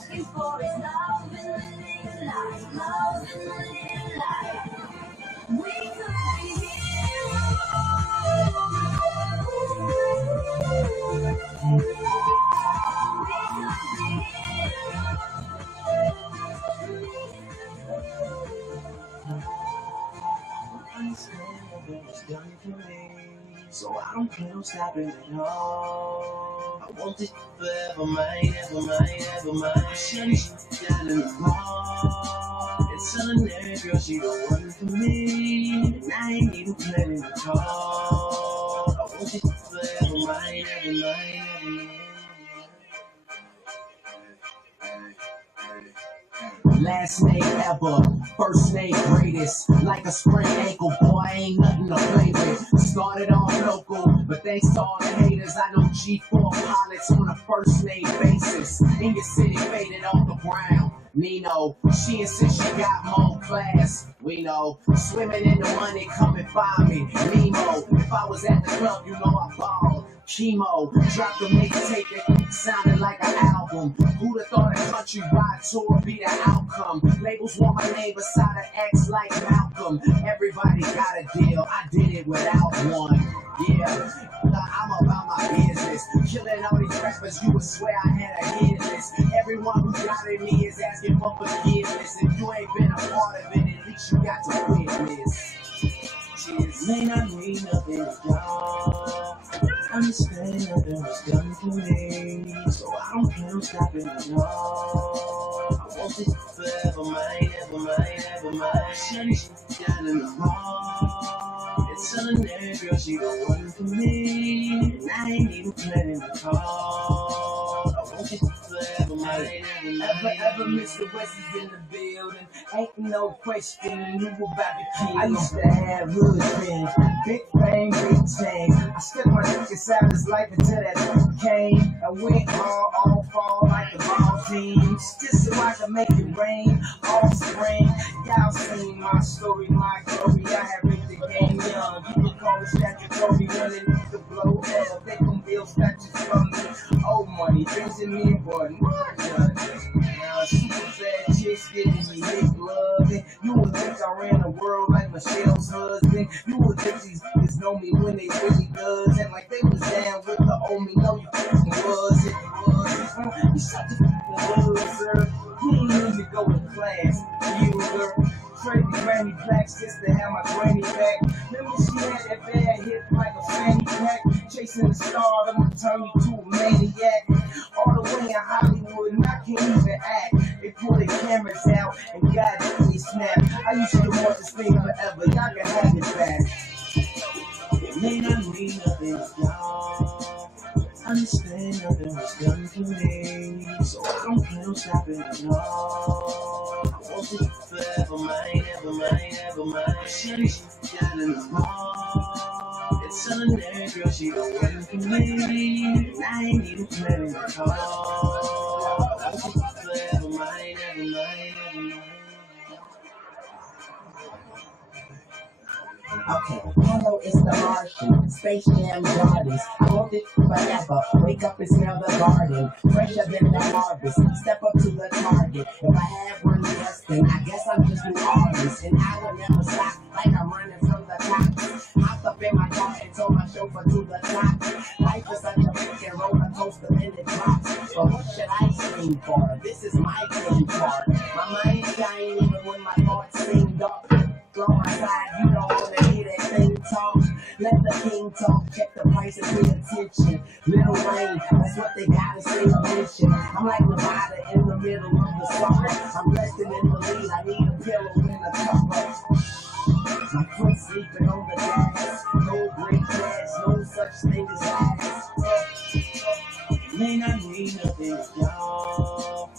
asking for is love in the little life, love in the little life. We could be heroes. Understand what was done for me, so I don't plan on stopping at all. I want this forever, mine, ever mine, ever mine. Shawty's down in the mall. It's ordinary, girl, she the one for me, and I ain't even planning to call. I want this forever, mine, ever mine, ever mine. Last name ever, first name greatest. Like a sprained ankle, boy, ain't nothing to play with. Started off local, but thanks to all the haters, I know G4 pilots on a first name basis. In your city, faded off the ground. Nino, she insists she got more class. We know, swimming in the money, come and find me. Nemo, if I was at the club, you know I balled. Chemo, dropped a mixtape that sounded like an album. Who'd have thought a countrywide tour would be the outcome? Labels want my name beside an X like Malcolm. Everybody got a deal, I did it without one. Yeah, I'm about my business. Killing all these rappers, you would swear I had a hit list. Everyone who doubted me is asking for forgiveness. If you ain't been a part of it, at least you got to witness. Cheers. May not mean nothing to y'all. Understand nothing was done for me, so I don't plan on stopping at all. I want this forever, mine, ever mine, ever mine. Shawty's down in the mall. It's ordinary, girl, she the one for me, and I ain't even planning to call. I want this forever, mine, ever mine. Ever Mr. West is in the building. Ain't no question, you about to kill. I used to have hood friends, big fame, big change. I stuck my dick inside his life until that came. I went all fall like the ball teams, just so I could make it rain all spring. Y'all seen my story, my glory. I have ripped the game young. You can call it statutory when it needs to blow up. They can build statues from me. Old money, things in me, but more done. Now super bad chicks giving me big love. And you would think I ran the world like Michelle's husband. You would think these niggas know me when they really does. And like they was down with the old me, no you fucking was. If you was, you shot the fucking loser. You ain't need to go to class, you girl. Trade the granny blacks just to have my granny back. Remember she had that bad hip like a fanny pack. Chasing the star, I'ma turn you to a maniac. All the way in Hollywood and I can't even act. They pull their cameras out and God me snap. I used to want this thing forever, y'all can have it back. It may not mean nothing to y'all. Understand nothing was done for me, so I don't plan on stopping at all. I want this forever, mine, ever mine, ever mine. Shawty's down in the mall. It's ordinary, girl, she the one for me, and I ain't even planning to call. I want this forever, mine, ever mine, ever mine. Okay, hello, it's the Martian, Space Jam Gardens. I want it forever, wake up and smell the garden, fresher than the harvest, step up to the target. If I have one yes, then I guess I'm just an artist, and I would never stop, like I'm running from the cops. Hopped up in my car and told my chauffeur to the top. Life is such a freaking roller coaster and it drops, but what should I scream for? This is my game part. My mind's dying even when my thoughts seem dark. Throw my side, you don't wanna hear that thing talk. Let the king talk, check the price and pay attention. Little rain, that's what they gotta say mention. I'm like Nevada in the middle of the summer. I'm resting in the lead, I need a pillow and a cover. My foot sleeping on the gas. No great gas, no such thing as ass. May not mean nothing to y'all.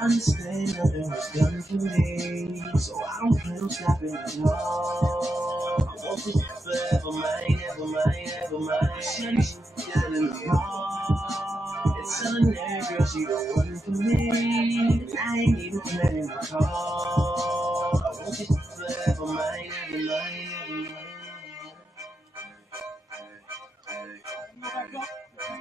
Understand nothing was done for me, so I don't plan on stopping at all. I want this forever, mine, ever mine, ever mine. Shawty's down in the mall. It's ordinary, girl, she the one for me, and I ain't even planning to call. I want this forever, mine, ever mine, ever mine.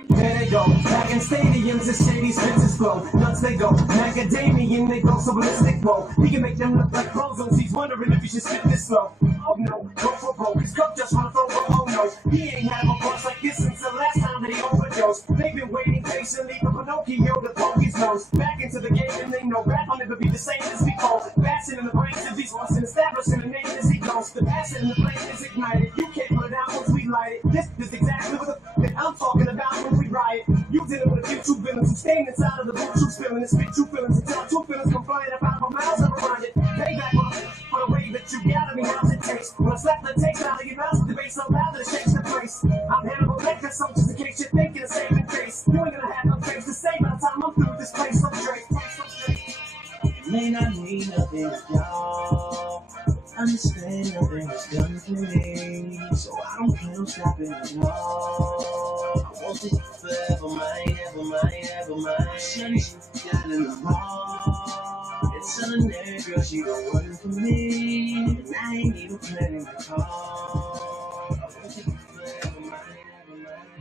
There they go, back in stadiums, the shady spits flow. Nuts they go, Macadamian, they go so ballistic, bro. He can make them look like clones. He's wondering if you should spit this slow. Oh no, go for broke. His cup just wanna throw a oh no. He ain't had a bust like this since the last time that he overdosed. They've been waiting patiently for Pinocchio to poke his nose back into the game, and they know rap will never be the same as before. Fashion in the brains of these ones and establishing the name as he goes. The passion in the flame is ignited. You can't put it out once we light it. This is exactly what the that I'm talking about when we riot. You dealing with a few true villains who stand inside of the boot you spilling and spit you feelings until two feelings come flying up out of my mouth around it. Payback for the way that you got me, how's it taste? When I slap the taste out of your mouth with the bass so loud that it shakes the place. I'm Hannibal Lecter, so just in case you're thinking of saving face, you ain't gonna have no face to say by the time I'm through with this place. So straight. It may not mean nothing to y'all. Understand nothing was done for me, so I don't plan on stopping at all. I want this forever mine, ever mine, ever mine. Shawty, she got in the mall. It's on there, girl, she don't run for me, and I ain't even planning to call. I want this forever mine, ever mine.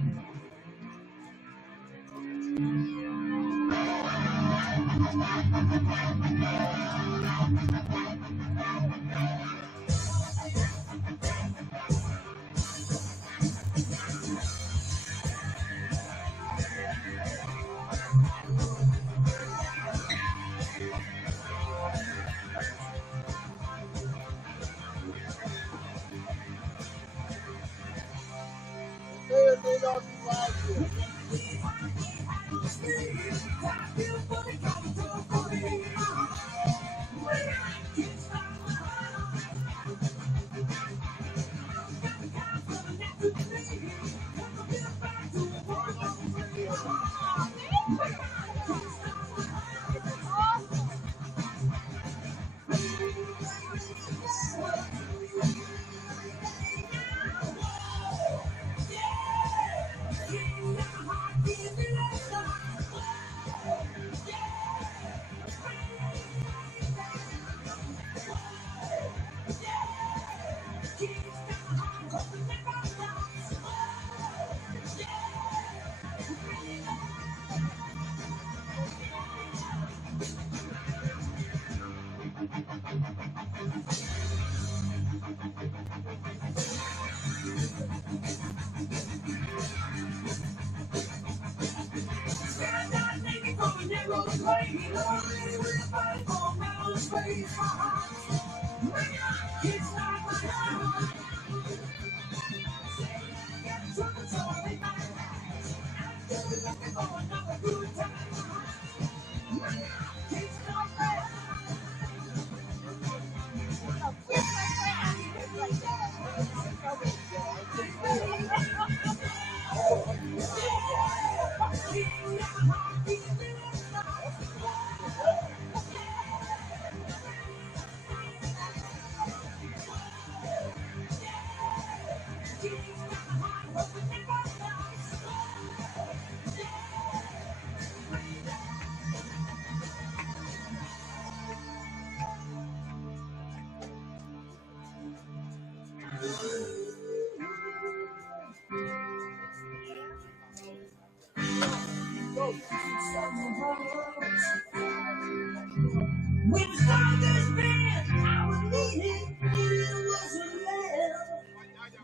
When we started this band, I was needing, it wasn't left.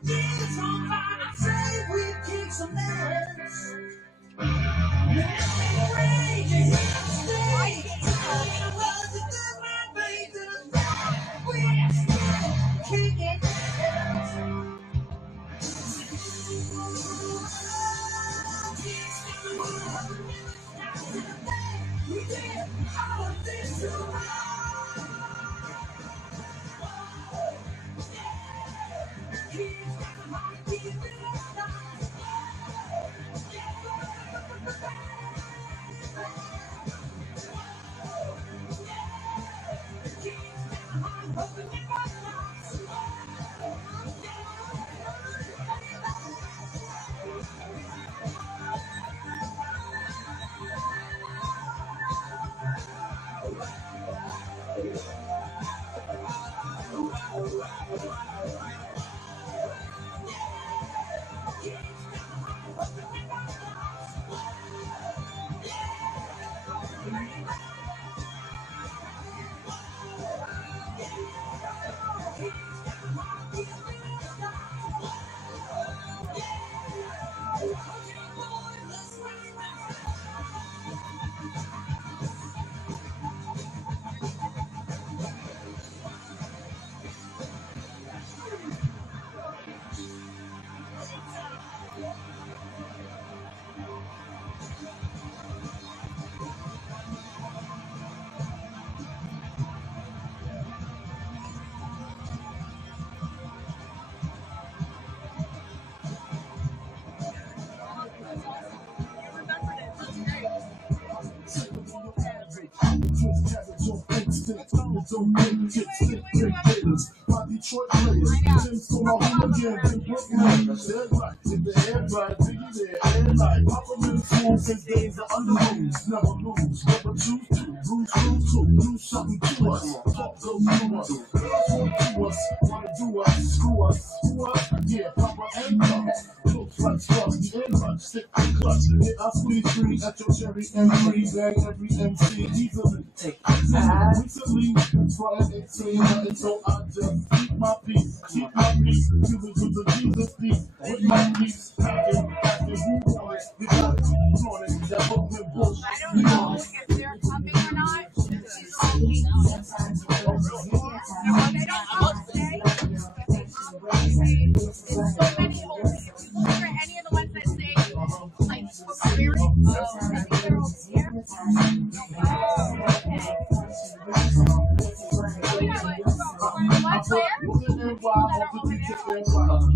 Years on by, I say we kick some ass. Nothing rage, you hear the stage. It wasn't good, my baby. We're still kicking ass. We did all of this to Don't make kids, stick gators. My Detroit players, Tim's for my hooligans in Brooklyn. Dead right, in the head right, diggy there, head right. Papa been in school since days of underoos. Never lose, never choose to. Lose to, do something to us. Talk go through us. Girls want to us, wanna do us, screw us. Who us? Yeah, Papa and Mama. Close like straws, the end lunch, stick to clutch. Hit I squeeze free at your cherry M3. Bang every MC easily. Recently, trying to say nothing, so I just keep my peace. Keep my peace. Give it to the Jesus peace. With my peace. Acting who want it. You got it. On it. That Brooklyn bullshit. I don't know if they're coming or not. She's all they don't come today. So many openings. For any of the ones that say, like, spirit, I think they're over here.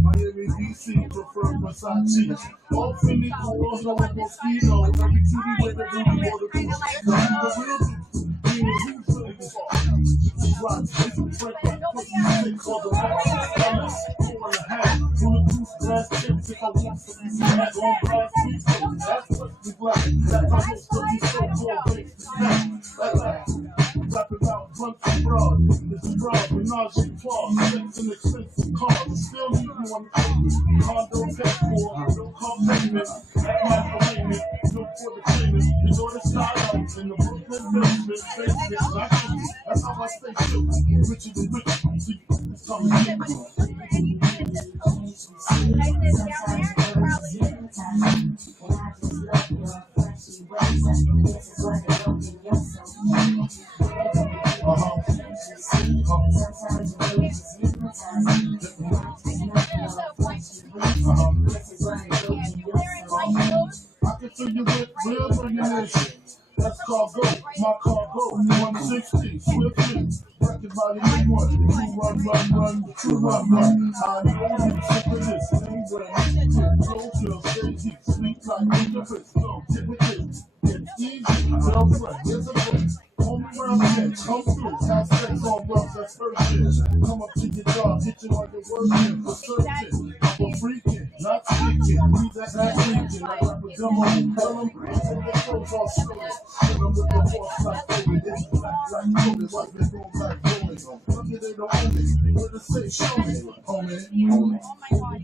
Miami, DC, prefer Versace. All Philly girls know a mosquito. Every cutie with a booty water goes. The real dude, being who's really the rock. It's a trick, what you think called the rock. 4.5, bulletproof glass tips. If I want some easy hat on glass seats, that's what we black. That's how most of these so-called fakes Rap about bunch of broad. It's broad, menage a trois. Sex and expensive cars. Still need you on the table. Condo paid for, no car payment. At my payment, no for the claimant. You know the style in the Brooklyn basement. That's how I stay true. Richer than rich. See, it's coming in. I can feel you with real regulation. That's cargo, my cargo, 160, swiftly, wrecking by the new one. True run. I know you sick of this, same brand. Go chill, stay deep, sweet like interest. No, tip with it. It's easy, tell friend, here's a book. Home around the head, come through, have sex on rough, that's first shit. Come up to your job, hit you like a working, for searching. I'm a freaking, not speaking, read that not speaking. Like a demo, tell them, take the clothes off, show it. Hit them with the force like COVID, it's black like COVID, white men don't like going. Look at they don't own it, what to say, show me, homie. Oh my God.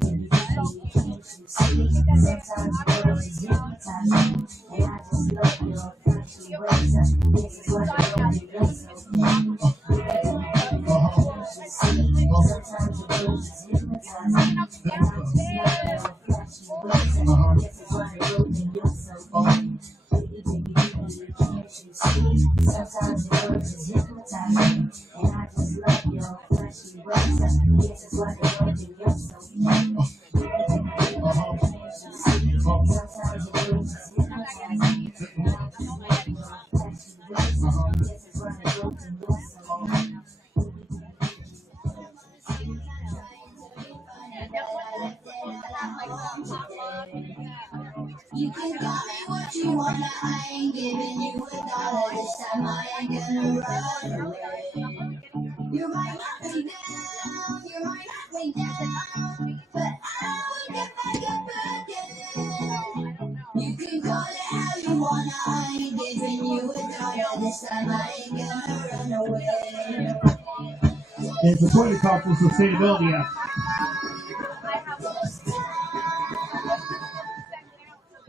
You can call me what you wanna, I ain't giving you $1 this time, I ain't gonna run away. You might knock me down, but I will get back up again. You can call it how you wanna, I ain't giving you $1 this time, I ain't gonna run away. In support of College Sustainability Act.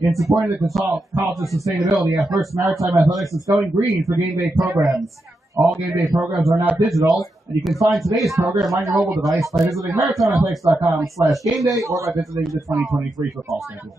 In support of the College Sustainability Act, first Maritime Athletics is going green for game day programs. All game day programs are now digital, and you can find today's program on your mobile device by visiting maritimeathletics.com/gameday or by visiting the 2023 football schedule.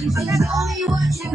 You can call me what you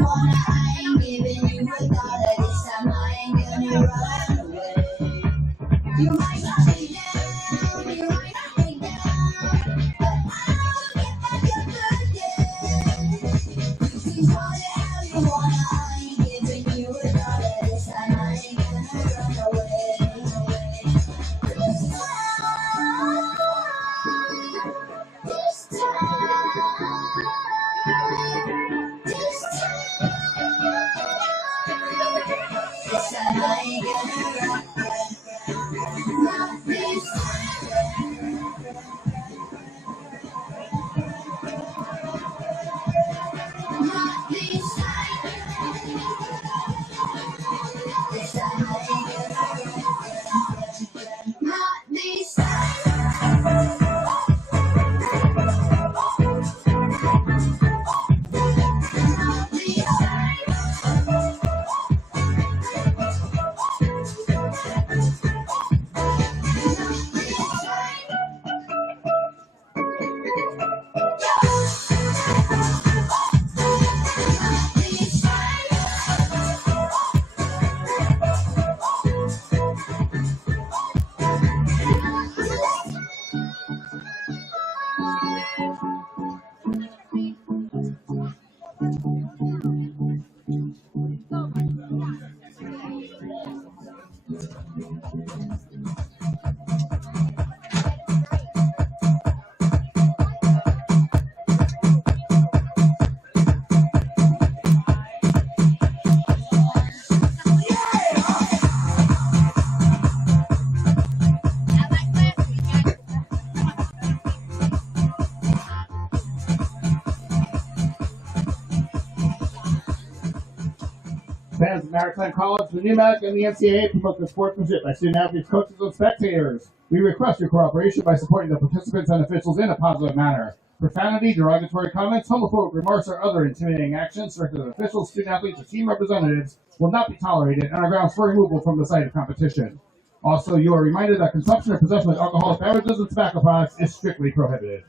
Fans of Maritime College, the NUMAC, and the NCAA promote the sportsmanship by student athletes, coaches, and spectators. We request your cooperation by supporting the participants and officials in a positive manner. Profanity, derogatory comments, homophobic remarks, or other intimidating actions directed at officials, student athletes, or team representatives will not be tolerated and are grounds for removal from the site of competition. Also, you are reminded that consumption or possession of alcoholic beverages and tobacco products is strictly prohibited.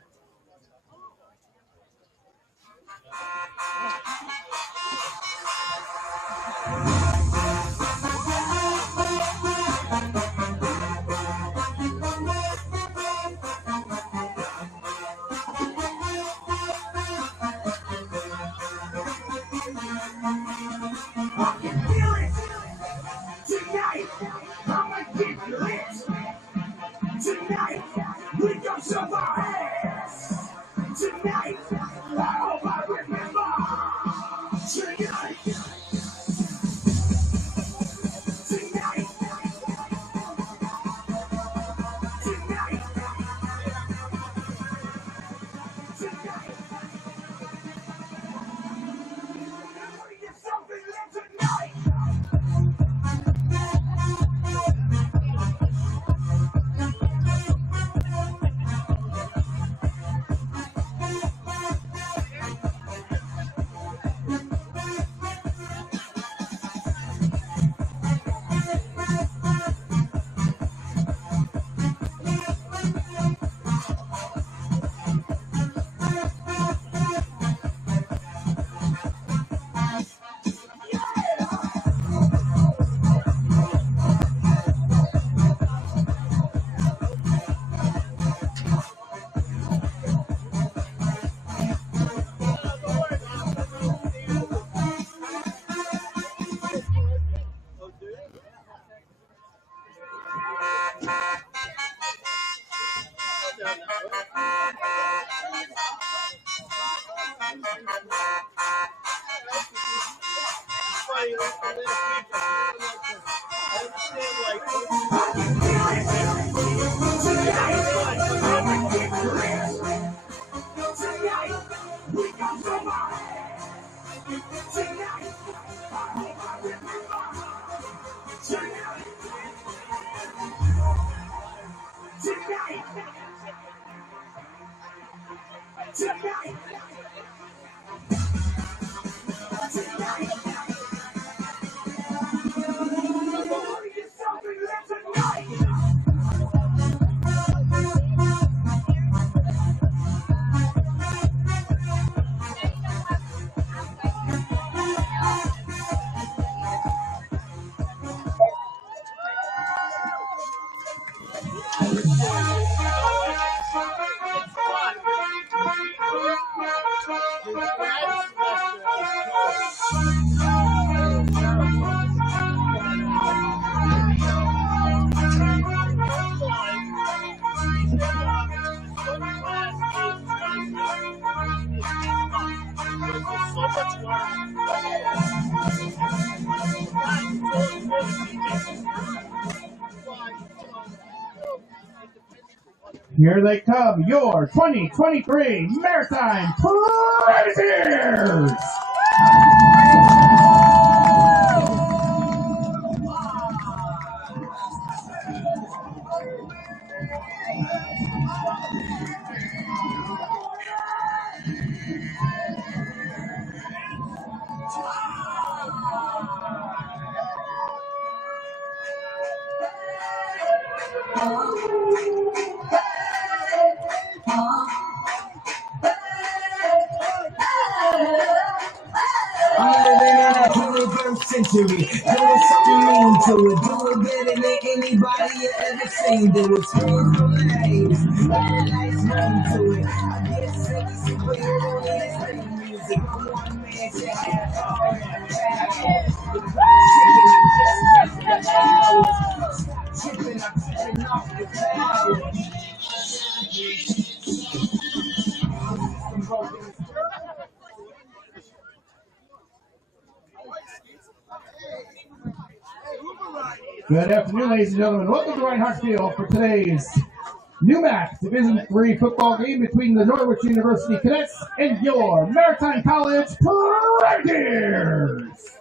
Tonight, we gon' show our ass. Tonight, I hope I remember. Tonight, tonight, tonight, tonight. We get something left tonight. Here they come, your 2023 Maritime Privateers! I'm living in a 21st century, doing something mean to it, doing better than anybody you ever seen. Do it, screams from the haters, nice ring to it. I guess every superhero in this rap music, I'm one man to have all that power. Tripping, I'm tripping off the clouds. Good afternoon, ladies and gentlemen. Welcome to Reinhardt Field for today's NUMAC Division III football game between the Norwich University Cadets and your Maritime College Privateers.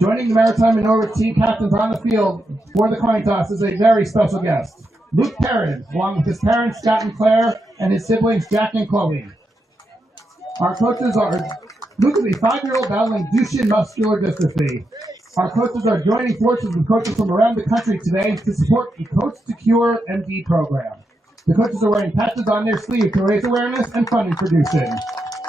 Joining the Maritime and Norwich team captains on the field for the coin toss is a very special guest, Luke Perrin, along with his parents, Scott and Claire, and his siblings, Jack and Chloe. Our coaches are, Luke is a 5-year-old battling Duchenne muscular dystrophy. Our coaches are joining forces with coaches from around the country today to support the Coach to Cure MD program. The coaches are wearing patches on their sleeve to raise awareness and funding for Duchenne.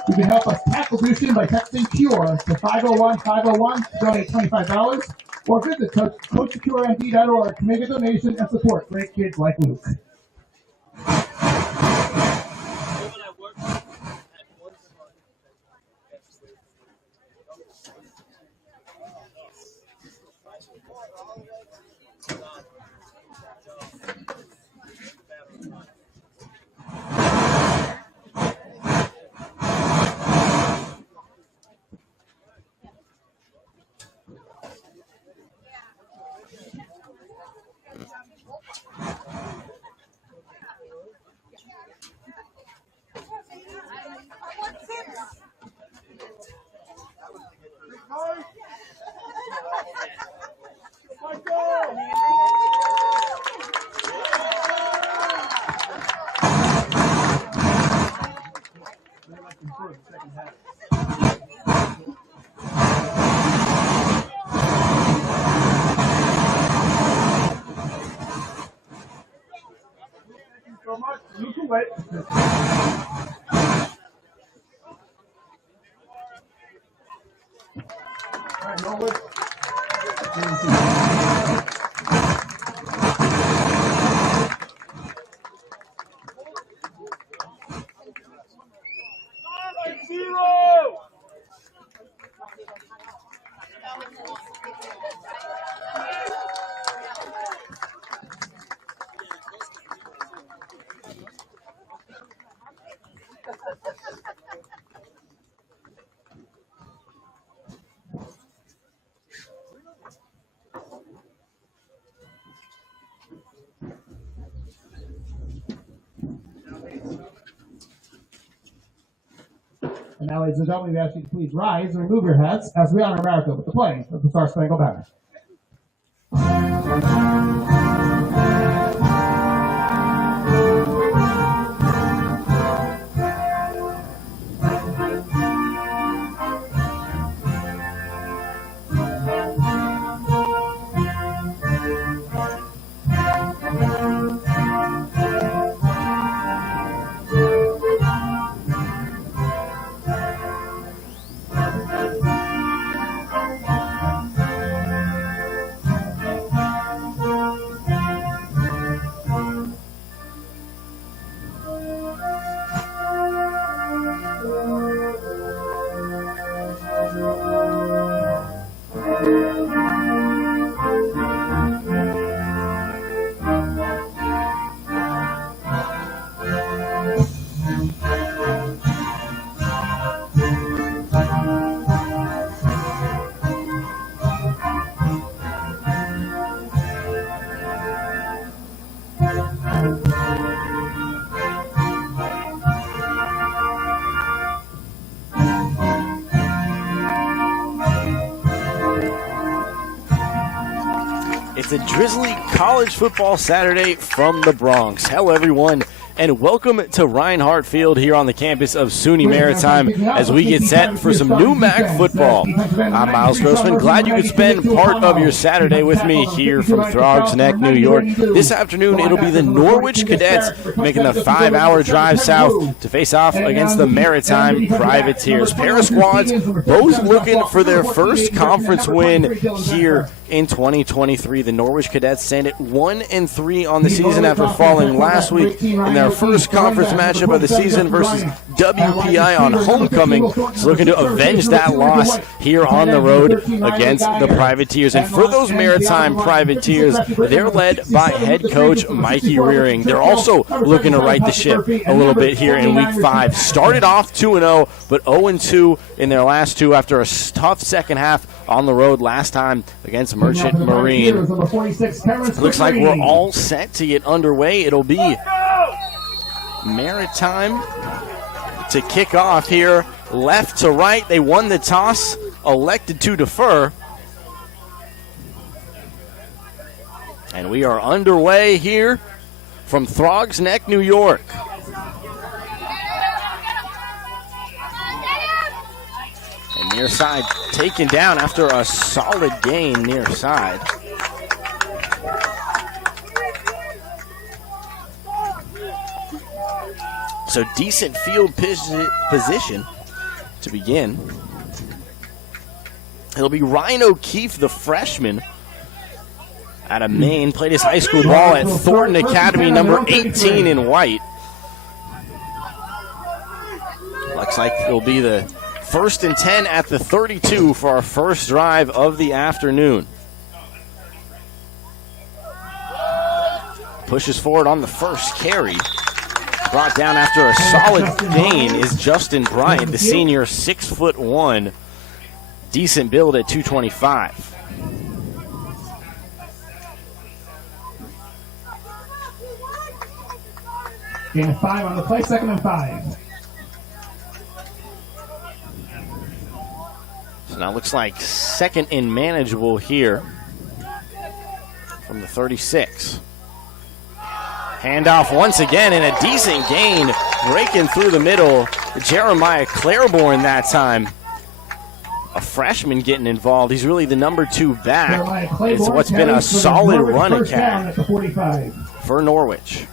You can help us tackle Duchenne by texting CURE to 501-501 to donate $25, or visit CoachToCureMD.org to make a donation and support great kids like Luke. So much. You can wait. All right, Norwood. And now, ladies and gentlemen, we ask you to please rise and remove your hats as we honor America with the playing of the Star Spangled Banner. It's a drizzly college football Saturday from the Bronx. Hello, everyone, and welcome to Reinhardt Field here on the campus of SUNY Maritime as we get set for some new MAC football. I'm Miles Grossman. Glad you could spend part of your Saturday with me here from Throgs Neck, New York. This afternoon, it'll be the Norwich Cadets making the 5-hour drive south to face off against the Maritime Privateers. Pair of squads both looking for their first conference win here in 2023. The Norwich Cadets stand at 1-3 on the season after falling last week in their first conference matchup of the season versus WPI on homecoming. So looking to avenge that loss here on the road against the Privateers. And for those Maritime Privateers, they're led by head coach Mikey Rearing. They're also looking to right the ship a little bit here in week 5. Started off 2-0, but 0-2 in their last two after a tough second half on the road last time against Merchant Marine. Looks like we're all set to get underway. It'll be Maritime to kick off here, left to right. They won the toss, elected to defer. And we are underway here from Throgs Neck, New York. And near side taken down after a solid gain near side. So decent field position to begin. It'll be Ryan O'Keefe, the freshman out of Maine. Played his high school ball at Thornton Academy, number 18 in white. Looks like it'll be the 1st and 10 at the 32 for our first drive of the afternoon. Pushes forward on the first carry. Brought down after a solid gain is Justin Bryant, the senior, 6'1", decent build at 225. Gain of 5 on the play, 2nd and 5. So now looks like 2nd and manageable here from the 36. Handoff once again, and a decent gain breaking through the middle. Jeremiah Claiborne that time. A freshman getting involved. He's really the number 2 back. It's what's been a solid run attack for Norwich.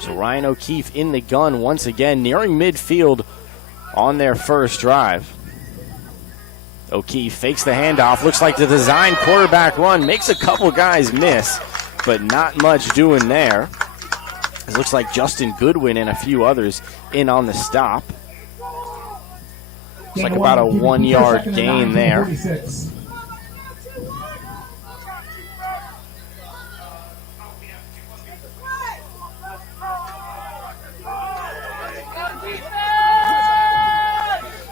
So Ryan O'Keefe in the gun once again, nearing midfield on their first drive. O'Keefe fakes the handoff. Looks like the design quarterback run. Makes a couple guys miss, but not much doing there. It looks like Justin Goodwin and a few others in on the stop. It's like about a 1-yard gain there.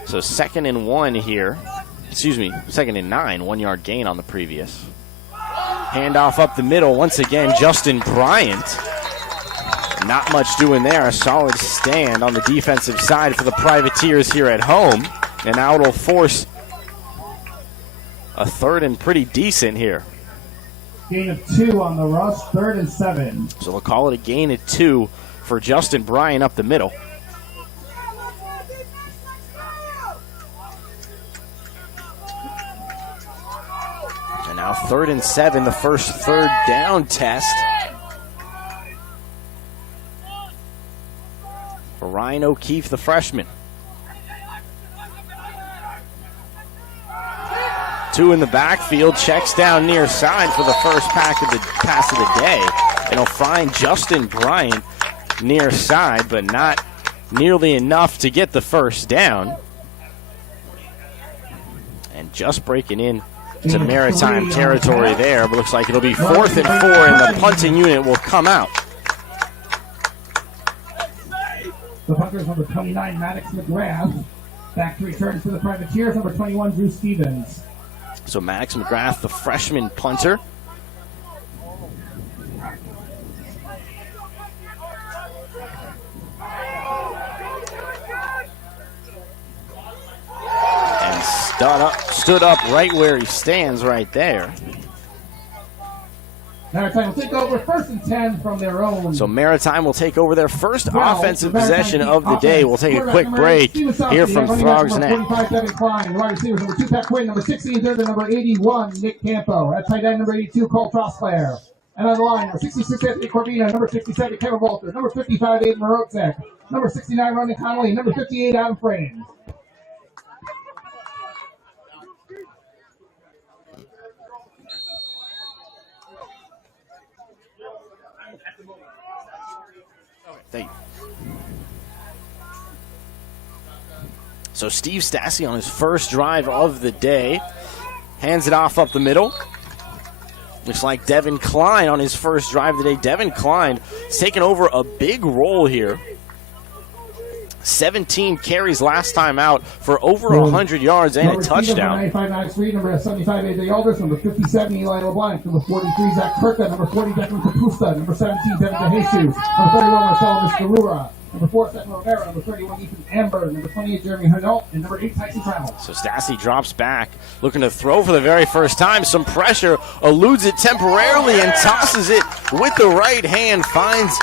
So 2nd and 1 here. Excuse me, 2nd and 9, 1-yard gain on the previous. Handoff up the middle. Once again, Justin Bryant. Not much doing there. A solid stand on the defensive side for the Privateers here at home. And now it'll force a 3rd and pretty decent here. Gain of 2 on the rush, 3rd and 7. So they'll call it a gain of 2 for Justin Bryant up the middle. And now 3rd and 7, the first 3rd down test for Ryan O'Keefe, the freshman. 2 in the backfield, checks down near side for the first pass of the day. And he'll find Justin Bryant near side, but not nearly enough to get the first down. And just breaking in to Maritime territory there, but looks like it'll be 4th and 4, and the punting unit will come out. The punter is number 29, Maddox McGrath. Back to return for the Privateers, number 21, Drew Stevens. So Maddox McGrath, the freshman punter. And stood up right where he stands right there. Maritime will take over 1st and 10 from their own. So Maritime will take over their first offensive possession of the day. We'll take a quick break here from Frogs Neck. 45, Devin Klein. Wide receivers, number 2, Pat Quinn. Number 16, number 81, Nick Campo. At tight end, number 82, Cole Trostclair. And on the line, number 66, Anthony Corvina. Number 57, Kevin Walter. Number 55, Aiden Morotzek. Number 69, Ronnie Connolly. Number 58, Adam Frame. Thank you. So Steve Stassi on his first drive of the day hands it off up the middle. Looks like Devin Klein on his first drive of the day. Devin Klein has taken over a big role here. 17 carries last time out for over 100 yards and a touchdown. Number 95, Alex Reed. Number 75, AJ Alders. Number 57, Eli LeBlanc. Number 43, Zach Kirka. Number 40, Declan Capusta. Number 17, Devin DeJesus. Number 31, Marcelo Miscarura. Number 4, Seth Romero. Number 31, Ethan Amber. Number 28, Jeremy Hurdle. And number 8, Tyson Trammell. So Stassi drops back, looking to throw for the very first time. Some pressure, eludes it temporarily, and tosses it with the right hand. Finds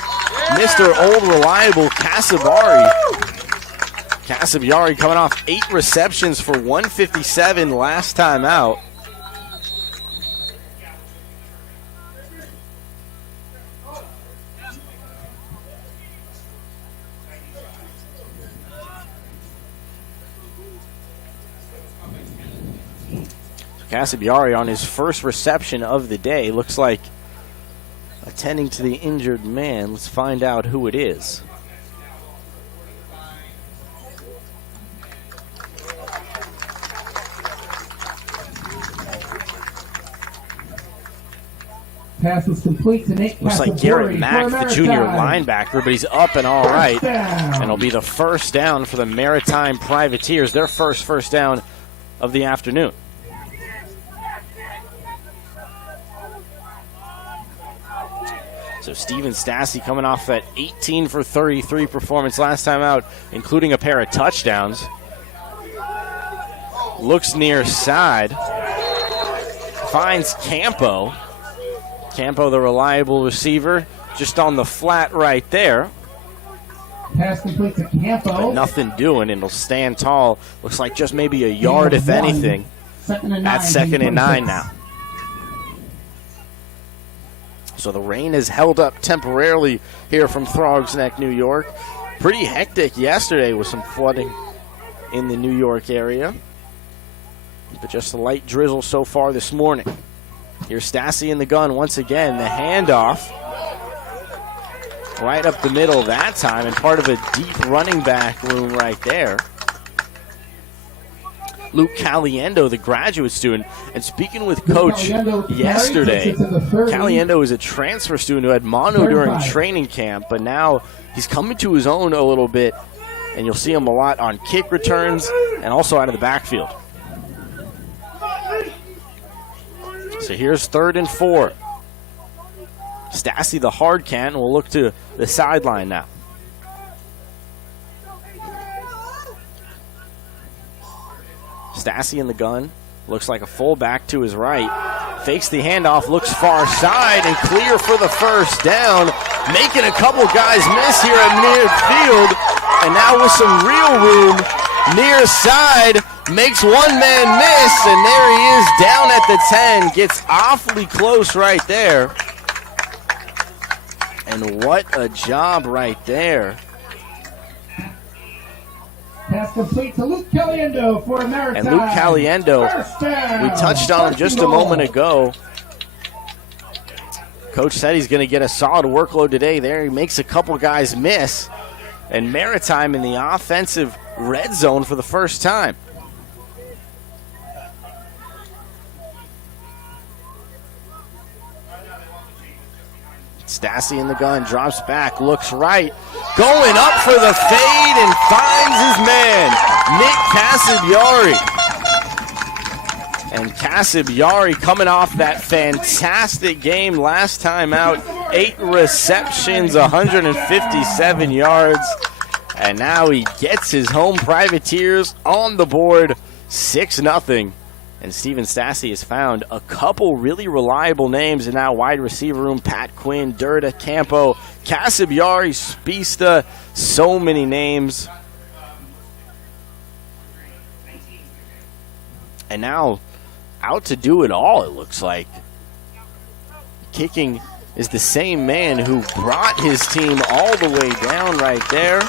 Mr. Old Reliable Casabari. Casabari coming off 8 receptions for 157 last time out. Casabari on his first reception of the day. Looks like attending to the injured man. Let's find out who it is. Pass is complete to Nate. Looks like Garrett Mack, the junior linebacker, but he's up and all right. And it'll be the first down for the Maritime Privateers, their first down of the afternoon. So Steven Stassi coming off that 18 for 33 performance last time out, including a pair of touchdowns. Looks near side. Finds Campo. Campo, the reliable receiver, just on the flat right there. Pass complete to Campo. But nothing doing, and it'll stand tall. Looks like just maybe a yard, if anything. That's 2nd and 9 now. So the rain has held up temporarily here from Frogs Neck, New York. Pretty hectic yesterday with some flooding in the New York area. But just a light drizzle so far this morning. Here's Stassi in the gun once again. The handoff right up the middle that time, and part of a deep running back room right there. Luke Caliendo, the graduate student, and speaking with Coach yesterday, Caliendo is a transfer student who had mono during training camp, but now he's coming to his own a little bit, and you'll see him a lot on kick returns and also out of the backfield. So here's 3rd and 4. Stassi, the hard can, will look to the sideline now. Stassi in the gun. Looks like a fullback to his right. Fakes the handoff, looks far side, and clear for the first down. Making a couple guys miss here at midfield. And now with some real room near side. Makes one man miss, and there he is down at the 10. Gets awfully close right there. And what a job right there. Pass complete to Luke Caliendo for Maritime. And Luke Caliendo, we touched on him just a moment ago. Coach said he's going to get a solid workload today. There he makes a couple guys miss. And Maritime in the offensive red zone for the first time. Stassi in the gun, drops back, looks right, going up for the fade and finds his man, Nick Cassibiari. And Cassibiari coming off that fantastic game last time out, 8 receptions, 157 yards. And now he gets his home Privateers on the board, 6-0. And Steven Stassi has found a couple really reliable names in that wide receiver room. Pat Quinn, Durda, Campo, Cassibiari, Spista, so many names. And now out to do it all, it looks like. Kicking is the same man who brought his team all the way down right there.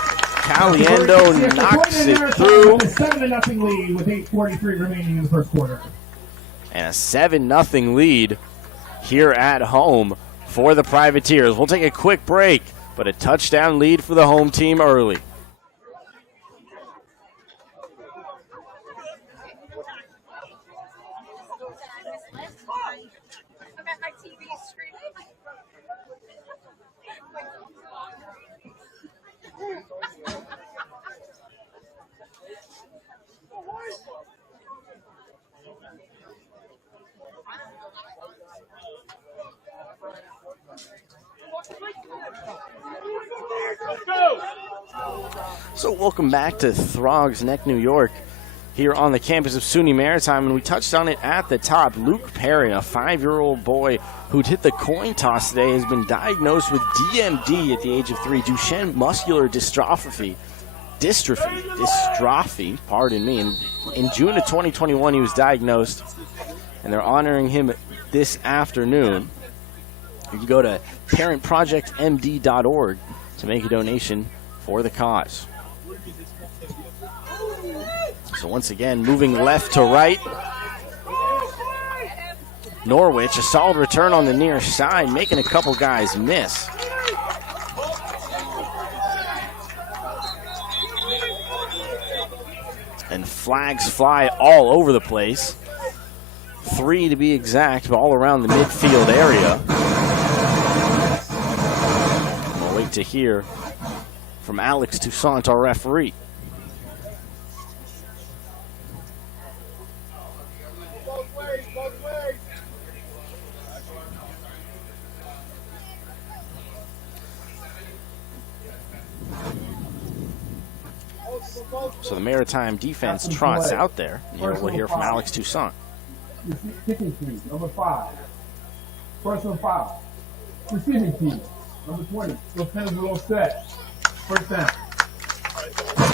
Caliendo knocks it through. A 7-0 lead with 8:43 remaining in the first quarter. And a 7-0 lead here at home for the Privateers. We'll take a quick break, but a touchdown lead for the home team early. So welcome back to Throgs Neck, New York, here on the campus of SUNY Maritime, and we touched on it at the top. Luke Perry, a 5-year-old boy who'd hit the coin toss today, has been diagnosed with DMD at the age of 3, Duchenne muscular dystrophy, pardon me. In June of 2021, he was diagnosed, and they're honoring him this afternoon. You can go to parentprojectmd.org to make a donation for the cause. So once again, moving left to right. Norwich, a solid return on the near side, making a couple guys miss. And flags fly all over the place. 3 to be exact, but all around the midfield area. We'll wait to hear from Alex Toussaint, our referee. So the Maritime defense trots out there. And here we'll hear from Alex Toussaint. Kicking team, number 5. Personal foul. Receiving team, number 20. Those penalties are all set. First down.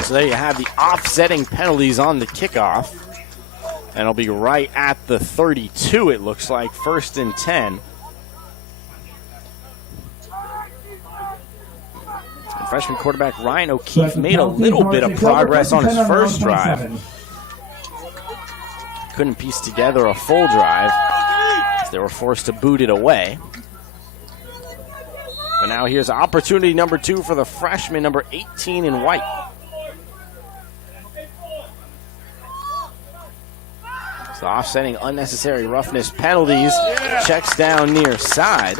So there you have the offsetting penalties on the kickoff. And it'll be right at the 32, it looks like. 1st and 10. And freshman quarterback Ryan O'Keefe made a little bit of progress on his first drive. Couldn't piece together a full drive, as they were forced to boot it away. But now here's opportunity number 2 for the freshman, number 18 in white. So offsetting unnecessary roughness penalties. Checks down near side.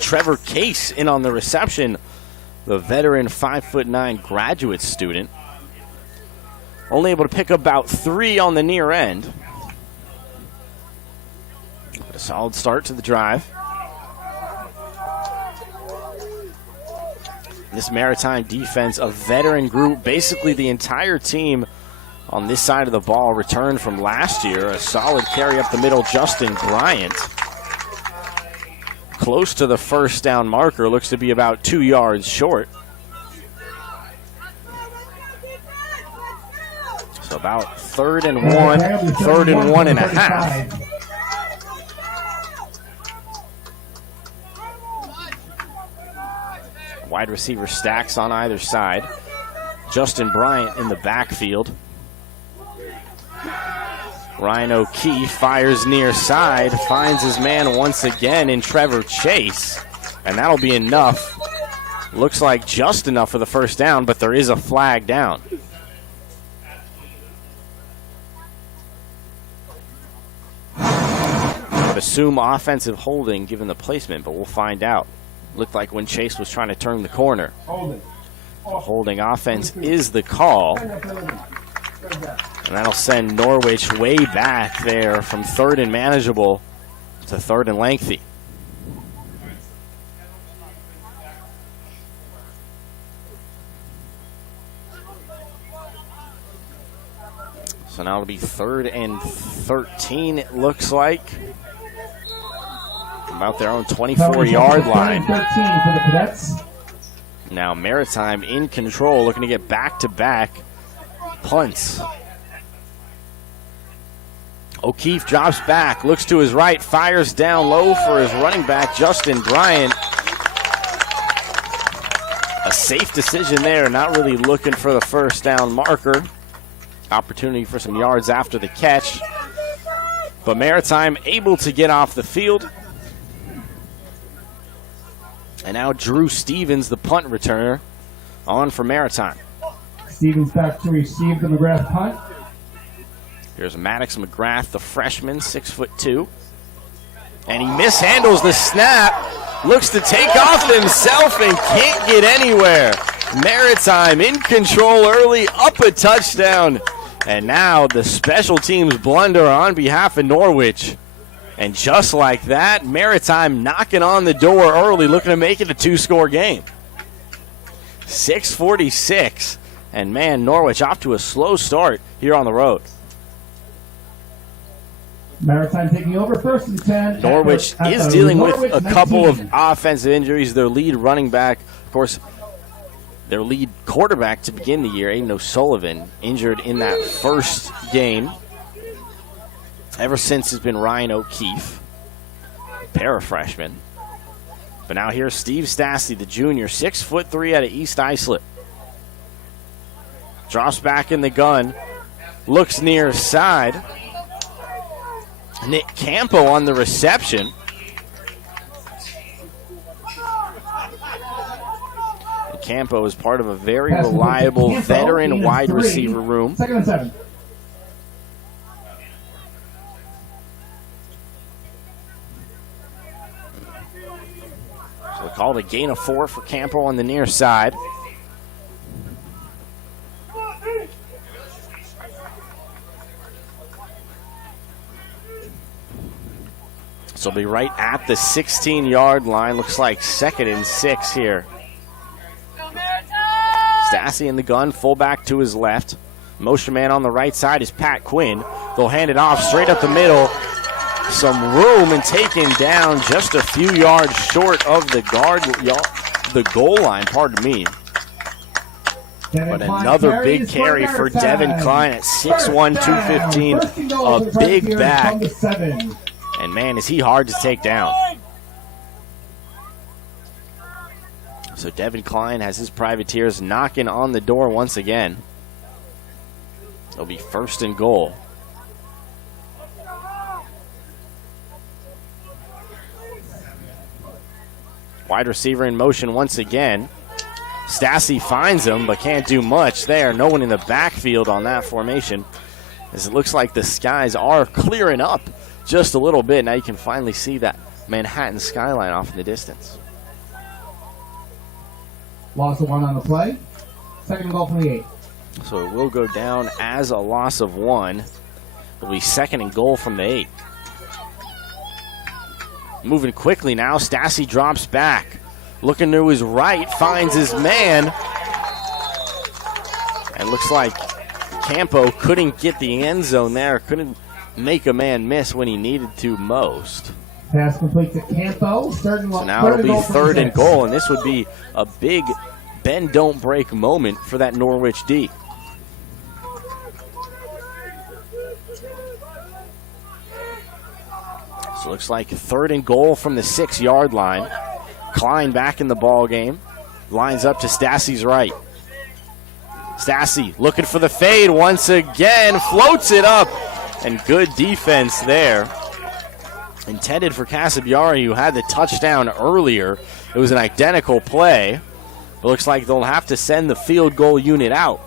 Trevor Case in on the reception. The veteran 5'9" graduate student. Only able to pick up about 3 on the near end. But a solid start to the drive. This Maritime defense, a veteran group, basically the entire team on this side of the ball returned from last year. A solid carry up the middle, Justin Bryant. Close to the first down marker, looks to be about 2 yards short. So about 3rd and 1, 3rd and 1.5. Wide receiver stacks on either side. Justin Bryant in the backfield. Ryan O'Keefe fires near side, finds his man once again in Trevor Chase, and that'll be enough. Looks like just enough for the first down, but there is a flag down. But a assume offensive holding given the placement, but we'll find out. Looked like when Chase was trying to turn the corner. Holding offense is the call. And that'll send Norwich way back there from 3rd and manageable to 3rd and lengthy. So now it'll be 3rd and 13, it looks like. About their own 24-yard line. 13 for the Cadets. Now Maritime in control, looking to get back-to-back punts. O'Keefe drops back, looks to his right, fires down low for his running back, Justin Bryant. A safe decision there, not really looking for the first down marker. Opportunity for some yards after the catch. But Maritime able to get off the field. And now Drew Stevens, the punt returner, on for Maritime. Stevens back to receive the McGrath punt. Here's Maddox McGrath, the freshman, 6'2". And he mishandles the snap. Looks to take off himself and can't get anywhere. Maritime in control early, up a touchdown. And now the special teams blunder on behalf of Norwich. And just like that, Maritime knocking on the door early, looking to make it a 2-score game. 6:46. And man, Norwich off to a slow start here on the road. Maritime taking over 1st and 10. Norwich is dealing with a couple of offensive injuries. Their lead running back, of course, their lead quarterback to begin the year, Aiden O'Sullivan, injured in that first game. Ever since has been Ryan O'Keefe, para-freshman. But now here's Steve Stassi, the junior, 6'3" out of East Islip. Drops back in the gun, looks near side. Nick Campo on the reception. And Campo is part of a very reliable veteran wide receiver room. 2nd and 7. So they called a gain of 4 for Campo on the near side. So it'll be right at the 16-yard line. Looks like 2nd and 6 here. Stassi in the gun, fullback to his left. Motion man on the right side is Pat Quinn. They'll hand it off straight up the middle. Some room and taken down just a few yards short of the goal line, pardon me. But another big carry for Devin Klein at 6'1", 215. A big back. And man, is he hard to take down. So Devin Klein has his Privateers knocking on the door once again. It'll be 1st and goal. Wide receiver in motion once again. Stassi finds him, but can't do much there. No one in the backfield on that formation, as it looks like the skies are clearing up just a little bit. Now you can finally see that Manhattan skyline off in the distance. Loss of 1 on the play. 2nd and goal from the 8. So it will go down as a loss of 1. It'll be 2nd and goal from the 8. Moving quickly now, Stassi drops back. Looking to his right, finds his man. And looks like Campo couldn't get the end zone there. Couldn't make a man miss when he needed to most. Pass complete to Campo. So now it'll be 3rd and goal, and this would be a big bend, don't break moment for that Norwich D. So it looks like 3rd and goal from the 6-yard line. Klein back in the ball game. Lines up to Stassi's right. Stassi looking for the fade once again. Floats it up. And good defense there. Intended for Casabiari, who had the touchdown earlier. It was an identical play. It looks like they'll have to send the field goal unit out.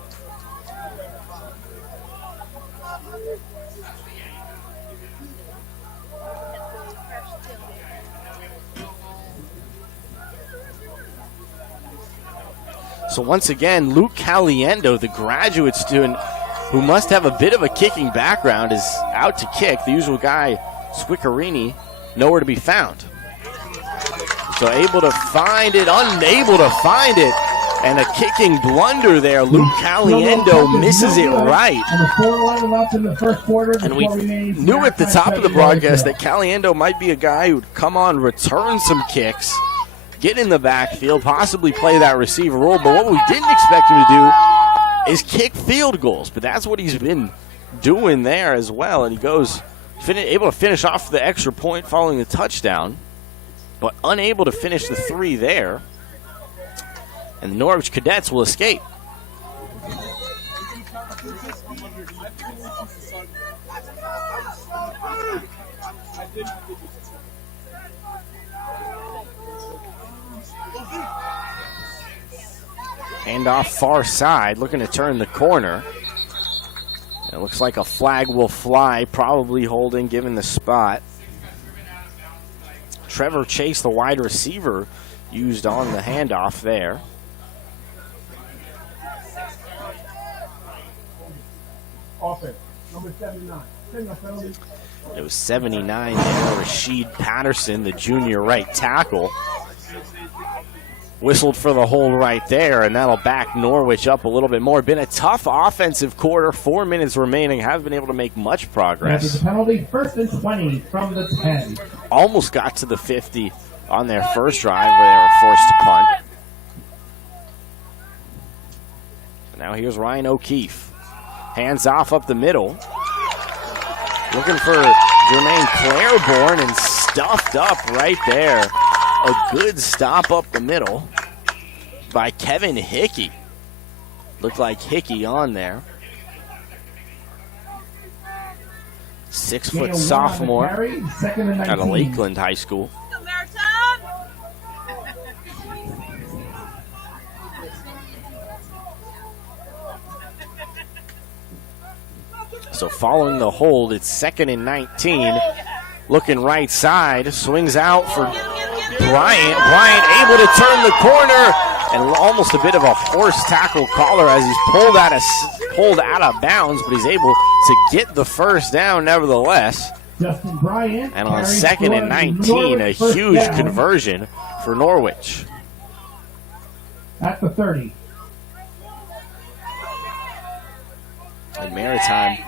So once again, Luke Caliendo, the graduate student who must have a bit of a kicking background, is out to kick. The usual guy, Swickerini, nowhere to be found. So able to find it, unable to find it. And a kicking blunder there. Luke Caliendo misses it right. And we knew at the top of the broadcast that Caliendo might be a guy who would come on, return some kicks, get in the backfield, possibly play that receiver role. But what we didn't expect him to do is kick field goals. But that's what he's been doing there as well. And he goes able to finish off the extra point following the touchdown, but unable to finish the 3 there. And the Norwich Cadets will escape. Handoff far side, looking to turn the corner. It looks like a flag will fly, probably holding given the spot. Trevor Chase, the wide receiver, used on the handoff there. Offense, number 79. It was 79 there. Rashid Patterson, the junior right tackle, whistled for the hold right there, and that'll back Norwich up a little bit more. Been a tough offensive quarter. 4 minutes remaining. Haven't been able to make much progress. After the penalty, 1st and 20 from the 10. Almost got to the 50 on their first drive where they were forced to punt. And now here's Ryan O'Keefe. Hands off up the middle. Looking for Jermaine Claiborne and stuffed up right there. A good stop up the middle by Kevin Hickey. Looked like Hickey on there. 6-foot sophomore out of Lakeland High School. So following the hold, it's 2nd and 19. Looking right side, swings out for Bryant. Bryant able to turn the corner, and almost a bit of a horse tackle caller as he's pulled out of bounds, but he's able to get the first down nevertheless. Justin Bryant. And on 2nd and 19, a huge conversion for Norwich. At the 30. And Maritime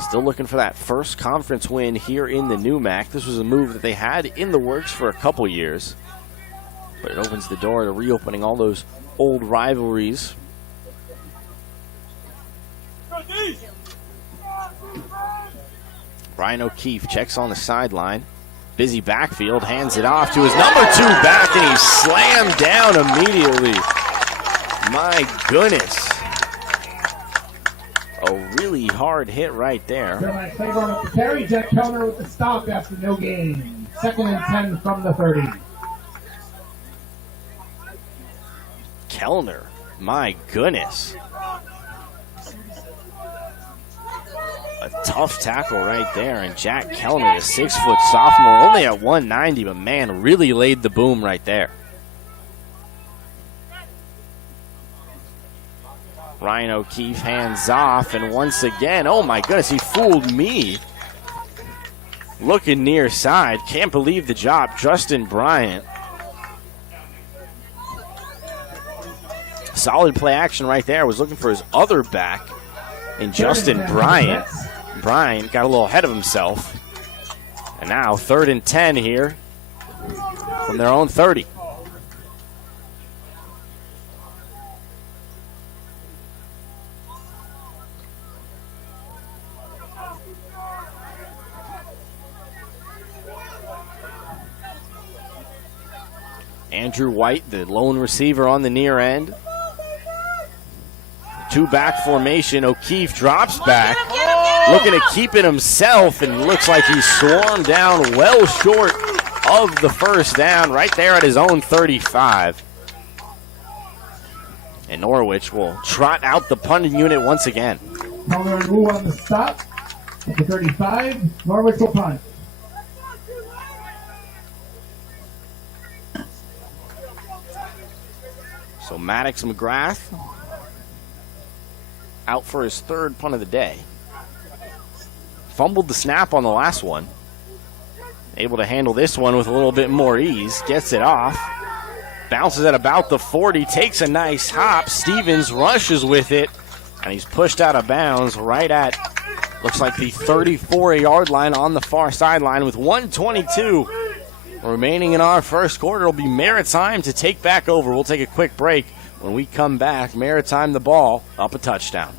still looking for that first conference win here in the new MAC. This was a move that they had in the works for a couple years, but it opens the door to reopening all those old rivalries. Ryan O'Keefe checks on the sideline. Busy backfield, hands it off to his number 2 back, and he's slammed down immediately. My goodness. A really hard hit right there. Claiborne with the carry. Jack Kellner with the stop after no gain. 2nd and 10 from the 30. Kellner, my goodness. A tough tackle right there. And Jack Kellner, the 6-foot sophomore, only at 190, but man, really laid the boom right there. Ryan O'Keefe hands off, and once again, oh my goodness, he fooled me. Looking near side, can't believe the job. Justin Bryant. Solid play action right there. Was looking for his other back in Justin Bryant. Bryant got a little ahead of himself. And now 3rd and 10 here from their own 30. Andrew White, the lone receiver on the near end. 2-back formation. O'Keefe drops back, looking to keep it himself, and looks like he's swarmed down well short of the first down right there at his own 35. And Norwich will trot out the punting unit once again. Palmer and Wu on the stop at the 35. Norwich will punt. So Maddox McGrath out for his third punt of the day. Fumbled the snap on the last one. Able to handle this one with a little bit more ease. Gets it off. Bounces at about the 40. Takes a nice hop. Stevens rushes with it. And he's pushed out of bounds right at, looks like the 34-yard line on the far sideline with 1:22 remaining in our first quarter. It'll be Maritime to take back over. We'll take a quick break. When we come back, Maritime the ball, up a touchdown.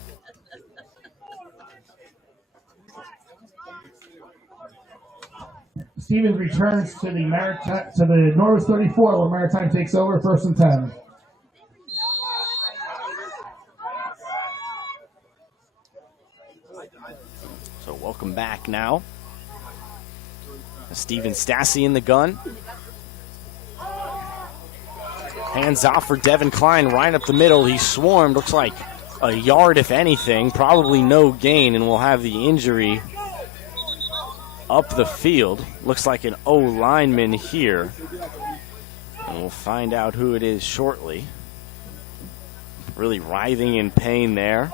Stevens returns to the Norwich 34 where Maritime takes over, 1st and 10. So welcome back now. Steven Stassi in the gun. Hands off for Devin Klein right up the middle. He swarmed, looks like a yard if anything, probably no gain, and we'll have the injury up the field. Looks like an O lineman here. And we'll find out who it is shortly. Really writhing in pain there.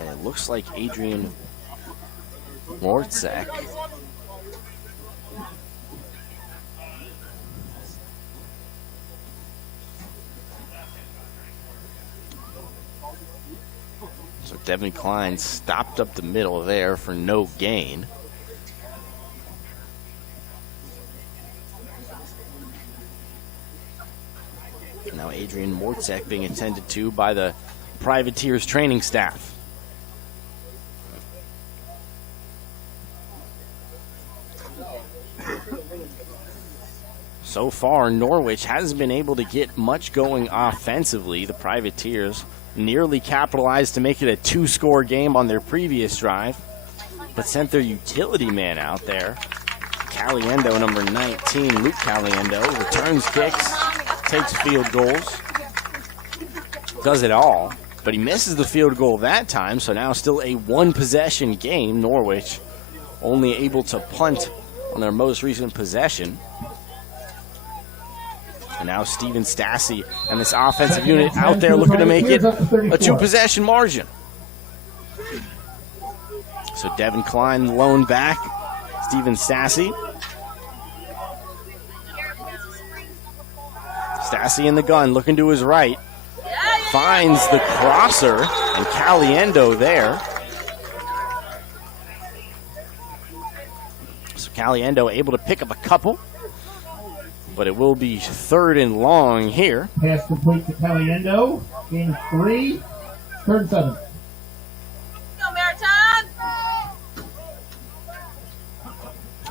And it looks like Adrian Mortzak. So Devin Klein stopped up the middle there for no gain. Now Adrian Mortzak being attended to by the Privateers training staff. So far, Norwich hasn't been able to get much going offensively. The Privateers nearly capitalized to make it a 2-score game on their previous drive, but sent their utility man out there. Caliendo, number 19, Luke Caliendo, returns kicks, takes field goals, does it all, but he misses the field goal that time, so now still a one-possession game. Norwich only able to punt on their most recent possession. And now Steven Stassi and this offensive unit out there looking to make it a 2-possession margin. So Devin Klein lone back. Steven Stassi. Stassi in the gun, looking to his right. Finds the crosser and Caliendo there. So Caliendo able to pick up a couple. But it will be 3rd and long here. Pass complete to Caliendo. Gain 3. 3rd and 7. Go Maritime!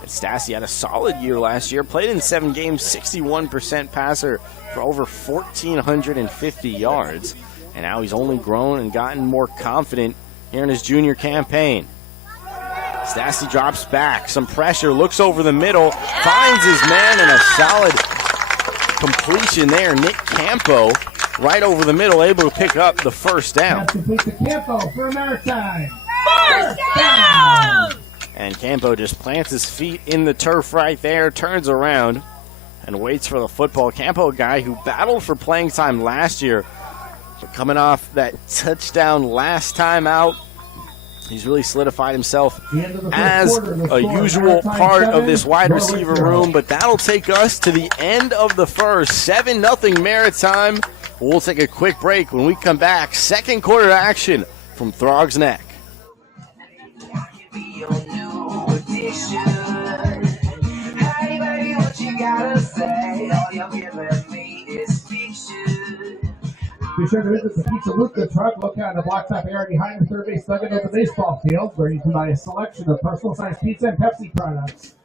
Stassi had a solid year last year. Played in 7 games, 61% passer for over 1,450 yards. And now he's only grown and gotten more confident here in his junior campaign. Stassi drops back, some pressure, looks over the middle, finds his man, and a solid completion there. Nick Campo right over the middle, able to pick up the 1st down. Pass complete to Campo for Maritime. 1st down! And Campo just plants his feet in the turf right there, turns around, and waits for the football. Campo, a guy who battled for playing time last year, but coming off that touchdown last time out, he's really solidified himself as a usual part of this wide receiver room, but that'll take us to the end of the first. 7-0 Maritime. We'll take a quick break. When we come back, 2nd quarter action from Throg's Neck. Be sure to visit the Pizza Luca truck located on the blacktop area behind the third base dugout of the baseball field, where you can buy a selection of personal-sized pizza and Pepsi products.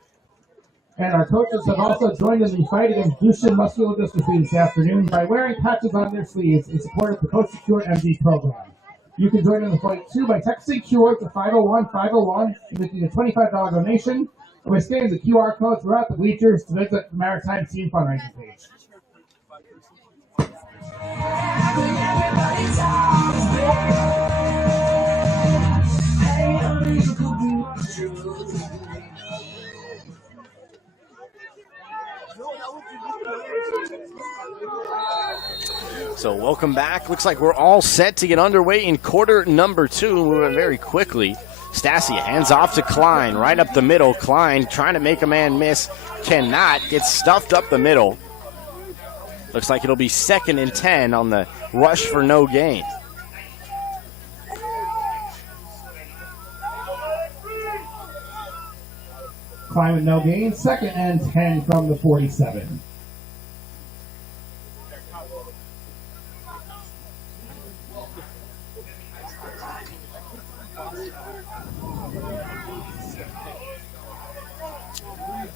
And our coaches have also joined in the fight against Duchenne muscular dystrophy this afternoon by wearing patches on their sleeves in support of the Coach Secure MD program. You can join in the fight too by texting Cure to 501-501 and making a $25 donation, or by scanning the QR code throughout the bleachers to visit the Maritime Team fundraising page. So welcome back. Looks like we're all set to get underway in quarter number 2. Moving very quickly. Stassi hands off to Klein, right up the middle. Klein trying to make a man miss. Cannot. Gets stuffed up the middle. Looks like it'll be 2nd and 10 on the rush for no gain. Klein with no gain. 2nd and 10 from the 47.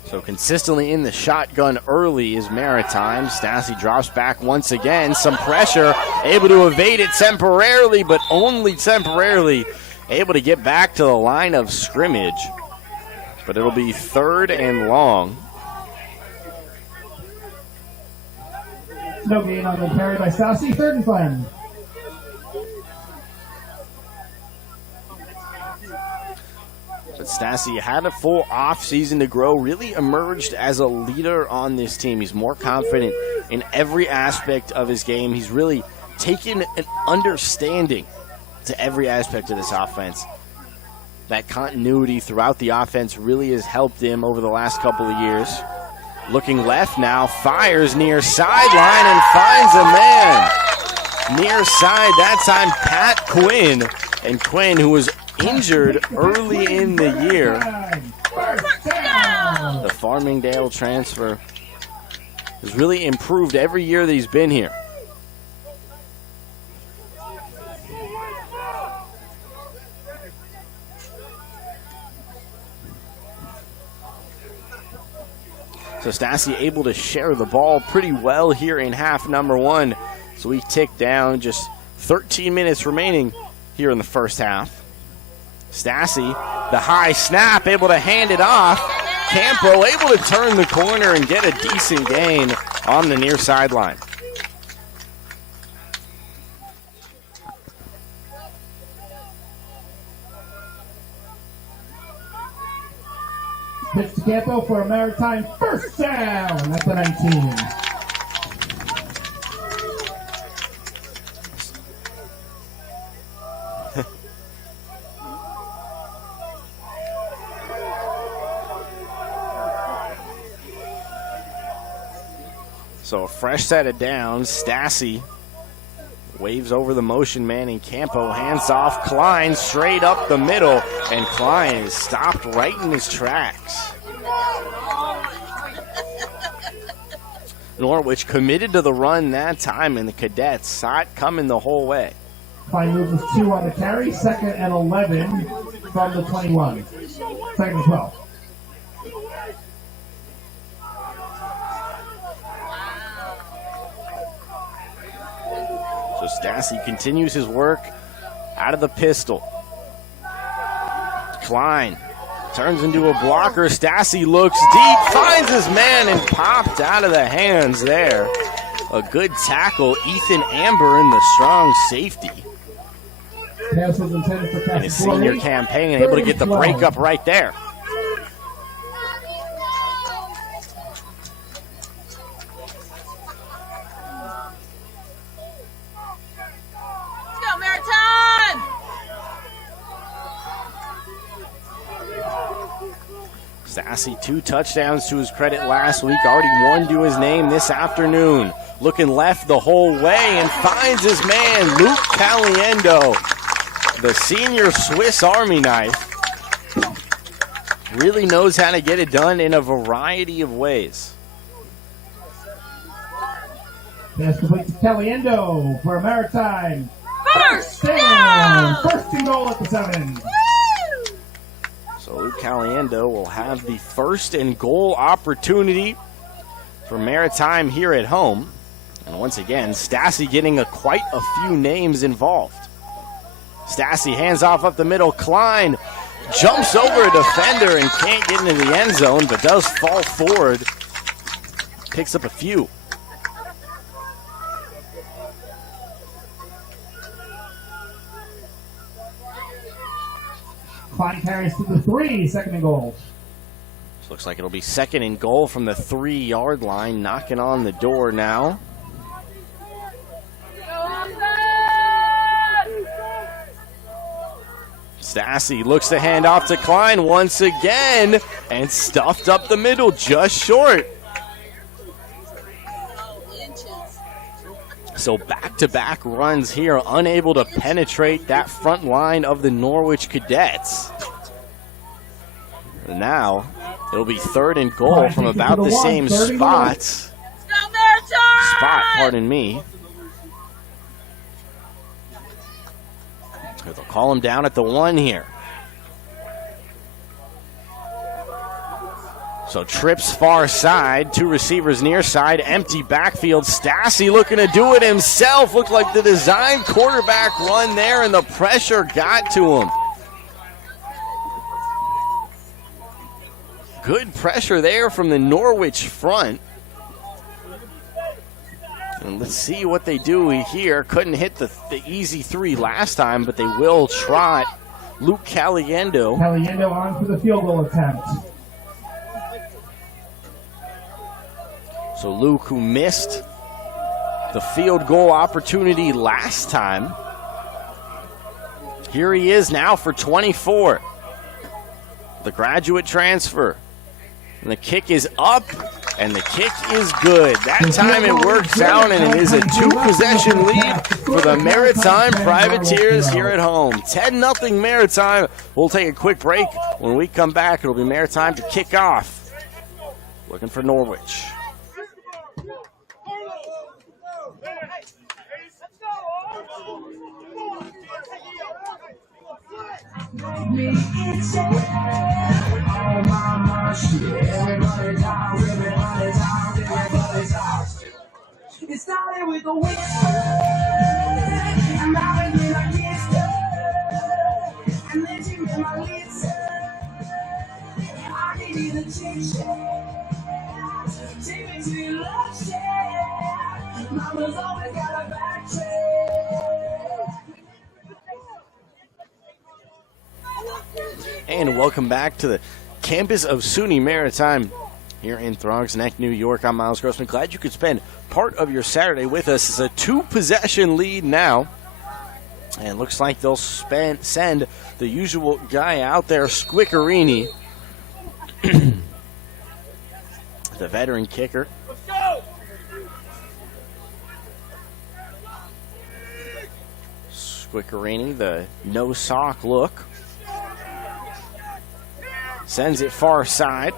So consistently in the shotgun early is Maritime. Stassi drops back once again. Some pressure. Able to evade it temporarily, but only temporarily. Able to get back to the line of scrimmage. But it'll be 3rd and long. No gain on the carry by Stassi. 3rd and 10. But Stassi had a full off season to grow, really emerged as a leader on this team. He's more confident in every aspect of his game. He's really taken an understanding to every aspect of this offense. That continuity throughout the offense really has helped him over the last couple of years. Looking left now, fires near sideline and finds a man. Near side, that time Pat Quinn. And Quinn, who was injured early in the year. The Farmingdale transfer has really improved every year that he's been here. So Stassi able to share the ball pretty well here in half number 1. So we tick down, just 13 minutes remaining here in the first half. Stassi, the high snap, able to hand it off. Campo able to turn the corner and get a decent gain on the near sideline. Pitch to Campo for a Maritime 1st down at the 19. So a fresh set of downs. Stassi waves over the motion man in Campo. Hands off Klein straight up the middle. And Klein is stopped right in his tracks. Norwich committed to the run that time, and the Cadets saw it coming the whole way. Klein moves with 2 on the carry. 2nd and 11 from the 21. 2nd and 12. So Stassi continues his work out of the pistol. Klein turns into a blocker. Stassi looks deep, finds his man, and popped out of the hands there. A good tackle. Ethan Amber in the strong safety. Pass was intended for In his senior campaign, able to get the breakup right there. Stassi, 2 touchdowns to his credit last week. Already 1 to his name this afternoon. Looking left the whole way and finds his man, Luke Caliendo. The senior Swiss Army knife. Really knows how to get it done in a variety of ways. Pass complete to Caliendo for a Maritime 1st down. 1st and goal at the 7. So Luke Caliendo will have the 1st and goal opportunity for Maritime here at home. And once again, Stassi getting quite a few names involved. Stassi hands off up the middle. Klein jumps over a defender and can't get into the end zone, but does fall forward. Picks up a few. Klein carries to the 3, 2nd and goal. Looks like it'll be 2nd and goal from the 3-yard line, knocking on the door now. Stassi looks to hand off to Klein once again and stuffed up the middle, just short. So back-to-back runs here, unable to penetrate that front line of the Norwich Cadets. And now it'll be 3rd and goal from about the same spot. Pardon me. They'll call him down at the 1 here. So trips far side, 2 receivers near side, empty backfield. Stassi looking to do it himself. Looked like the design quarterback run there, and the pressure got to him. Good pressure there from the Norwich front. And let's see what they do here. Couldn't hit the easy 3 last time, but they will trot Luke Caliendo. Caliendo on for the field goal attempt. So Luke, who missed the field goal opportunity last time, here he is now for 24. The graduate transfer. And the kick is up, and the kick is good. That time it works out, and it is a 2-possession lead for the Maritime Privateers here at home. 10-0 Maritime. We'll take a quick break. When we come back, it'll be Maritime to kick off. Looking for Norwich. It started with a whisper, and now it's been a kiss, and then she made my lips. I needed a chick, take me to your love share. Mama's always got a back And welcome back to the campus of SUNY Maritime here in Throgs Neck, New York. I'm Miles Grossman. Glad you could spend part of your Saturday with us. It's a 2-possession lead now. And looks like they'll send the usual guy out there, Squickerini, the veteran kicker. Squickerini, the no sock look. Sends it far side.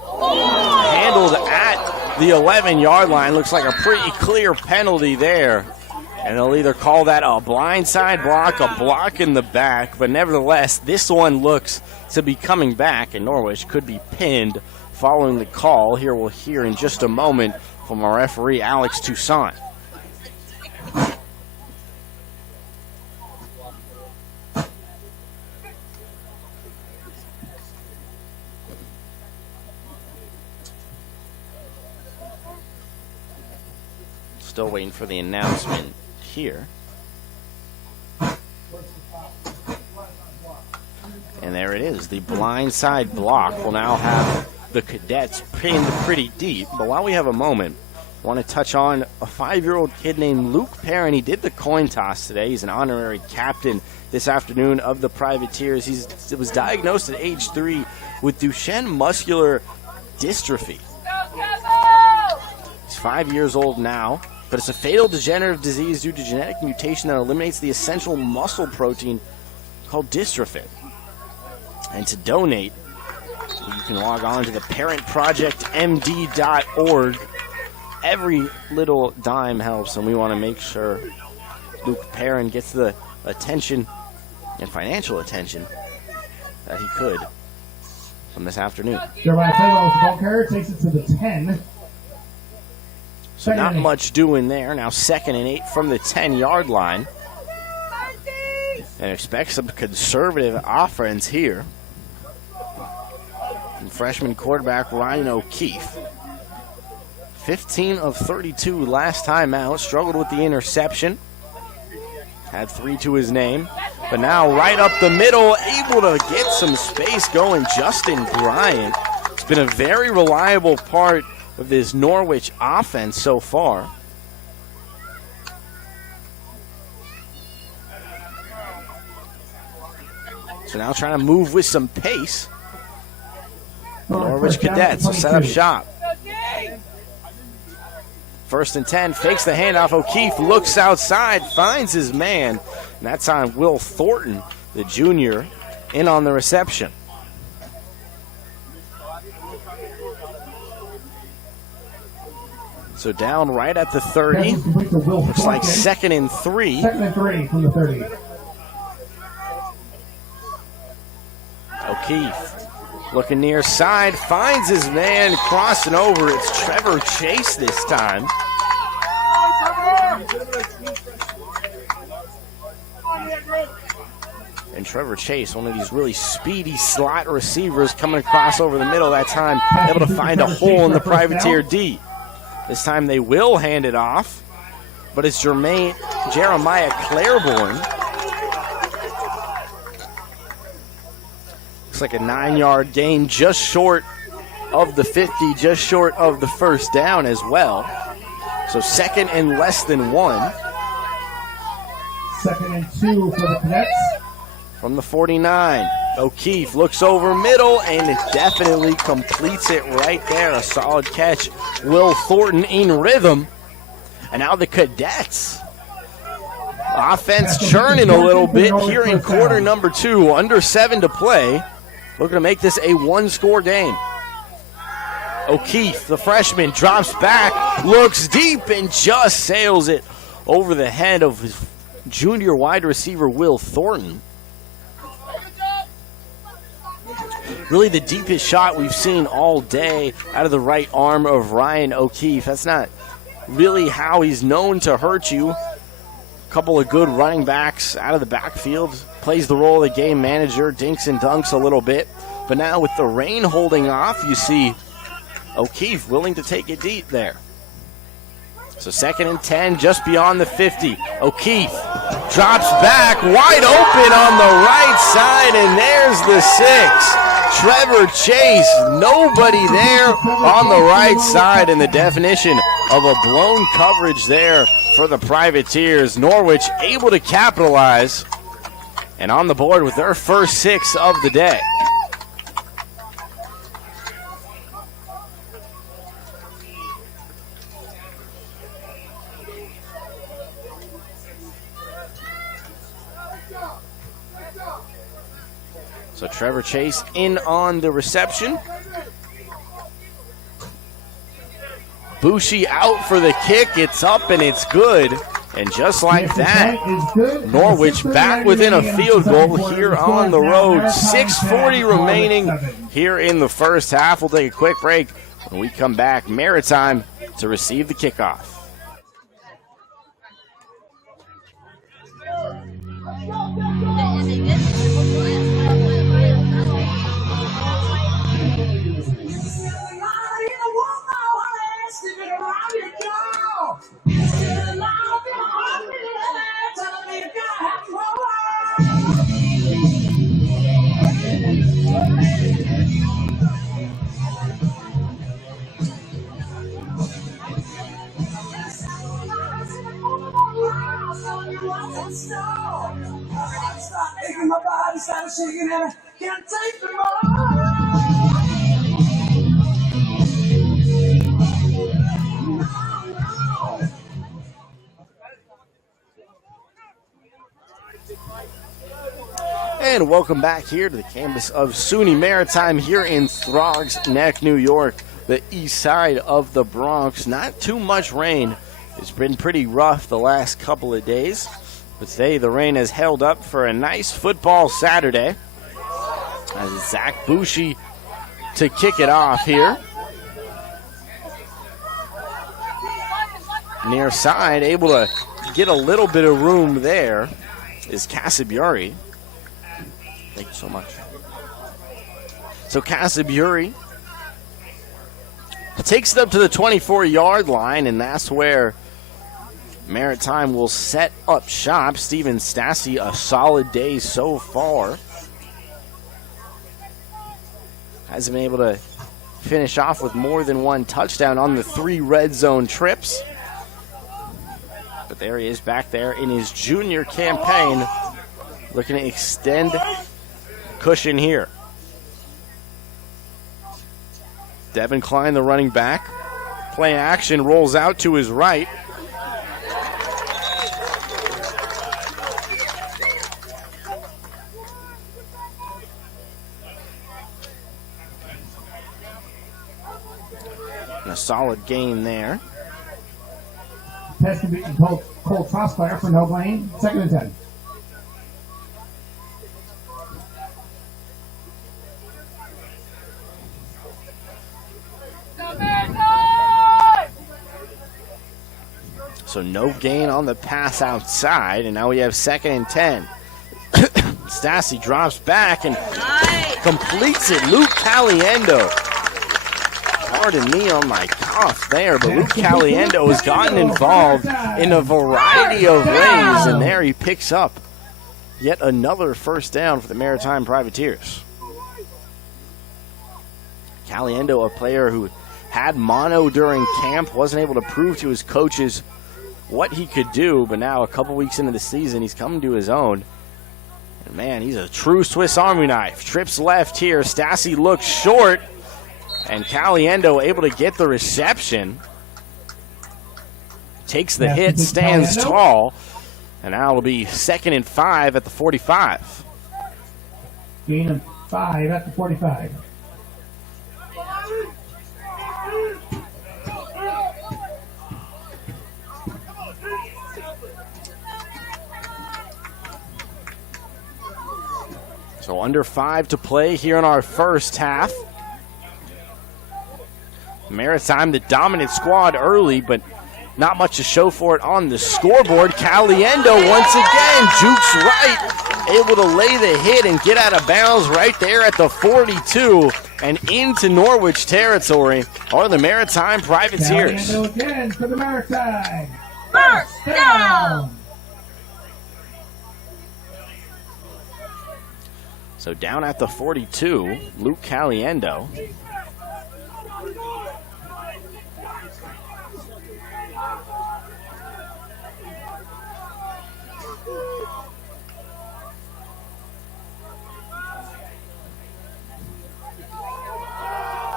Handled at the 11-yard line. Looks like a pretty clear penalty there. And they'll either call that a blindside block, a block in the back. But nevertheless, this one looks to be coming back, and Norwich could be pinned following the call. Here we'll hear in just a moment from our referee, Alex Toussaint. Still waiting for the announcement here. And there it is. The blindside block will now have the Cadets pinned pretty deep. But while we have a moment, I want to touch on a 5-year-old kid named Luke Perrin. He did the coin toss today. He's an honorary captain this afternoon of the Privateers. He was diagnosed at age 3 with Duchenne muscular dystrophy. He's 5 years old now. But it's a fatal degenerative disease due to genetic mutation that eliminates the essential muscle protein called dystrophin. And to donate, you can log on to the parentprojectmd.org. Every little dime helps, and we want to make sure Luke Perrin gets the attention and financial attention that he could from this afternoon. Jeremiah Claymore with the ball carrier takes it to the 10. So not much doing there. Now 2nd and 8 from the 10-yard line. And expect some conservative offense here. And freshman quarterback Ryan O'Keefe. 15 of 32 last time out. Struggled with the interception. Had 3 to his name. But now right up the middle, able to get some space going, Justin Bryant. It's been a very reliable part of this Norwich offense so far. So now trying to move with some pace. Norwich Cadets will set up shop. 1st and 10, fakes the handoff. O'Keefe looks outside, finds his man. And that's on Will Thornton, the junior, in on the reception. So down right at the 30. Looks like 2nd and 3. 2nd and 3 from the 30. O'Keefe looking near side, finds his man, crossing over. It's Trevor Chase this time. And Trevor Chase, one of these really speedy slot receivers, coming across over the middle that time, able to find a hole in the privateer D. This time they will hand it off, but it's Jeremiah Claiborne. Looks like a 9-yard gain, just short of the 50, just short of the first down as well. So 2nd and less than 1. 2nd and 2 for the Cadets. From the 49, O'Keefe looks over middle and it definitely completes it right there. A solid catch. Will Thornton in rhythm. And now the Cadets. Offense churning a little bit here in quarter number 2. Under 7 to play. Looking to make this a one-score game. O'Keefe, the freshman, drops back, looks deep, and just sails it over the head of his junior wide receiver, Will Thornton. Really the deepest shot we've seen all day out of the right arm of Ryan O'Keefe. That's not really how he's known to hurt you. A couple of good running backs out of the backfield. Plays the role of the game manager, dinks and dunks a little bit. But now with the rain holding off, you see O'Keefe willing to take it deep there. So 2nd and 10, just beyond the 50. O'Keefe drops back, wide open on the right side, and there's the 6. Trevor Chase, nobody there on the right side, and the definition of a blown coverage there for the Privateers. Norwich able to capitalize and on the board with their first 6 of the day. So Trevor Chase in on the reception. Bushi out for the kick. It's up and it's good. And just like that, Norwich back within a field goal here on the road. 6:40 remaining here in the first half. We'll take a quick break. When we come back, Maritime to receive the kickoff. My body started shaking and I can't take no more. And welcome back here to the campus of SUNY Maritime here in Throgs Neck, New York, the east side of the Bronx. Not too much rain. It's been pretty rough the last couple of days. But today the rain has held up for a nice football Saturday. As Zach Bushi to kick it off here. Near side, able to get a little bit of room there is Casabiuri. Thank you so much. So Casabiuri takes it up to the 24-yard line, and that's where Maritime will set up shop. Steven Stassi, a solid day so far. Hasn't been able to finish off with more than one touchdown on the 3 red zone trips. But there he is back there in his junior campaign, looking to extend cushion here. Devin Klein, the running back. Play action, rolls out to his right. And a solid gain there. Pass can be Cole Crossfire for no gain. 2nd and 10. So no gain on the pass outside, and now we have 2nd and 10. Stassi drops back and completes it. Luke Caliendo. Pardon me on my cough there, but Luke Caliendo has gotten involved in a variety of ways, and there he picks up yet another first down for the Maritime Privateers. Caliendo, a player who had mono during camp, wasn't able to prove to his coaches what he could do, but now a couple weeks into the season, he's come to his own. And man, he's a true Swiss Army knife. Trips left here. Stassi looks short, and Caliendo able to get the reception. Takes the hit, stands tall, and now it'll be 2nd and 5 at the 45. Gain of 5 at the 45. So under 5 to play here in our first half. Maritime, the dominant squad early, but not much to show for it on the scoreboard. Caliendo once again jukes right, able to lay the hit and get out of bounds right there at the 42 and into Norwich territory are the Maritime Privateers. Caliendo again for the Maritime. First down. So down at the 42, Luke Caliendo.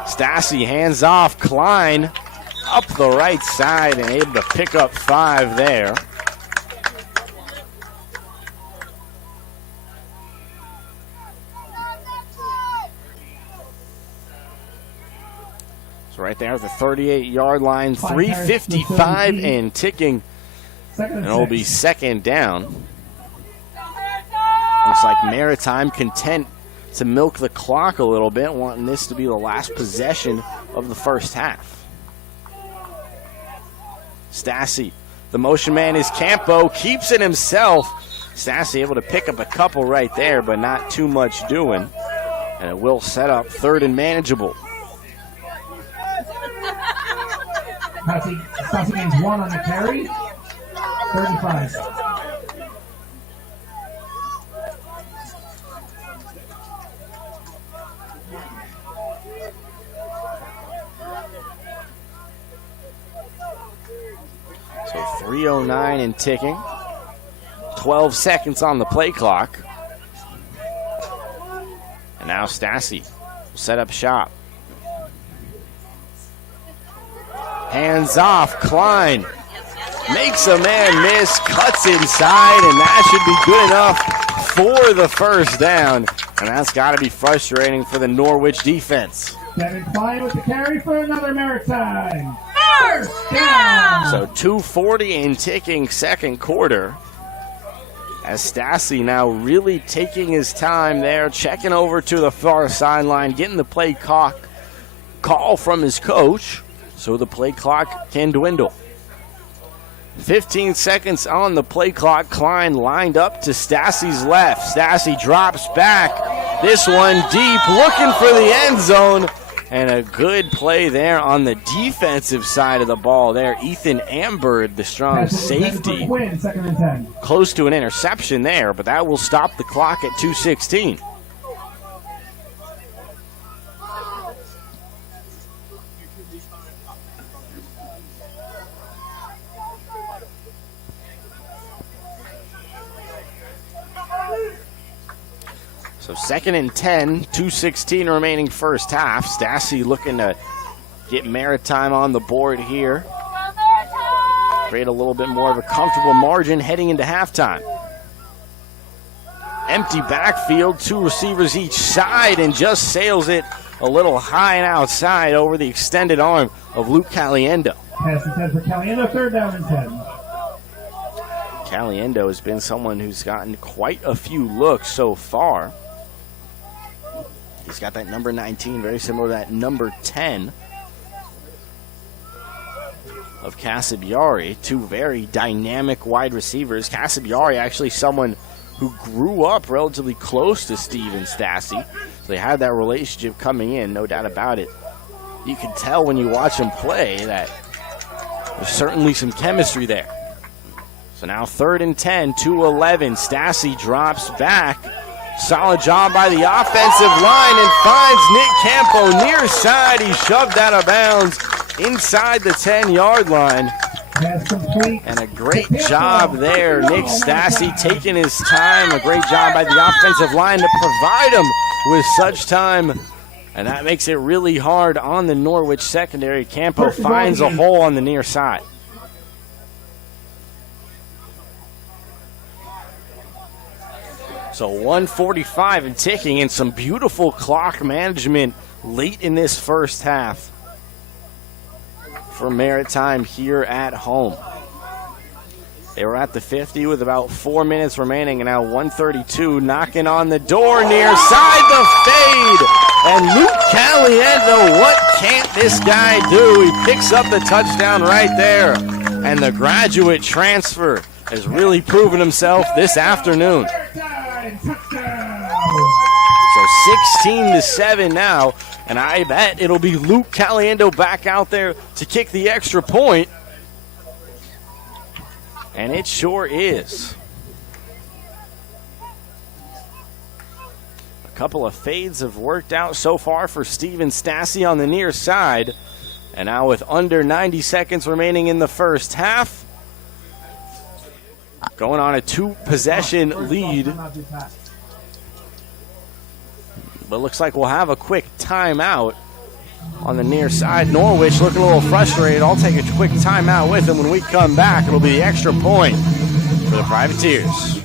Stassi hands off. Klein up the right side and able to pick up 5 there. So right there at the 38-yard line, 3:55 and ticking. And it'll be 2nd down. Looks like Maritime content to milk the clock a little bit, wanting this to be the last possession of the first half. Stassi, the motion man is Campo, keeps it himself. Stassi able to pick up a couple right there, but not too much doing. And it will set up 3rd and manageable. Stassi gains 1 on the carry. 35. So 3:09 and ticking. 12 seconds on the play clock. And now Stassi will set up shop. Hands off, Klein makes a man miss, cuts inside, and that should be good enough for the first down. And that's got to be frustrating for the Norwich defense. Devin Klein with the carry for another Maritime. First down! So 2:40 and ticking, second quarter. As Stassi now really taking his time there, checking over to the far sideline, getting the play call from his coach, so the play clock can dwindle. 15 seconds on the play clock. Klein lined up to Stassi's left. Stassi drops back. This one deep, looking for the end zone. And a good play there on the defensive side of the ball there. Ethan Ambird, the strong safety. Second and 10. Close to an interception there, but that will stop the clock at 2:16. So second and 10, 2:16 remaining first half. Stassi looking to get Maritime on the board here. Create a little bit more of a comfortable margin heading into halftime. Empty backfield, 2 receivers each side, and just sails it a little high and outside over the extended arm of Luke Caliendo. Pass intended for Caliendo, third down and 10. Caliendo has been someone who's gotten quite a few looks so far. He's got that number 19, very similar to that number 10 of Casabiari. 2 very dynamic wide receivers. Casabiari actually someone who grew up relatively close to Steven Stassi. So they had that relationship coming in, no doubt about it. You can tell when you watch him play that there's certainly some chemistry there. So now third and 10, 2:11. Stassi drops back. Solid job by the offensive line and finds Nick Campo near side. He shoved out of bounds inside the 10-yard line. And a great job there. Nick Stassi taking his time. A great job by the offensive line to provide him with such time. And that makes it really hard on the Norwich secondary. Campo finds a hole on the near side. So 1:45 and ticking, and some beautiful clock management late in this first half for Maritime here at home. They were at the 50 with about 4 minutes remaining, and now 1:32 knocking on the door near side, the fade. And Luke Caliendo, what can't this guy do? He picks up the touchdown right there. And the graduate transfer has really proven himself this afternoon. So 16-7 now, and I bet it'll be Luke Caliendo back out there to kick the extra point. And it sure is. A couple of fades have worked out so far for Steven Stassi on the near side. And now with under 90 seconds remaining in the first half, going on a 2-possession lead. But looks like we'll have a quick timeout on the near side. Norwich looking a little frustrated. I'll take a quick timeout with them. When we come back, it'll be the extra point for the Privateers.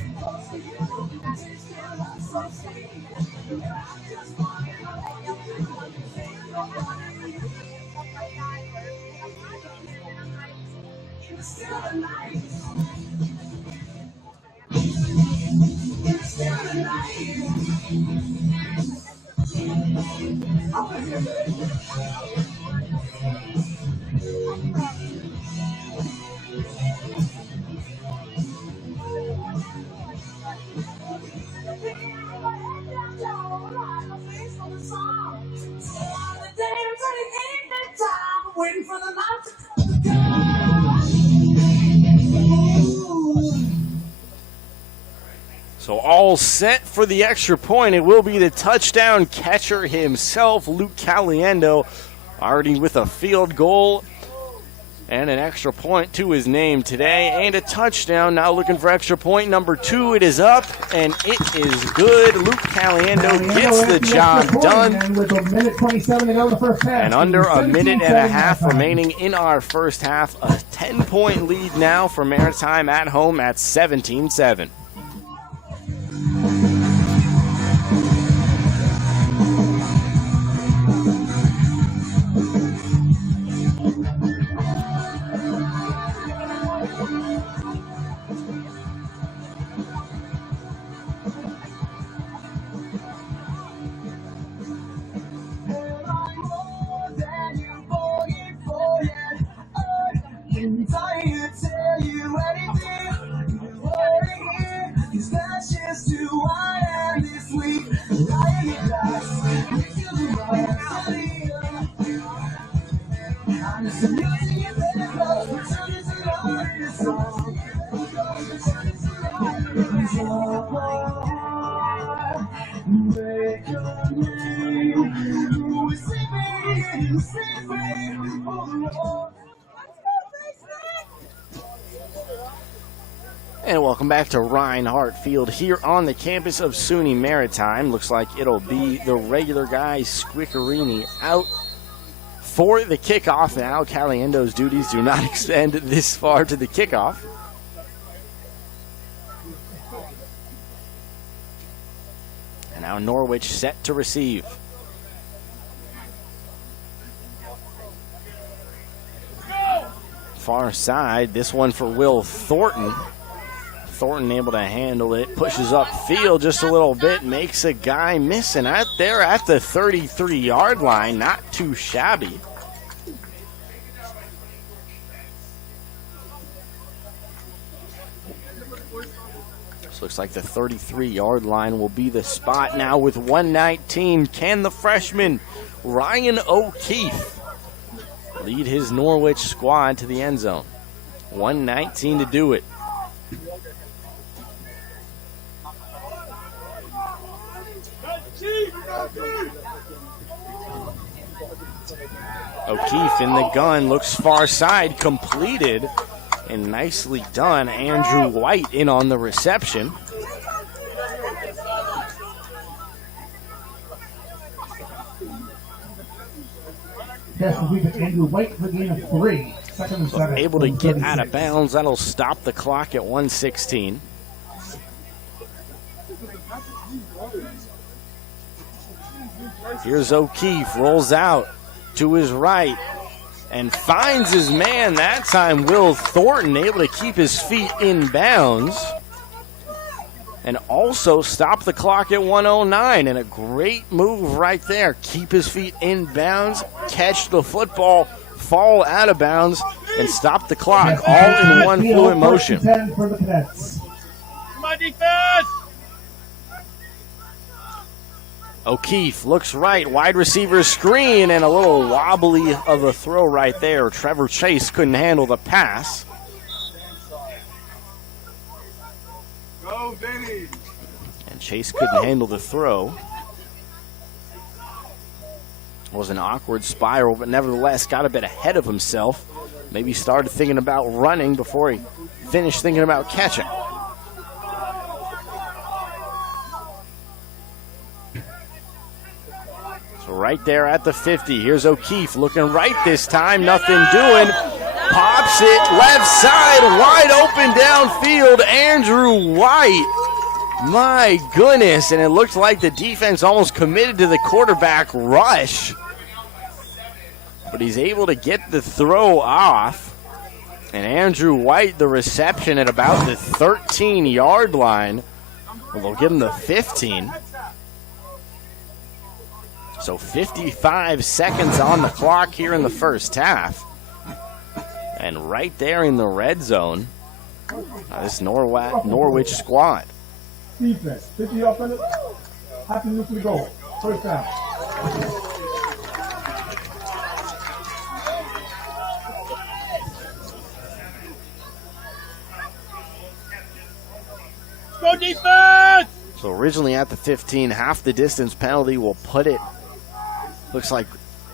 So all set for the extra point. It will be the touchdown catcher himself, Luke Caliendo, already with a field goal and an extra point to his name today, and a touchdown. Now looking for extra point number 2. It is up, and it is good. Luke Caliendo gets the job done. And under a minute and a half remaining in our first half, a 10-point lead now for Maritime at home at 17-7. And welcome back to Reinhardt Field here on the campus of SUNY Maritime. Looks like it'll be the regular guy, Squickerini, out for the kickoff. Now Caliendo's duties do not extend this far to the kickoff. And now Norwich set to receive. Far side, this one for Will Thornton. Thornton able to handle it, pushes upfield just a little bit, makes a guy miss, and out there at the 33-yard line, not too shabby. This looks like the 33-yard line will be the spot now with 119. Can the freshman Ryan O'Keefe lead his Norwich squad to the end zone? 119 to do it. O'Keefe in the gun, looks far side, completed, and nicely done. Andrew White in on the reception. Pass completed to Andrew White for a gain of 3. Second and 7. Able to get out of bounds. That'll stop the clock at 1:16. Here's O'Keefe, rolls out to his right and finds his man. That time Will Thornton able to keep his feet in bounds and also stop the clock at 1:09. And a great move right there. Keep his feet in bounds, catch the football, fall out of bounds, and stop the clock all in one fluid motion. 10 for the Cadets. Come on, defense! O'Keefe looks right, wide receiver screen, and a little wobbly of a throw right there. Trevor Chase couldn't handle the pass. Go, Vinny! And Chase couldn't handle the throw. It was an awkward spiral, but nevertheless got a bit ahead of himself. Maybe started thinking about running before he finished thinking about catching. So right there at the 50, here's O'Keefe looking right this time, nothing doing. Pops it left side, wide open downfield, Andrew White. My goodness, and it looked like the defense almost committed to the quarterback rush. But he's able to get the throw off. And Andrew White, the reception at about the 13-yard line. Well, they'll give him the 15. So 55 seconds on the clock here in the first half. And right there in the red zone, this Norwich squad. Defense, 50 offense, happy to the goal. First down. Go, defense! So originally at the 15, half the distance penalty will put it, looks like,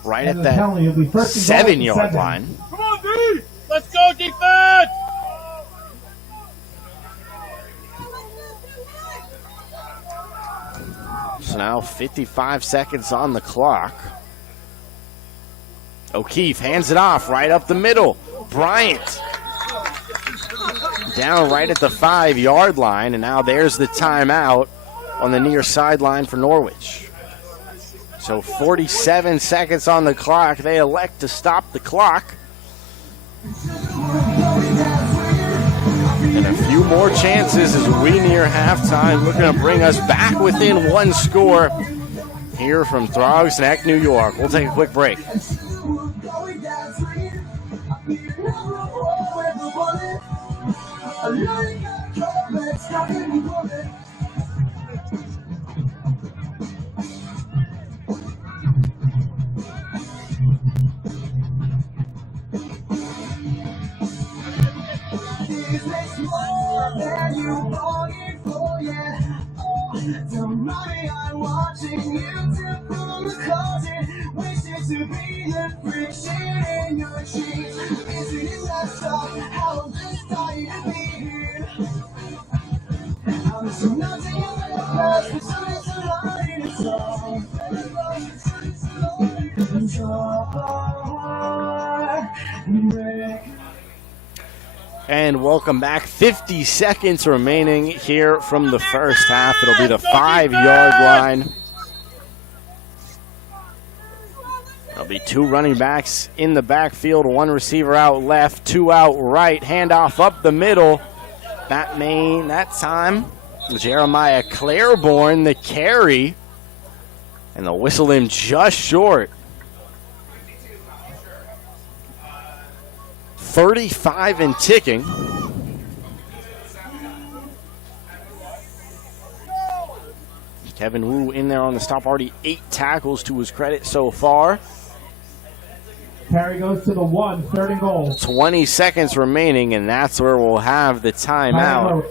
right at that 7-yard line. Come on, D! Let's go, defense! So now 55 seconds on the clock. O'Keefe hands it off right up the middle. Bryant down right at the 5-yard line, and now there's the timeout on the near sideline for Norwich. So 47 seconds on the clock. They elect to stop the clock. And a few more chances as we near halftime, looking to bring us back within one score here from Throgs Neck, New York. We'll take a quick break. is this more than you longing for, yeah. Don't mind, I'm watching you tip from the closet, wishing to be the friction in your cheeks. Isn't it that stuff? How I'm just dying to be here. I'm so nothing in the past, but so it's a line in song. And welcome back. 50 seconds remaining here from the first half. It'll be the 5-yard line. There'll be 2 running backs in the backfield, 1 receiver out left, 2 out right. Handoff up the middle. That time, Jeremiah Claiborne, the carry. And they'll whistle him just short. 35 and ticking. Kevin Wu in there on the stop, already 8 tackles to his credit so far. Carry goes to the 1, 3rd and goal. 20 seconds remaining, and that's where we'll have the timeout.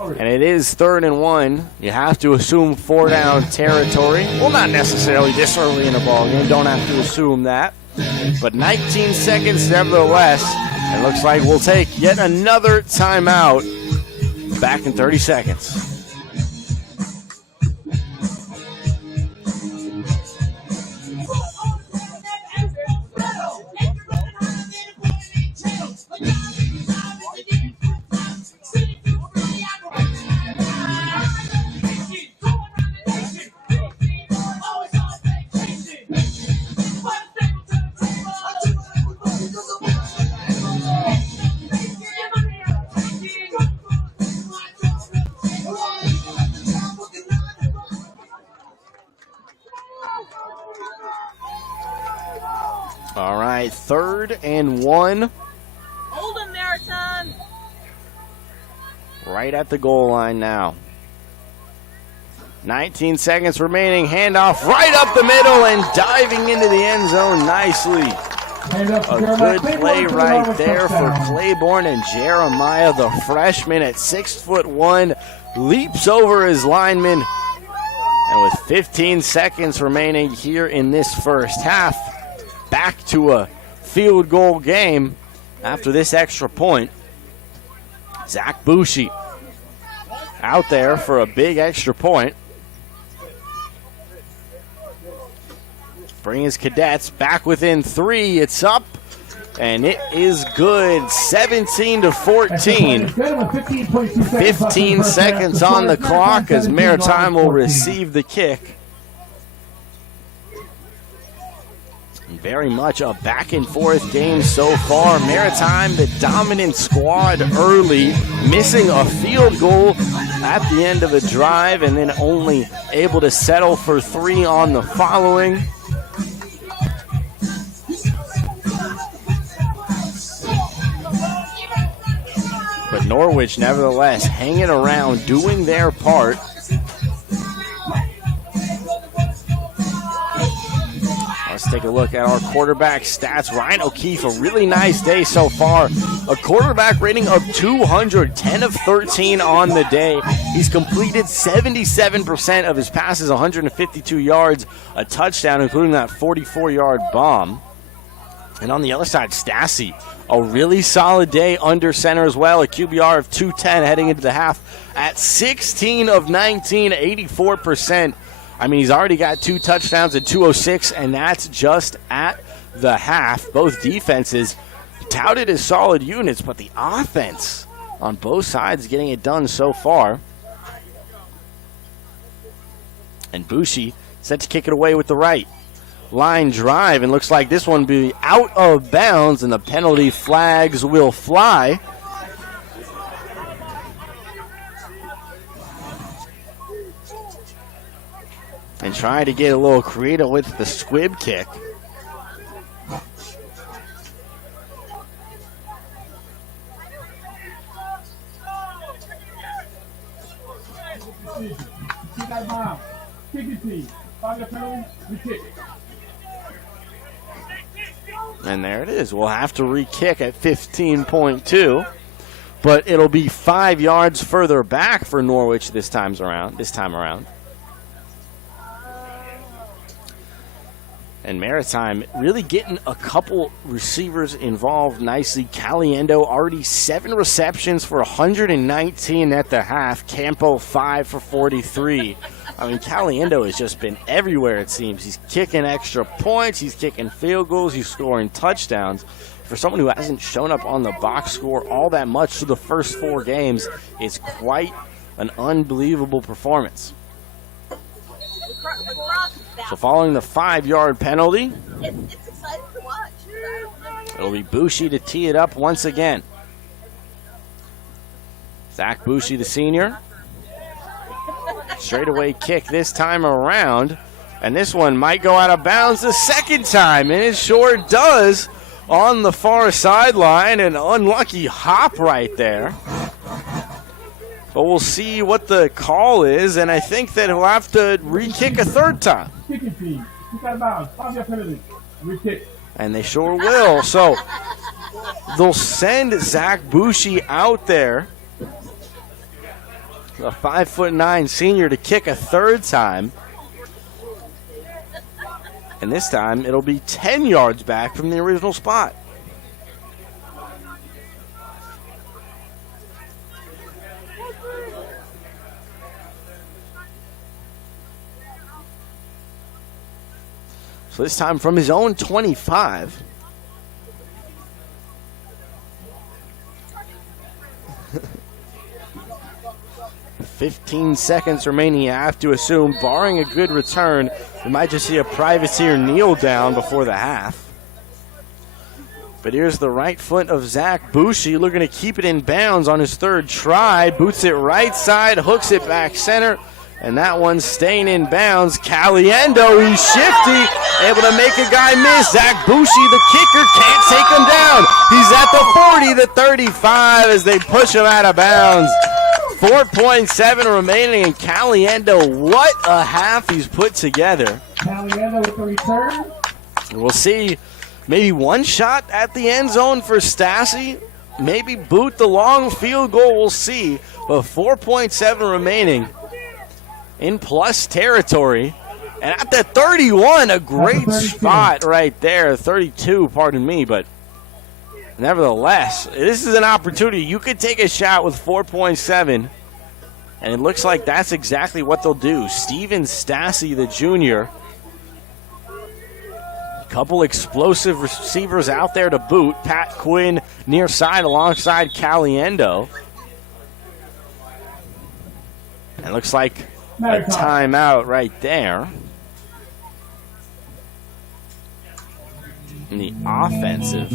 And it is 3rd and 1. You have to assume 4-down territory. Well, not necessarily this early in the ball game. Don't have to assume that. But 19 seconds nevertheless. It looks like we'll take yet another timeout. Back in 30 seconds. All right, 3rd and 1. Hold him, Maritime. Right at the goal line now. 19 seconds remaining. Handoff right up the middle and diving into the end zone nicely. A good play right there for Claiborne, and Jeremiah, the freshman at 6'1", leaps over his lineman. And with 15 seconds remaining here in this first half, back to a field goal game after this extra point. Zach Bushi out there for a big extra point. Bring his Cadets back within 3. It's up, and it is good. 17-14. 15 seconds on the clock as Maritime will receive the kick. Very much a back-and-forth game so far. Maritime, the dominant squad early, missing a field goal at the end of a drive and then only able to settle for 3 on the following. But Norwich, nevertheless, hanging around, doing their part. Let's take a look at our quarterback stats. Ryan O'Keefe, a really nice day so far. A quarterback rating of 200, 10 of 13 on the day. He's completed 77% of his passes, 152 yards, a touchdown, including that 44-yard bomb. And on the other side, Stassi, a really solid day under center as well. A QBR of 210 heading into the half at 16 of 19, 84%. I mean, he's already got 2 touchdowns at 206, and that's just at the half. Both defenses touted as solid units, but the offense on both sides getting it done so far. And Bushi set to kick it away with the right. Line drive, and looks like this one will be out of bounds, and the penalty flags will fly. And trying to get a little creative with the squib kick. And there it is. We'll have to re-kick at 15.2. but it'll be 5 yards further back for Norwich this time around. And Maritime really getting a couple receivers involved nicely. Caliendo already 7 receptions for 119 at the half. Campo 5 for 43. I mean, Caliendo has just been everywhere, it seems. He's kicking extra points. He's kicking field goals. He's scoring touchdowns. For someone who hasn't shown up on the box score all that much through the first 4 games, it's quite an unbelievable performance. So following the 5-yard penalty, It's exciting to watch. it'll be Bushi to tee it up once again. Zach Bushi, the senior. Straightaway kick this time around. And this one might go out of bounds the second time. And it sure does on the far sideline. An unlucky hop right there. But we'll see what the call is, and I think that he'll have to re-kick a third time. And they sure will. So they'll send Zach Bushi out there, a 5'9" senior, to kick a third time. And this time it'll be 10 yards back from the original spot. So this time from his own 25. "15 seconds remaining, you have to assume. Barring a good return, we might just see a privateer kneel down before the half. But here's the right foot of Zach Bushi, looking to keep it in bounds on his third try. Boots it right side, hooks it back center. And that one's staying in bounds. Caliendo, he's shifty, able to make a guy miss. Zach Bushi, the kicker, can't take him down. He's at the 40, the 35 as they push him out of bounds. 4.7 remaining, and Caliendo, what a half he's put together. Caliendo with the return. We'll see maybe one shot at the end zone for Stassi. Maybe boot the long field goal, we'll see. But 4.7 remaining. In plus territory. And at the 31, a great 32. spot right there. 32, pardon me, but nevertheless, this is an opportunity. You could take a shot with 4.7, and it looks like that's exactly what they'll do. Steven Stassi, the junior. A couple explosive receivers out there to boot. Pat Quinn near side alongside Caliendo. And it looks like a timeout right there. In the offensive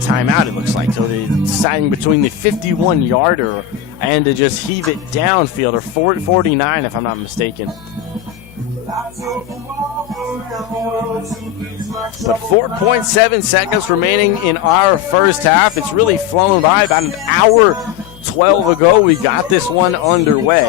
timeout, it looks like. So they're deciding between the 51-yarder and to just heave it downfield, or 49 if I'm not mistaken. But 4.7 seconds remaining in our first half. It's really flown by. About an hour 12 ago, we got this one underway.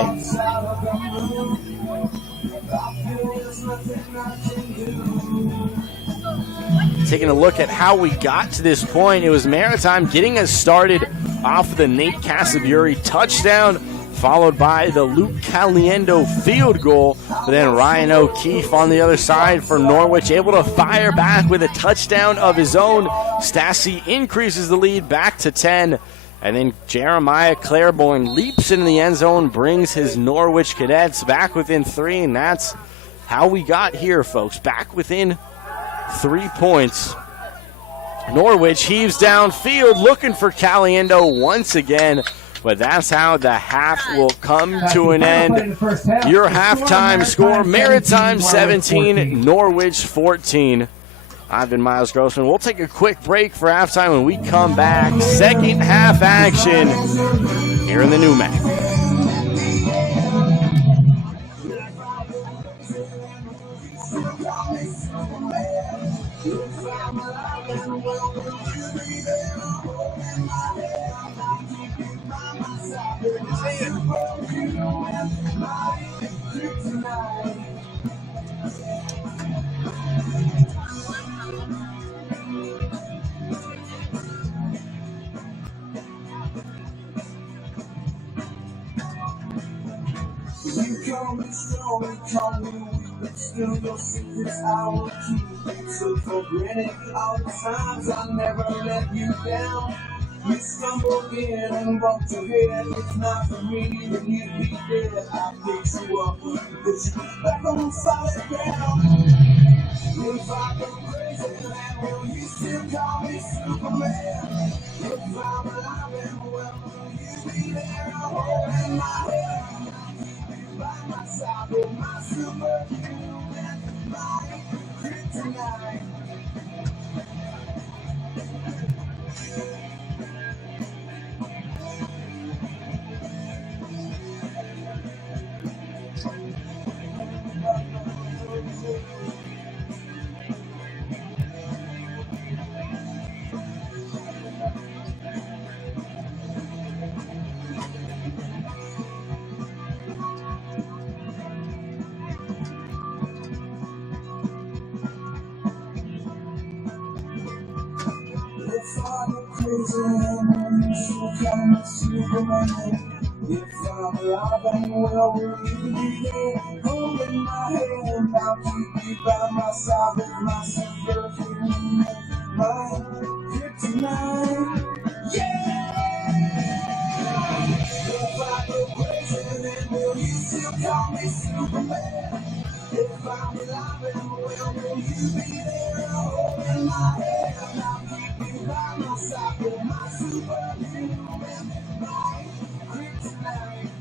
Taking a look at how we got to this point, it was Maritime getting us started off the Nate Casaburi touchdown, followed by the Luke Caliendo field goal. But then Ryan O'Keefe on the other side for Norwich, able to fire back with a touchdown of his own. Stassi increases the lead back to 10. And then Jeremiah Claiborne leaps into the end zone, brings his Norwich Cadets back within 3. And that's how we got here, folks. Back within 3 points. Norwich heaves downfield, looking for Caliendo once again. But that's how the half will come to an end. Your halftime score, Maritime 17, Norwich 14. I've been Miles Grossman. We'll take a quick break for halftime. When we come back, second half action here in the New Mac. strong, call me weak, but still your secrets I will keep. Took for granted all the times I never let you down. You stumbled in and bumped your head. If not for me, then you'd be dead. I picked you up, put you back on solid ground. If I go crazy, then will you still call me Superman? If I'm alive and well, will you be there holding my hand? By my side, with my superhuman, my kryptonite. If I'm a crazy woman, she'll call me Superman. If I'm alive and well, will you be there holding my hand? I'll keep you by my side with my superhuman, my kryptonite. Yeah! If I go crazy, then will you still call me Superman? If I'm alive and well, will you be there holding my hand? I'll keep you by my side with my superhuman, my kryptonite.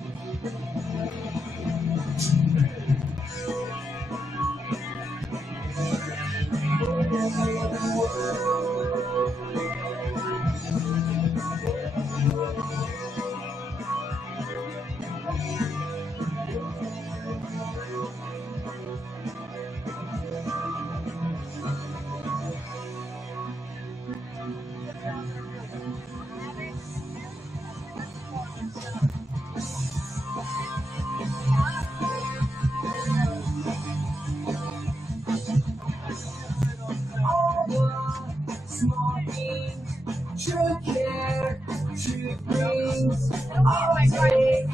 All the small things, true care, true things. I'll take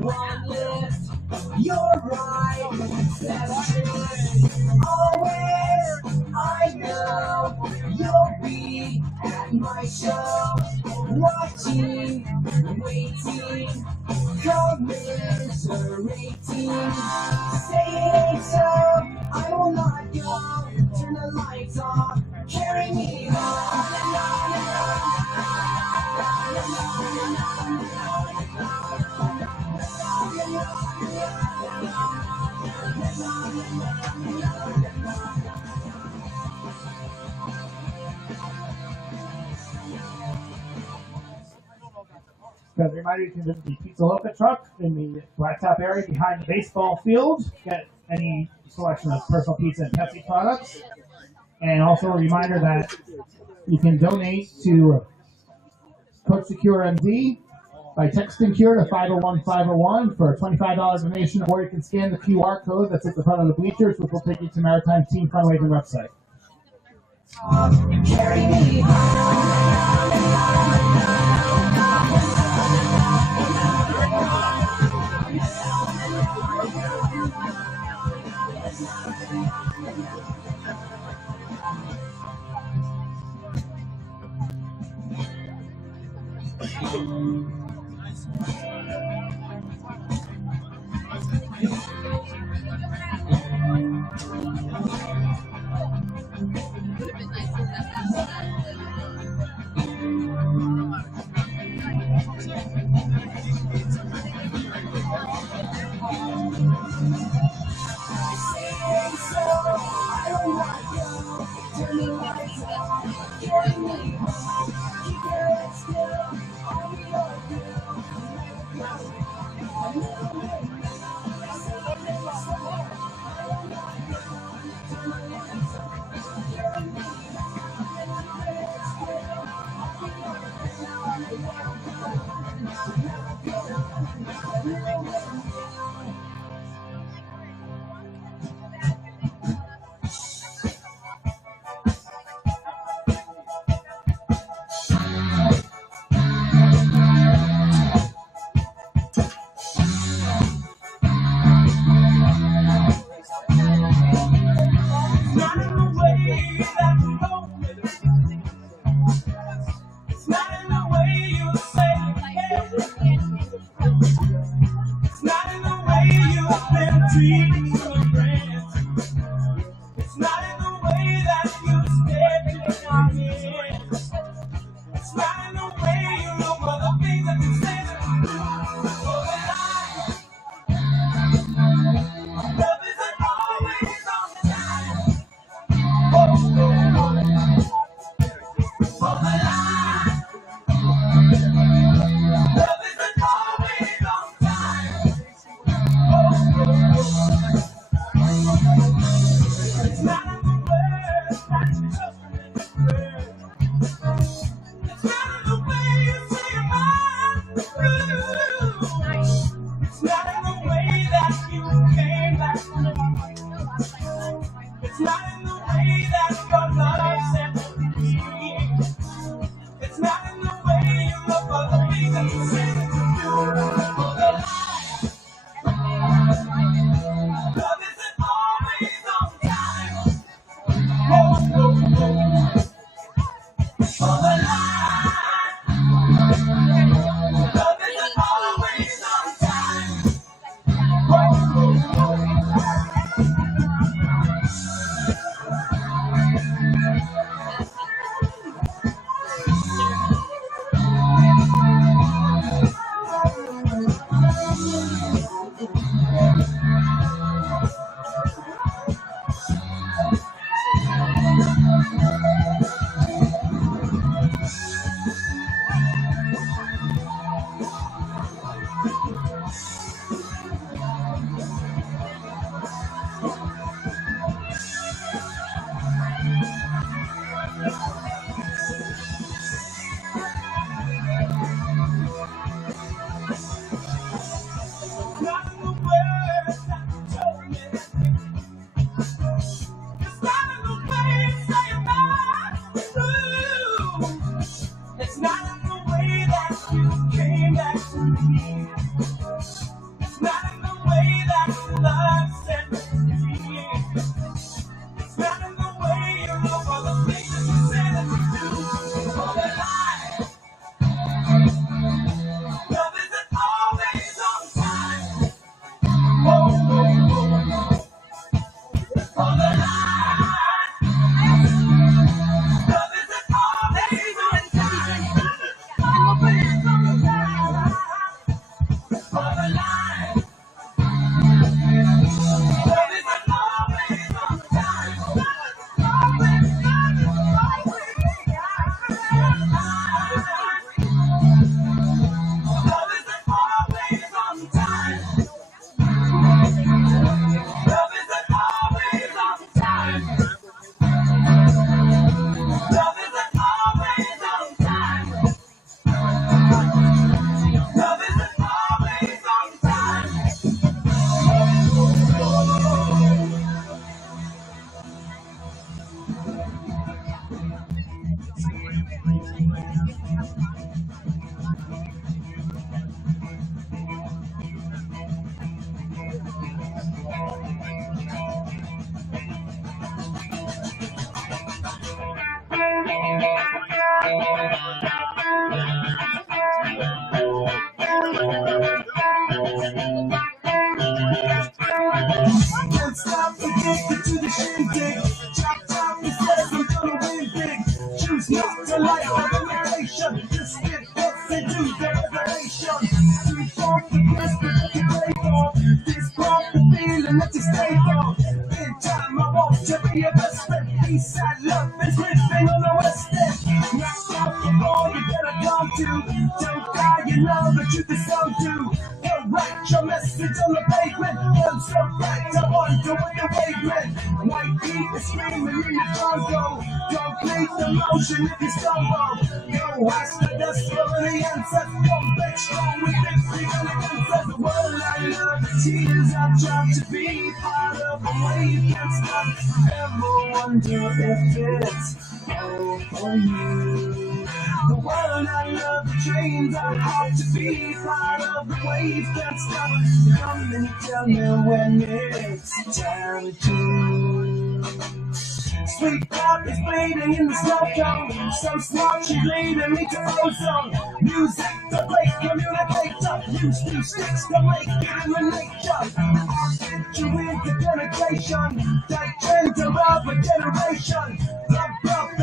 one lift, you're right, that's true. Always, I know you'll be at my show, watching, waiting, commiserating. Say it ain't so, I will not go. Turn the lights off, carry me on and on and As a reminder, you can visit the Pizza Loca truck in the blacktop area behind the baseball field. Get any selection of personal pizza and Pepsi products. And also a reminder that you can donate to Coach Secure MD by texting Cure to 501-501 for a $25 donation, or you can scan the QR code that's at the front of the bleachers, which will take you to Maritime Team fundraising website. carry me Choose not to life of imitation. Just get what's into the revelation. Sweet off the bliss that you pray for. This part the feeling that you stay for. In time I want to be your best friend. Peace and love is living on the west end. Knock out the ball you better come to. Don't die, you know the truth is so due. Go write your message on the pavement. Don't stop back to wonder what the wave meant. White heat is screaming in the Congo. Don't bleed the motion if you stumble. Go ask the dust for the answer. Come back strong with victory and against the world I love. The tears I try to be part of the wave can't stop. Ever wonder if it's all for you. The world I love, the dreams I hope to be part of the wave can't stop. Come and tell me when it's time to. Sweet pop is bleeding in the snow cone. So smart she leading me to ozone. Music to break communicator. Use two sticks to make it in the nature. I'll fit you into penetration. That gender of a generation. The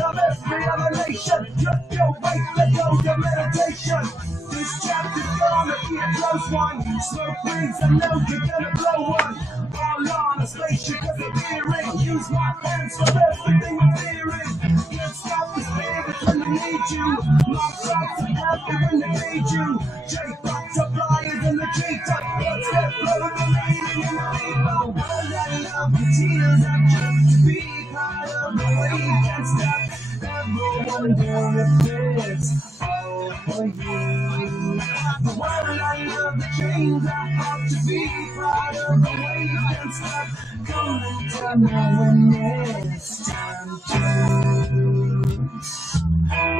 of every other nation. Look your way to go to meditation. This chapter's gonna be a close one. Smoke rings, I know you're gonna blow one. All on a spaceship disappearing. Use my hands for everything I'm fearing. Can't stop the spirit when they need you. My thoughts are happy when they need you. J-butterflies in the treetop. What's that flow remaining in the rainbow? World I love, the tears I just to be part of the wave can't stop. Ever wonder if it's all for you? The world I love, the dreams I hope to be part of the wave can't stop. Come and tell me when it's time to.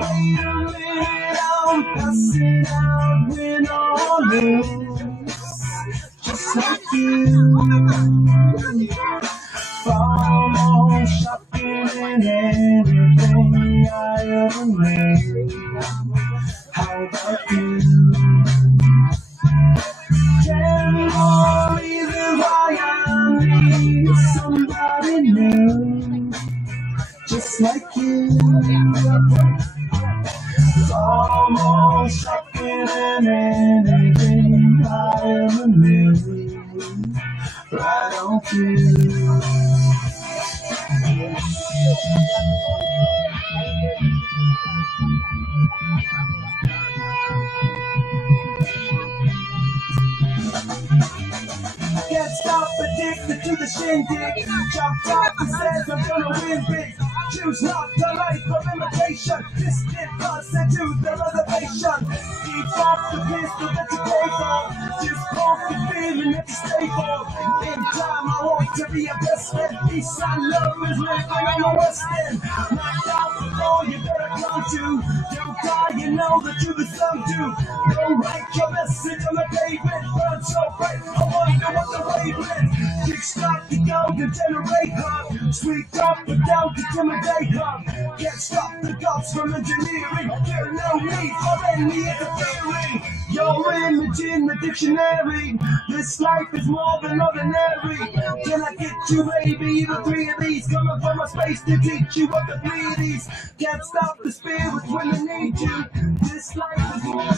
Wait a minute, I'm passing out, win or lose. Just like you. Far more shocking than anything I ever made. How about you? 10 more reasons why I need somebody new, just like you. Far more shocking than anything I ever knew. Right on cue. Can't stop addicted to the shindig. Chop top and says I'm gonna win big. Choose not the life of imitation. This kid was sent to the reservation. Keep off the pistol that you pay for. Just off the feeling that you stay for. In time I want to be your best friend. Peace and love is living on the west end. Knocked out before you better come to. Don't die, you know the truth is some do. Don't write your message on the pavement. Burn so bright, I wonder what the wavelength. Kickstart the golden generator. Sweet up but don't intimidate her. Can't stop the gods from engineering. There's no need for any interfering. Your image in the dictionary. This life is more than ordinary. Can I get you maybe even 3 of these? Coming from a space to teach you what the bleed is. Can't stop the spirit when they need you. This life is more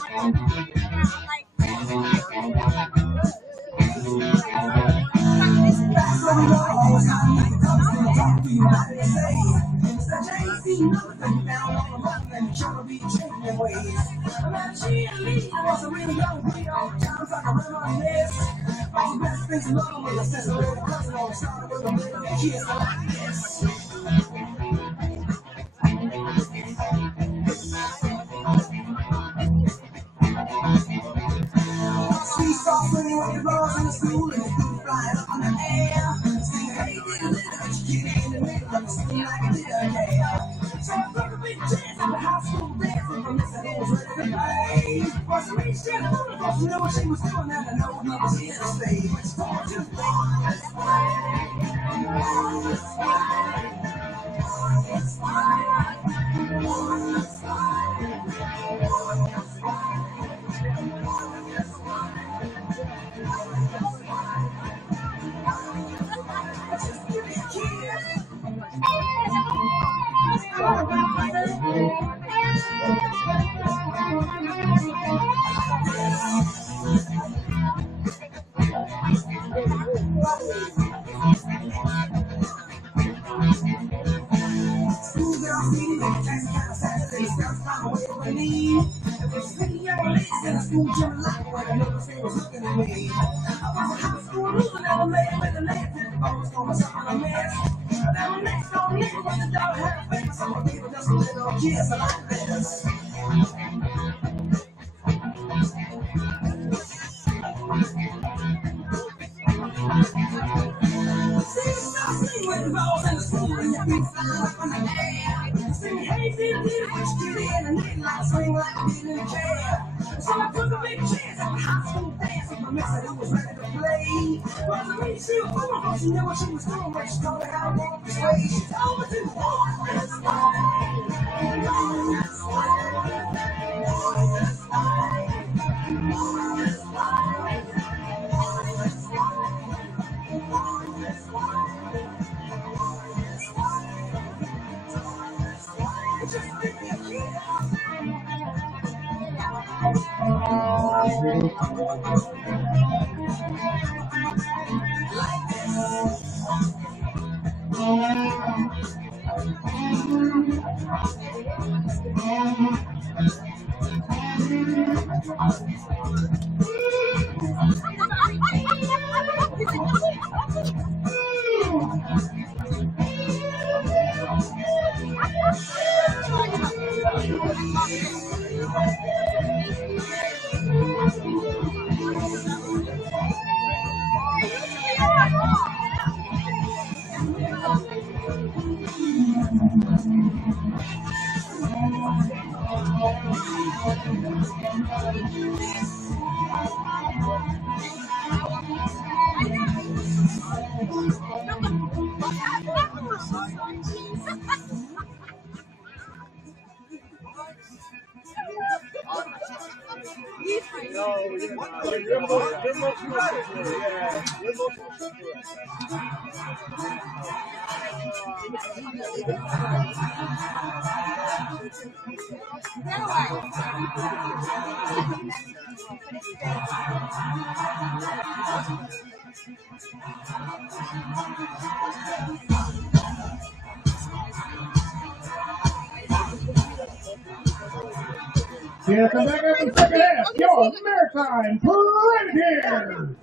Yeah, come back up in the second half. Your Maritime Pregame.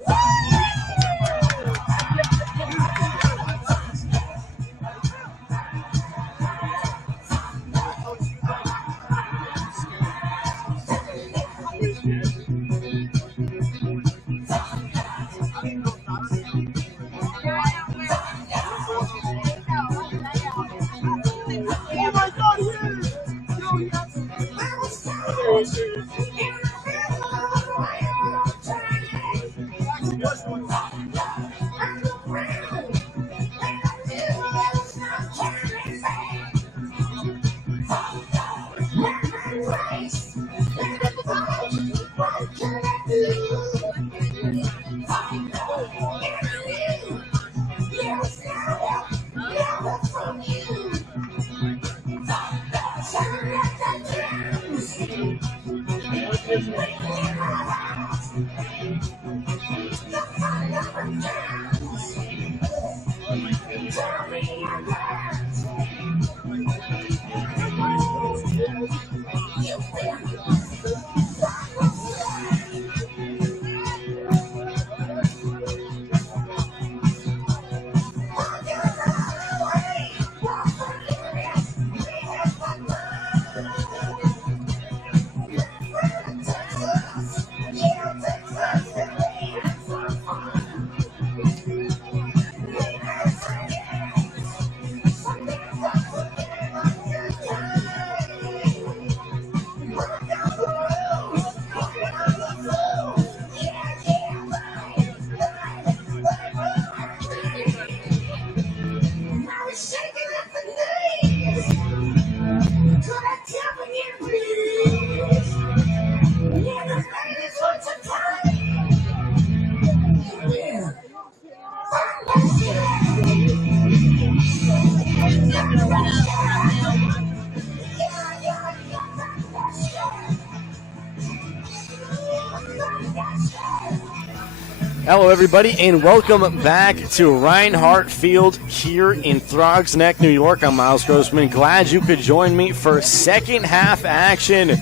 Hello, everybody, and welcome back to Reinhardt Field here in Throgs Neck, New York. I'm Miles Grossman. Glad you could join me for second half action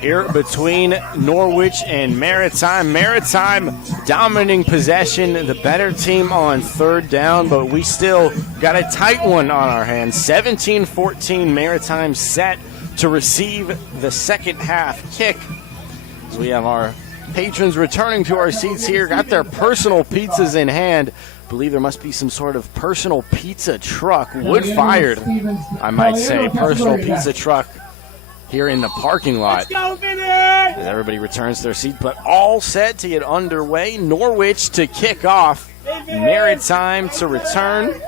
here between Norwich and Maritime. Maritime dominating possession, the better team on third down, but we still got a tight one on our hands. 17-14, Maritime set to receive the second half kick. So we have our patrons returning to our seats here, got their personal pizzas in hand. Believe there must be some sort of personal pizza truck, wood-fired, I might say, personal pizza truck here in the parking lot. As everybody returns to their seat, but all set to get underway. Norwich to kick off, Maritime to return.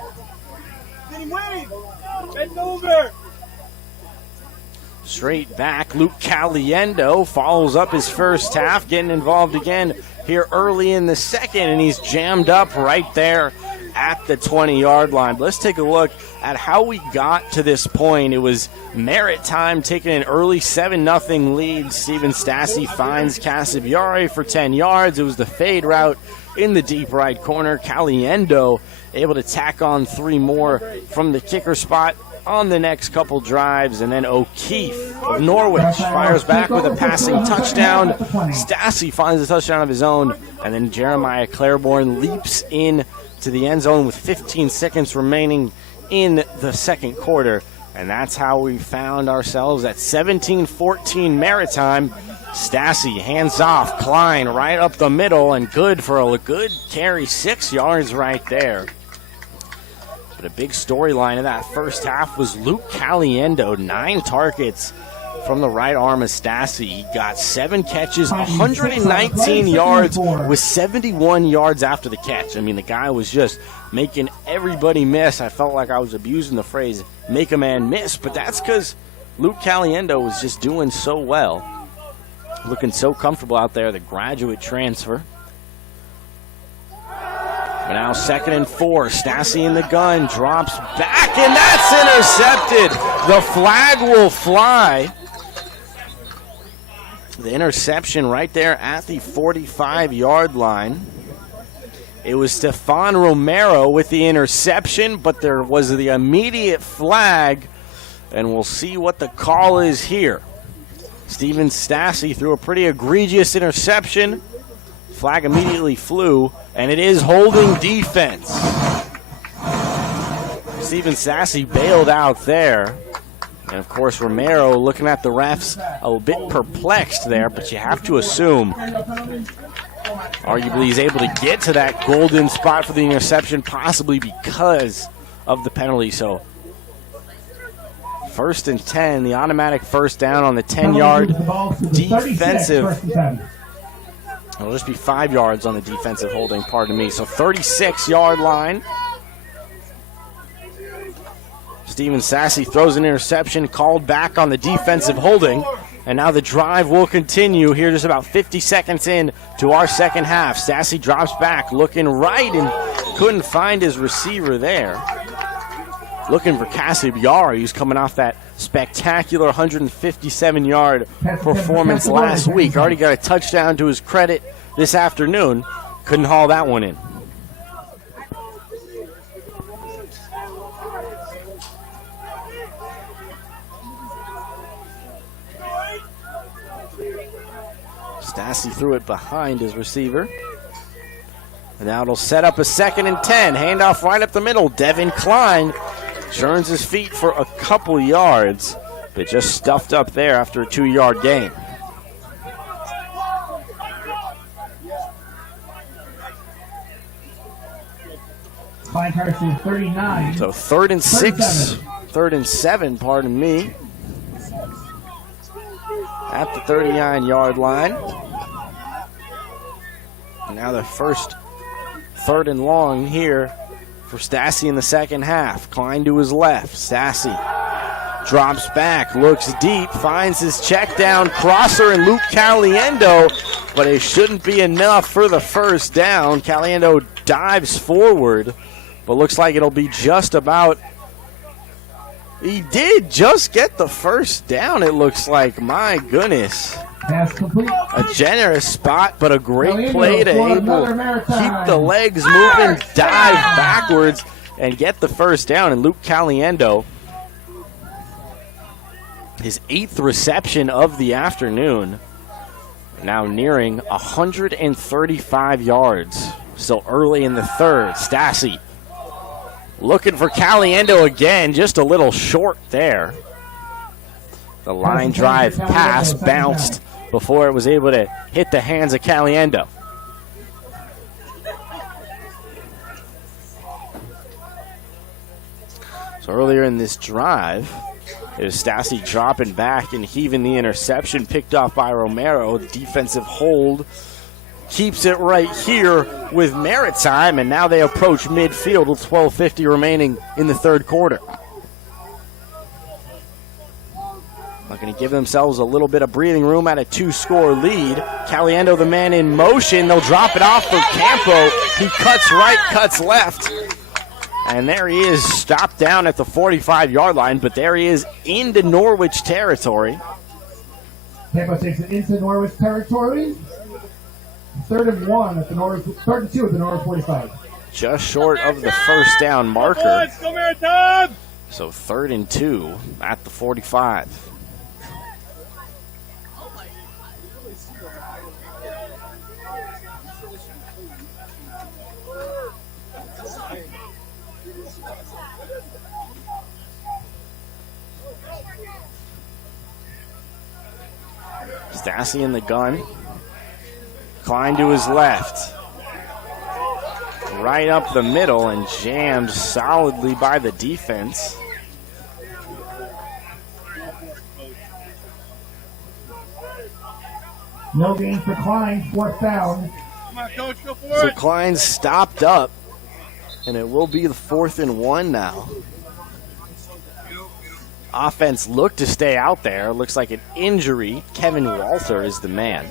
Straight back, Luke Caliendo follows up his first half, getting involved again here early in the second, and he's jammed up right there at the 20-yard line. But let's take a look at how we got to this point. It was Maritime taking an early 7-0 lead. Steven Stassi finds Casabiari for 10 yards. It was the fade route in the deep right corner. Caliendo able to tack on 3 more from the kicker spot on the next couple drives, and then O'Keefe of Norwich fires back with a passing touchdown. Stassi finds a touchdown of his own, and then Jeremiah Claiborne leaps in to the end zone with 15 seconds remaining in the second quarter, and that's how we found ourselves at 17-14 Maritime. Stassi hands off, Klein right up the middle, and good for a good carry, 6 yards right there. But a big storyline of that first half was Luke Caliendo, 9 targets from the right arm of Stassi. He got 7 catches, 119 yards with 71 yards after the catch. I mean, the guy was just making everybody miss. I felt like I was abusing the phrase, make a man miss, but that's because Luke Caliendo was just doing so well. Looking so comfortable out there, the graduate transfer. But now 2nd and 4, Stassi in the gun, drops back, and that's intercepted. The flag will fly. The interception right there at the 45-yard line. It was Stefan Romero with the interception, but there was the immediate flag, and we'll see what the call is here. Steven Stassi threw a pretty egregious interception. Flag immediately flew, and it is holding defense. Steven Stassi bailed out there. And, of course, Romero looking at the refs a bit perplexed there, but you have to assume arguably he's able to get to that golden spot for the interception, possibly because of the penalty. So 1st and 10, the automatic first down on the 10-yard defensive. It'll just be 5 yards on the defensive holding, pardon me. So 36-yard line. Steven Stassi throws an interception, called back on the defensive holding. And now the drive will continue here just about 50 seconds in to our second half. Stassi drops back, looking right, and couldn't find his receiver there. Looking for Casabiari, who's coming off that spectacular 157-yard performance last week. Already got a touchdown to his credit this afternoon. Couldn't haul that one in. Stassi threw it behind his receiver. And now it'll set up a 2nd and 10. Handoff right up the middle. Devin Klein turns his feet for a couple yards, but just stuffed up there after a 2-yard gain. So 3rd and 6, 3rd and 7, pardon me, at the 39-yard line. And now the first 3rd and long here for Stassi in the second half. Klein to his left. Stassi drops back, looks deep, finds his check down, crosser and Luke Caliendo, but it shouldn't be enough for the first down. Caliendo dives forward, but looks like it'll be just about He did just get the first down, it looks like. My goodness. Pass complete. A generous spot, but a great Caliendo play to for able another keep Maritime. the legs moving, dive backwards, and get the first down. And Luke Caliendo, his 8th reception of the afternoon, now nearing 135 yards. Still early in the third. Stassi looking for Caliendo again, just a little short there. The line drive pass bounced before it was able to hit the hands of Caliendo. So earlier in this drive, it was Stassi dropping back and heaving the interception, picked off by Romero. The defensive hold keeps it right here with Maritime, and now they approach midfield with 12:50 remaining in the third quarter. Looking to give themselves a little bit of breathing room at a 2-score lead. Caliendo, the man in motion. They'll drop it off for Campo. He cuts right, cuts left. And there he is, stopped down at the 45-yard line, but there he is into Norwich territory. Campo takes it into Norwich territory. 3rd and 1 at the Norwich, 3rd and 2 at the Norwich 45. Just short of the first down marker. So 3rd and 2 at the 45. Stassi in the gun. Klein to his left. Right up the middle and jammed solidly by the defense. No gain for Klein, 4th down. So Klein stopped up, and it will be the 4th and 1 now. Offense looked to stay out there. Looks like an injury. Kevin Walter is the man.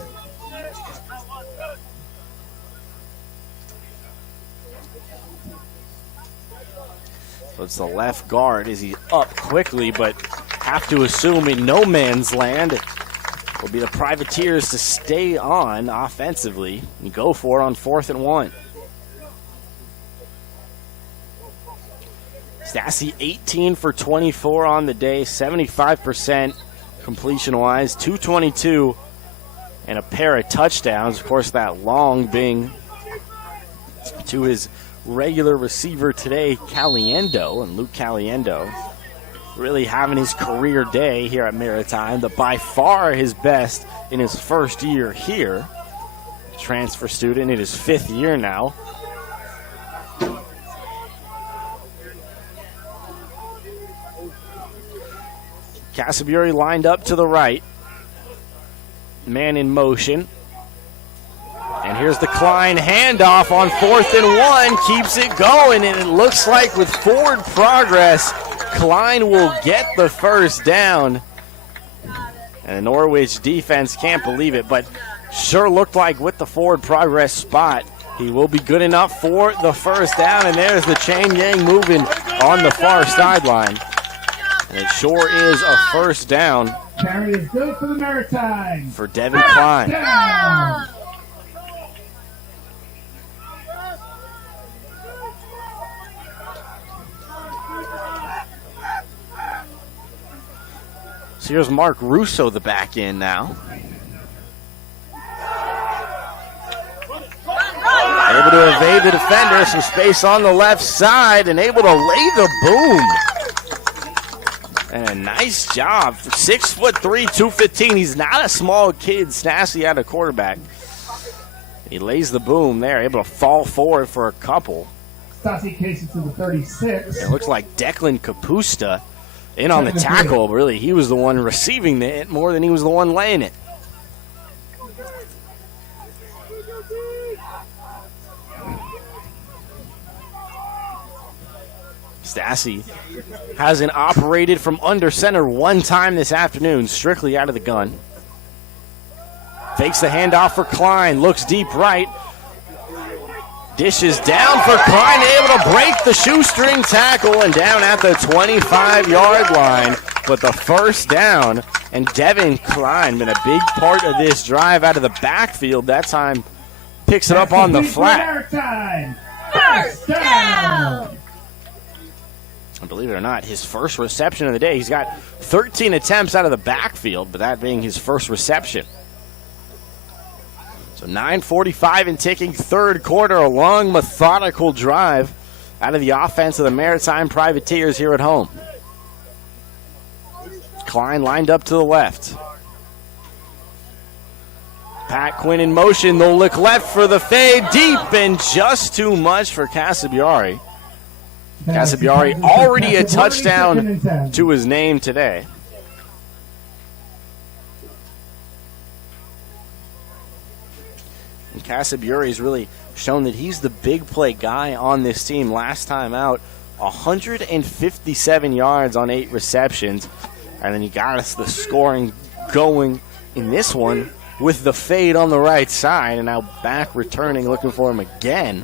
So it's the left guard. Is he up quickly, but have to assume in no man's land it will be the Privateers to stay on offensively and go for it on 4th and 1. Stassi 18 for 24 on the day, 75% completion-wise, 222 and a pair of touchdowns. Of course, that long being to his regular receiver today, Caliendo, and Luke Caliendo really having his career day here at Maritime, the by far his best in his first year here. Transfer student in his 5th year now. Casaburi lined up to the right. Man in motion. And here's the Klein handoff on 4th and 1. Keeps it going, and it looks like with forward progress, Klein will get the first down. And the Norwich defense can't believe it, but sure looked like with the forward progress spot, he will be good enough for the first down. And there's the chain gang moving on the far sideline. And it sure is a first down. Carry is good for the Maritime. For Devin Klein. Down. So here's Mark Russo, the back end now. Able to evade the defender, some space on the left side, and able to lay the boom. And a nice job. 6'3", 215. He's not a small kid. Stassi at a quarterback. He lays the boom there, able to fall forward for a couple. Stassi cases to the 36. It looks like Declan Capusta in on the tackle. Really, he was the one receiving it more than he was the one laying it. Stassi hasn't operated from under center one time this afternoon, strictly out of the gun. Fakes the handoff for Klein, looks deep right. Dishes down for Klein, able to break the shoestring tackle and down at the 25-yard line with the first down. And Devin Klein been a big part of this drive out of the backfield. That time picks it up on the flat. Maritime. First down. And believe it or not, his first reception of the day. He's got 13 attempts out of the backfield, but that being his first reception. So 9:45 and ticking, third quarter, a long, methodical drive out of the offense of the Maritime Privateers here at home. Klein lined up to the left. Pat Quinn in motion. They'll look left for the fade. Deep and just too much for Casabiari. Casabiari already a touchdown to his name today. And Casabiari's really shown that he's the big play guy on this team. Last time out, 157 yards on 8 receptions. And then he got us the scoring going in this one with the fade on the right side. And now back returning, looking for him again.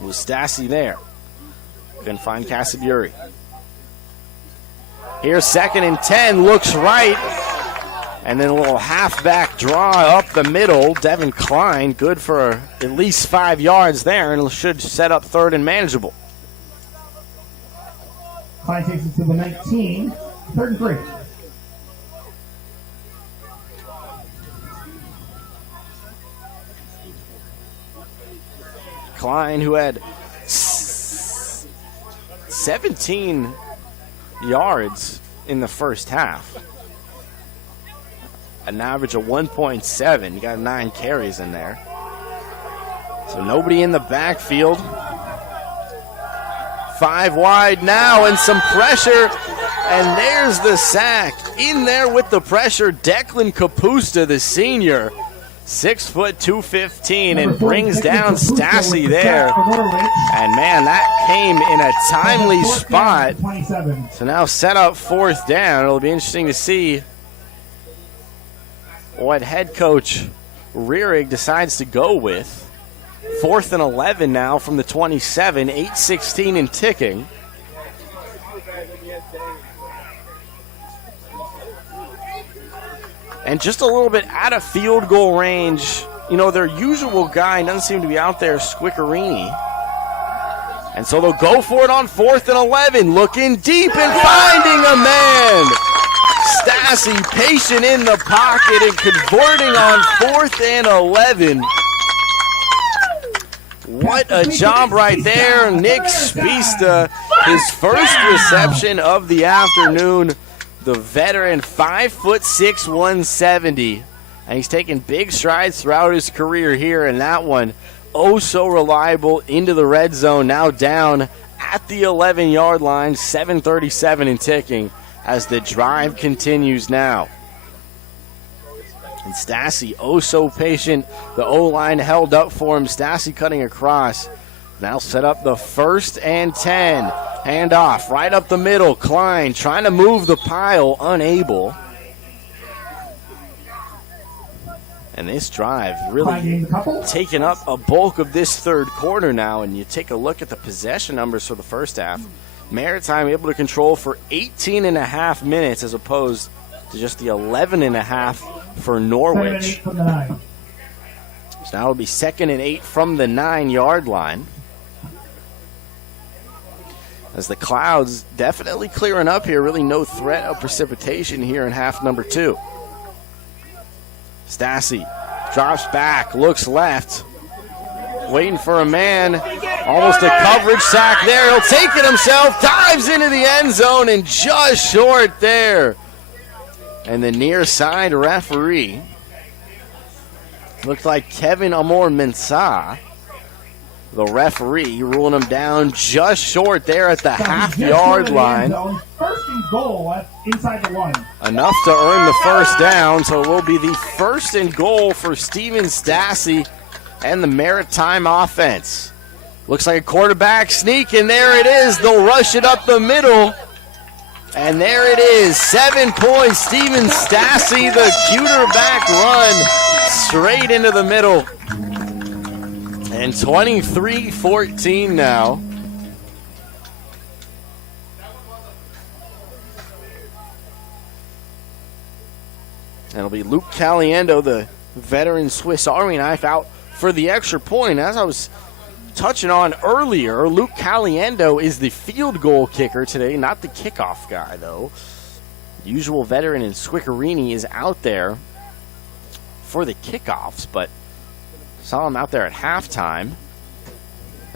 Was Stassi there? Couldn't find Casabiari. Here's 2nd and 10, looks right. And then a little halfback draw up the middle. Devin Klein, good for at least 5 yards there, and should set up 3rd and manageable. Klein takes it to the 19, 3rd and 3. Klein, who had 17 yards in the first half. An average of 1.7. You got 9 carries in there. So nobody in the backfield. 5 wide now and some pressure. And there's the sack. In there with the pressure, Declan Kapusta, the senior. 6 foot 215 and brings down Stassi there. And man, that came in a timely spot. So now set up 4th down. It'll be interesting to see what head coach Rearig decides to go with. 4th and 11 now from the 27, 8:16 and ticking. And just a little bit out of field goal range. You know, their usual guy doesn't seem to be out there, Squickerini. And so they'll go for it on 4th and 11, looking deep and finding a man. Stassi patient in the pocket and converting on 4th and 11. What a job right there. Nick Spista, his first reception of the afternoon. The veteran, 5'6", 170. And he's taken big strides throughout his career here. And that one, oh so reliable into the red zone. Now down at the 11-yard line, 7:37 and ticking as the drive continues now. And Stassi, oh so patient. The O-line held up for him. Stassi cutting across. Now set up the 1st and 10. Hand off right up the middle. Klein trying to move the pile, unable. And this drive really taking up a bulk of this third quarter now. And you take a look at the possession numbers for the first half. Maritime able to control for 18 and a half minutes as opposed to just the 11 and a half for Norwich. So now it'll be 2nd and 8 from the 9-yard line. As the clouds definitely clearing up here. Really no threat of precipitation here in half number 2. Stassi drops back, looks left. Waiting for a man. Almost a coverage sack there. He'll take it himself. Dives into the end zone and just short there. And the near side referee looked like Kevin Amor Mensah. The referee ruling him down just short there at the half-yard line. 1st and goal inside the 1. Enough to earn the first down, so it will be the 1st and goal for Steven Stassi and the Maritime offense. Looks like a quarterback sneak, and there it is. They'll rush it up the middle. And there it is, 7 points. Steven Stassi, the cuter back run, straight into the middle. And 23-14 now. And it'll be Luke Caliendo, the veteran Swiss Army knife, out for the extra point. As I was touching on earlier, Luke Caliendo is the field goal kicker today, not the kickoff guy, though. The usual veteran in Swickerini is out there for the kickoffs, but saw him out there at halftime.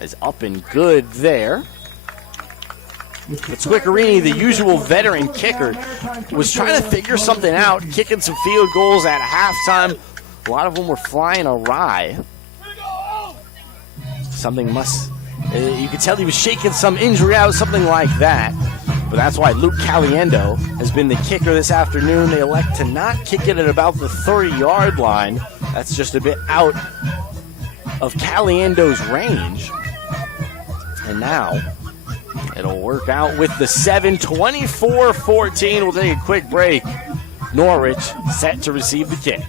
Is up and good there. But Swickerini, the usual veteran kicker, was trying to figure something out, kicking some field goals at halftime. A lot of them were flying awry. Something you could tell he was shaking some injury out, something like that. But that's why Luke Caliendo has been the kicker this afternoon. They elect to not kick it at about the 30-yard line. That's just a bit out of Caliendo's range. And now it'll work out with the 7, 24-14. We'll take a quick break. Norwich set to receive the kick.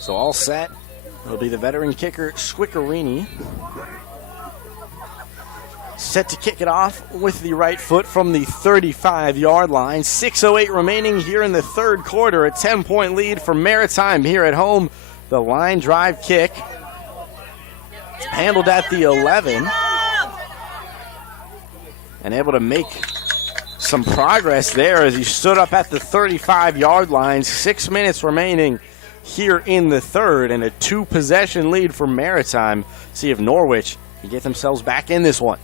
So all set. It'll be the veteran kicker, Swickerini. Set to kick it off with the right foot from the 35-yard line. 6:08 remaining here in the third quarter. A 10-point lead for Maritime here at home. The line drive kick handled at the 11. And able to make some progress there as he stood up at the 35-yard line. 6 minutes remaining here in the third, and a 2-possession lead for Maritime. See if Norwich can get themselves back in this one.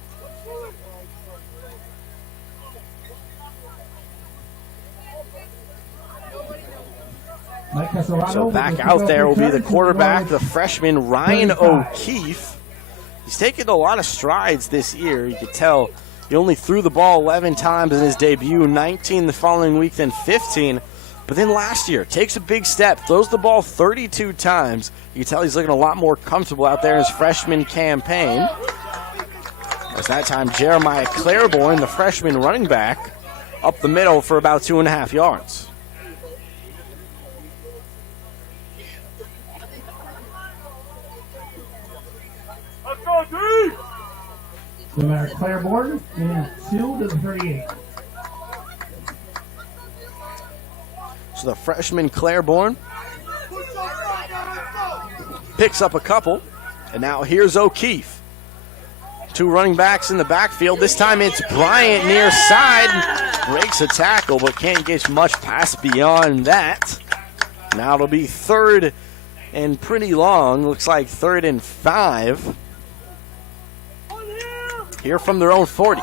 So back out there will be the quarterback, the freshman Ryan O'Keefe. He's taken a lot of strides this year. You could tell he only threw the ball 11 times in his debut, 19 the following week, then 15. But then last year, takes a big step, throws the ball 32 times. You can tell he's looking a lot more comfortable out there in his freshman campaign. As that time, Jeremiah Claiborne, the freshman running back, up the middle for about 2.5 yards. Claiborne, and 2 to the 38. So the freshman Claiborne picks up a couple, and now here's O'Keefe. 2 running backs in the backfield. This time it's Bryant near side. Breaks a tackle, but can't get much past beyond that. Now it'll be 3rd and pretty long. Looks like 3rd and 5. Here from their own 40.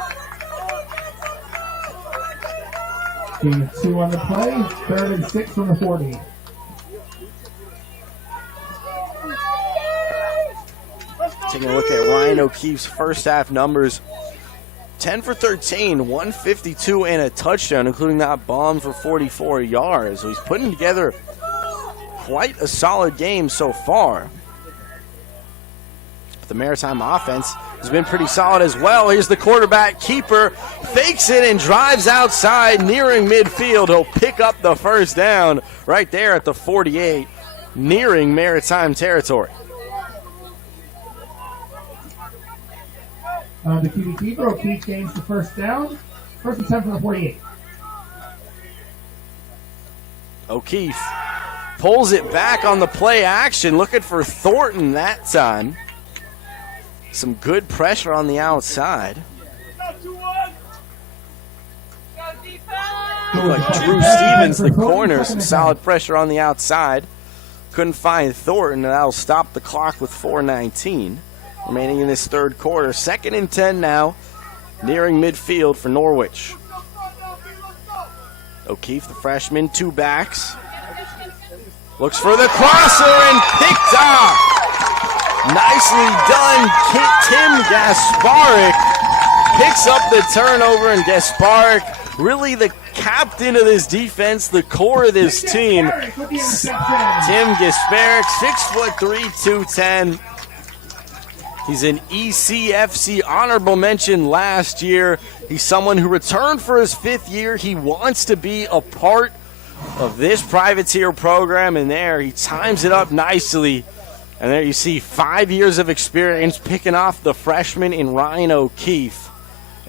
2 on the play, 3rd and 6 from the 40. Taking a look at Ryan O'Keefe's first half numbers. 10 for 13, 152 and a touchdown, including that bomb for 44 yards. So he's putting together quite a solid game so far. The Maritime offense has been pretty solid as well. Here's the quarterback keeper, fakes it and drives outside, nearing midfield. He'll pick up the first down right there at the 48, nearing Maritime territory. The QB keeper, O'Keefe gains the first down. First and 10 from the 48. O'Keefe pulls it back on the play action, looking for Thornton that time. Some good pressure on the outside. Looked like Drew Stevens, the corner, some solid pressure on the outside. Couldn't find Thornton, and that'll stop the clock with 4:19 remaining in this third quarter. 2nd and 10 now, nearing midfield for Norwich. O'Keefe, the freshman, 2 backs. Looks for the crosser and picked off. Nicely done. Tim Gasparic picks up the turnover, and Gasparic, really the captain of this defense, the core of this team. Tim Gasparic, 6'3", 210. He's an ECFC honorable mention last year. He's someone who returned for his 5th year. He wants to be a part of this privateer program, and there he times it up nicely. And there you see 5 years of experience picking off the freshman in Ryan O'Keefe.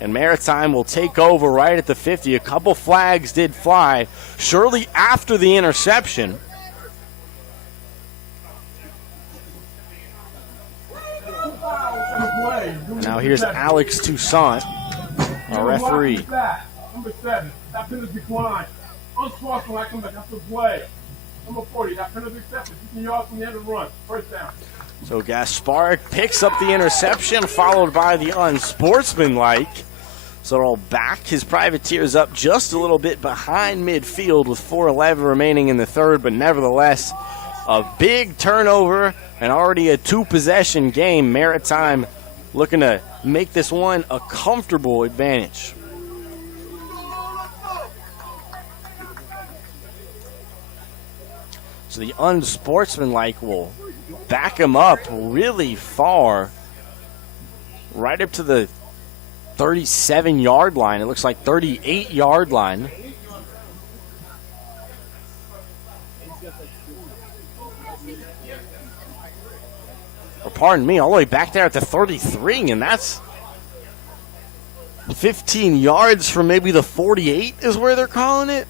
And Maritime will take over right at the 50. A couple flags did fly shortly after the interception. Now here's Alex Toussaint, our referee. Number 7, that penalty decline. Unsportsmanlike conduct, that's the play. Number 40, that penalty accepted. 15 yards from the end of the run. First down. So Gasparic picks up the interception, followed by the unsportsmanlike. So it'll back his Privateers up just a little bit behind midfield with 4:11 remaining in the third, but nevertheless, a big turnover and already a 2-possession game. Maritime looking to make this one a comfortable advantage. So the unsportsmanlike will back him up really far, right up to the 37-yard line. It looks like 38-yard line. Or pardon me, all the way back there at the 33, and that's 15 yards from maybe the 48 is where they're calling it.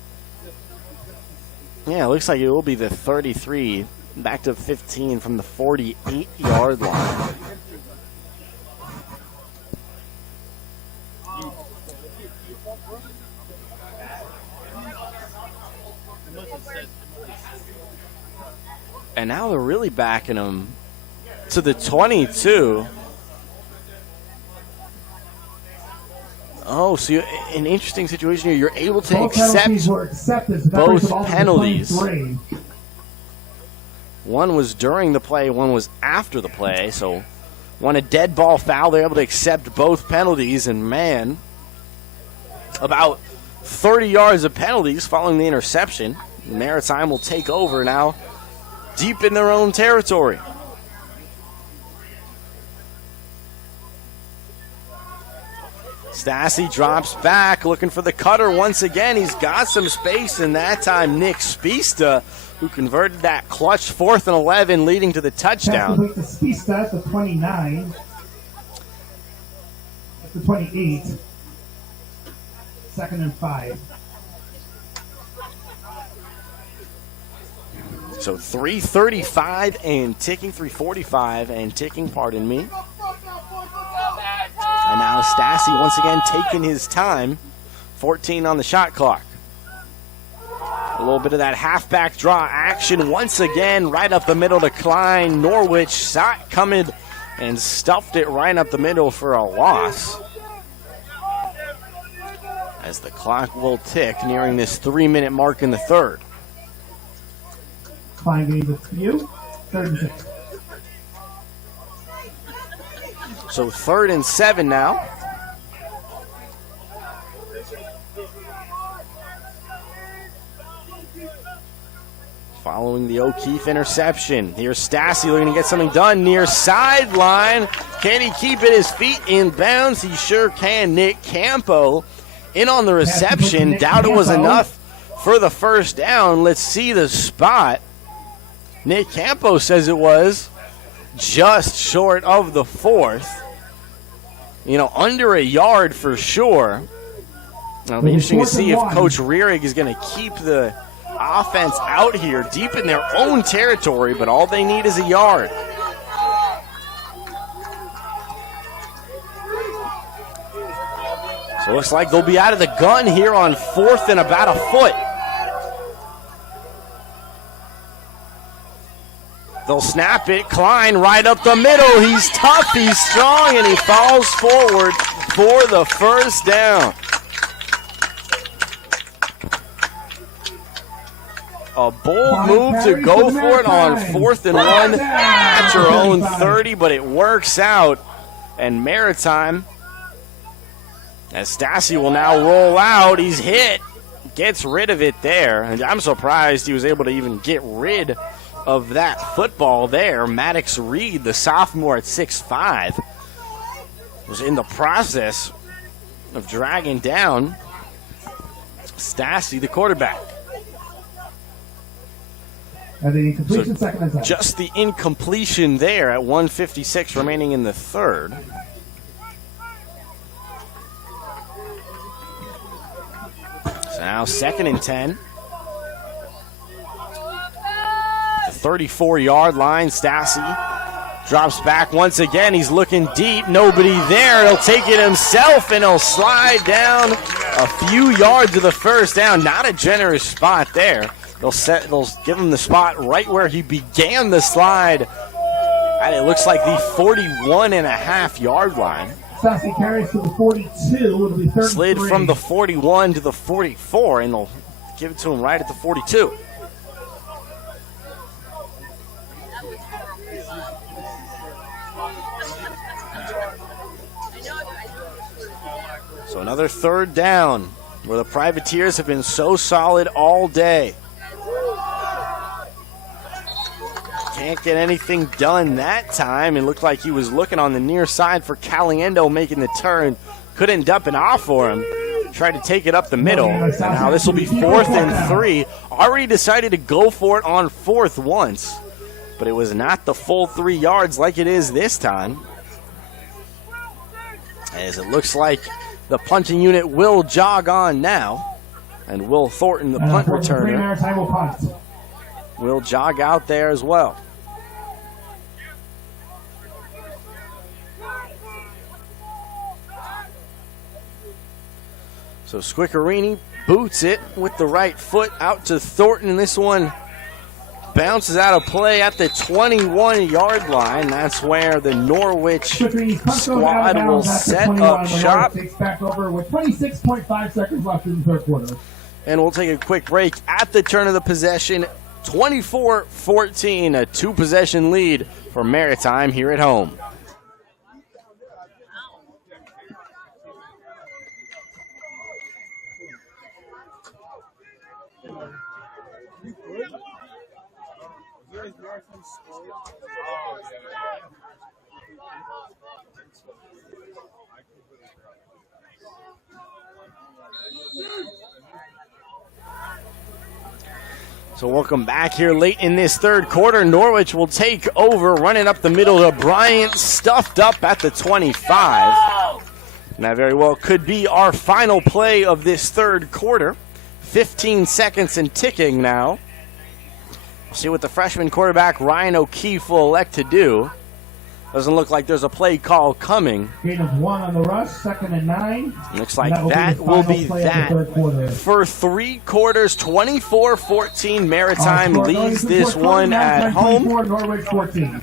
Yeah, it looks like it will be the 33, back to 15 from the 48-yard line. And now they're really backing them to the 22. Oh, so an interesting situation here. You're able to accept both penalties. One was during the play, one was after the play. So one a dead ball foul. They're able to accept both penalties. And, man, about 30 yards of penalties following the interception. Maritime will take over now, deep in their own territory. Stassi drops back, looking for the cutter once again. He's got some space, and that time Nick Spista, who converted that clutch 4th and 11, leading to the touchdown. Spista at the 29, at the 28, 2nd and 5. So 3:35 and ticking, 3:45 and ticking, pardon me. And now Stassi once again taking his time. 14 on the shot clock. A little bit of that halfback draw action once again, right up the middle to Klein. Norwich saw it coming and stuffed it right up the middle for a loss. As the clock will tick, nearing this 3-minute mark in the third. Klein gave it to you. 3rd and 6. So 3rd and 7 now. Following the O'Keefe interception. Here's Stassi looking to get something done near sideline. Can he keep it his feet in bounds? He sure can. Nick Campo in on the reception. Doubt it was enough for the first down. Let's see the spot. Nick Campo says it was just short of the 4th. You know, under a yard for sure. It'll be interesting to see if Coach Rierig is going to keep the offense out here deep in their own territory, but all they need is a yard. So it looks like they'll be out of the gun here on 4th and about a foot. They'll snap it. Klein right up the middle. He's tough, he's strong, and he falls forward for the first down. A bold move to go for it on 4th and 1 at your own 30, but it works out. And Maritime, as Stassi will now roll out, he's hit, gets rid of it there. And I'm surprised he was able to even get rid of that football there. Maddox Reed, the sophomore at 6'5", was in the process of dragging down Stassi, the quarterback. And the incompletion, So second and 10. just the incompletion there at 1:56 remaining in the third. So now 2nd and 10. The 34-yard line. Stassi drops back once again. He's looking deep. Nobody there. He'll take it himself, and he'll slide down a few yards to the first down. Not a generous spot there. They'll give him the spot right where he began the slide. And it looks like the 41.5-yard line. Stassi carries to the 42. It'll be 3rd and Slid 3. from the 41 to the 44, and they'll give it to him right at the 42. So another 3rd down, where the Privateers have been so solid all day. Can't get anything done that time. It looked like he was looking on the near side for Caliendo making the turn. Couldn't dump it off for him. Tried to take it up the middle. And now this will be 4th and 3. Already decided to go for it on 4th once. But it was not the full 3 yards like it is this time. As it looks like the punting unit will jog on now. And Will Thornton, the punt returner, will jog out there as well. So Squickerini boots it with the right foot out to Thornton, and this one bounces out of play at the 21-yard line. That's where the Norwich squad will set up shop. Takes back over with 26.5 seconds left in the third quarter. And we'll take a quick break at the turn of the possession. 24-14, a 2-possession lead for Maritime here at home. So welcome back here late in this third quarter. Norwich will take over, running up the middle to Bryant, stuffed up at the 25. And that very well could be our final play of this third quarter. 15 seconds and ticking now. We'll see what the freshman quarterback Ryan O'Keefe will elect to do. Doesn't look like there's a play call coming. Gain of 1 on the rush, 2nd and 9. Looks like that will be that. For 3 quarters, 24-14, Maritime leads this one at home. Norwich 14.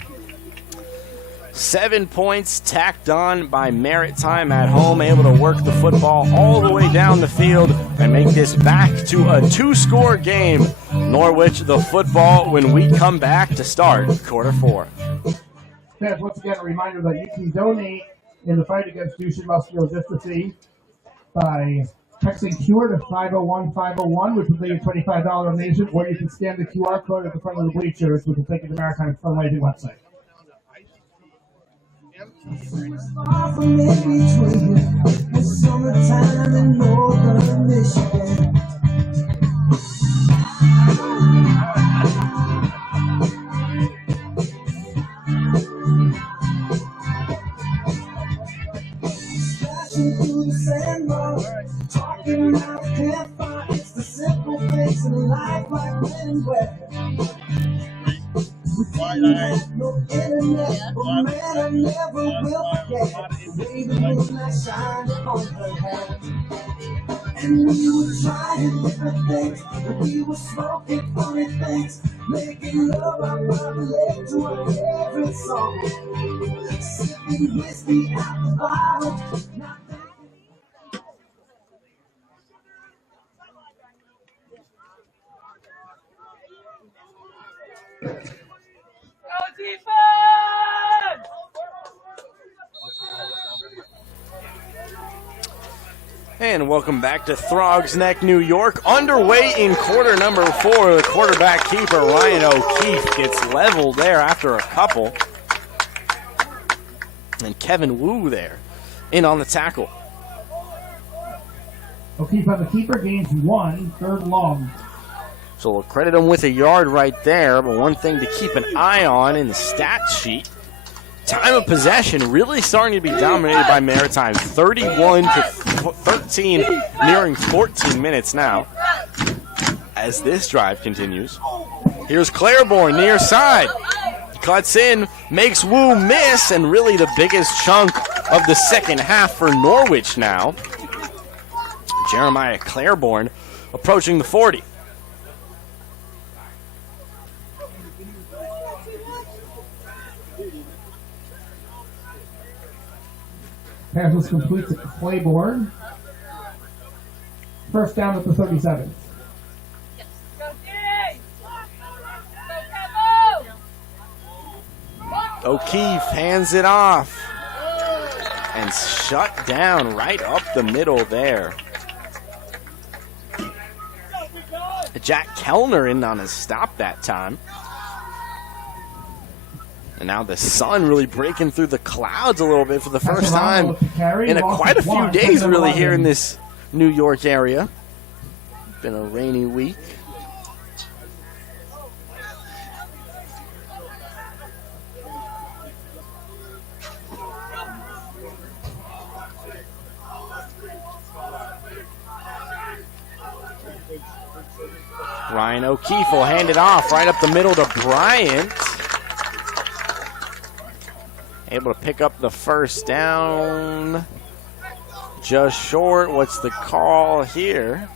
7 points tacked on by Maritime at home, able to work the football all the way down the field and make this back to a 2-score game. Norwich the football when we come back to start quarter 4. Fans, once again, a reminder that you can donate in the fight against Duchenne muscular dystrophy by texting CURE to 501-501, which will be a $25 donation, or you can scan the QR code at the front of the bleachers, which will take you to Maritime's fundraising website. Summertime in northern Michigan. Splashing through the sandbar, talking about campfire. It's the simple things in life, like when and where. We didn't have no internet, but man, I never will forget the way the moonlight shined on her hair. And we were trying different things, and we were smoking funny things, making love out by the lake to our favorite song, sipping whiskey out the bottle. And welcome back to Throgs Neck, New York. Underway in quarter number 4. The quarterback keeper, Ryan O'Keefe, gets leveled there after a couple. And Kevin Wu there in on the tackle. O'Keefe on the keeper, gains 1, third long. So we'll credit him with a yard right there, but one thing to keep an eye on in the stat sheet, time of possession really starting to be dominated by Maritime. 31 to 13, nearing 14 minutes now as this drive continues. Here's Claiborne near side. Cuts in, makes Wu miss, and really the biggest chunk of the second half for Norwich now. Jeremiah Claiborne approaching the 40. Pass was complete to Claiborne. First down at the 37. O'Keefe hands it off and shut down right up the middle there. Jack Kellner in on his stop that time. And now the sun really breaking through the clouds a little bit for the first time in quite a few days really here in this New York area. Been a rainy week. Ryan O'Keefe will hand it off right up the middle to Bryant. Able to pick up the first down. Just short. What's the call here?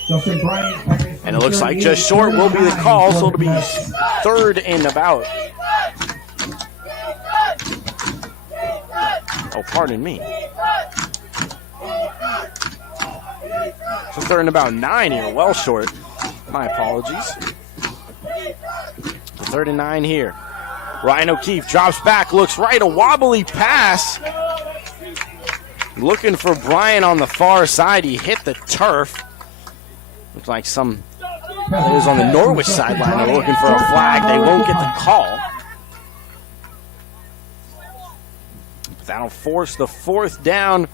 And it looks like just short will be the call, so it'll be third and about. Oh, pardon me. So third and about 9 here, well short. My apologies. Third and 9 here. Ryan O'Keefe drops back, looks right, a wobbly pass. Looking for Brian on the far side. He hit the turf. Looks like some players on the Norwich sideline are looking for a flag. They won't get the call. That'll force the fourth down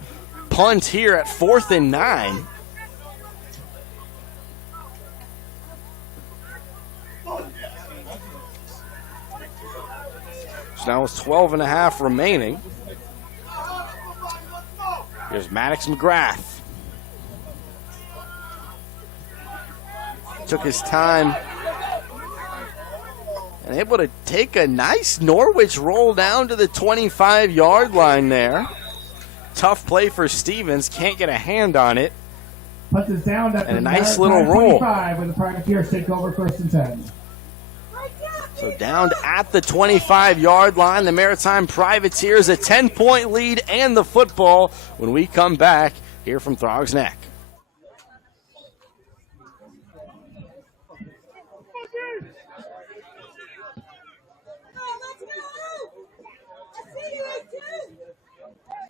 punt here at 4th and 9. So now with 12 and a half remaining. Here's Maddox McGrath. Took his time and able to take a nice Norwich roll down to the 25-yard line there. Tough play for Stevens. Can't get a hand on it. Punches down and a nice little roll. When the Privateers take over 1st and 10. So down at the 25-yard line, the Maritime Privateers a 10-point lead and the football when we come back here from Throgs Neck.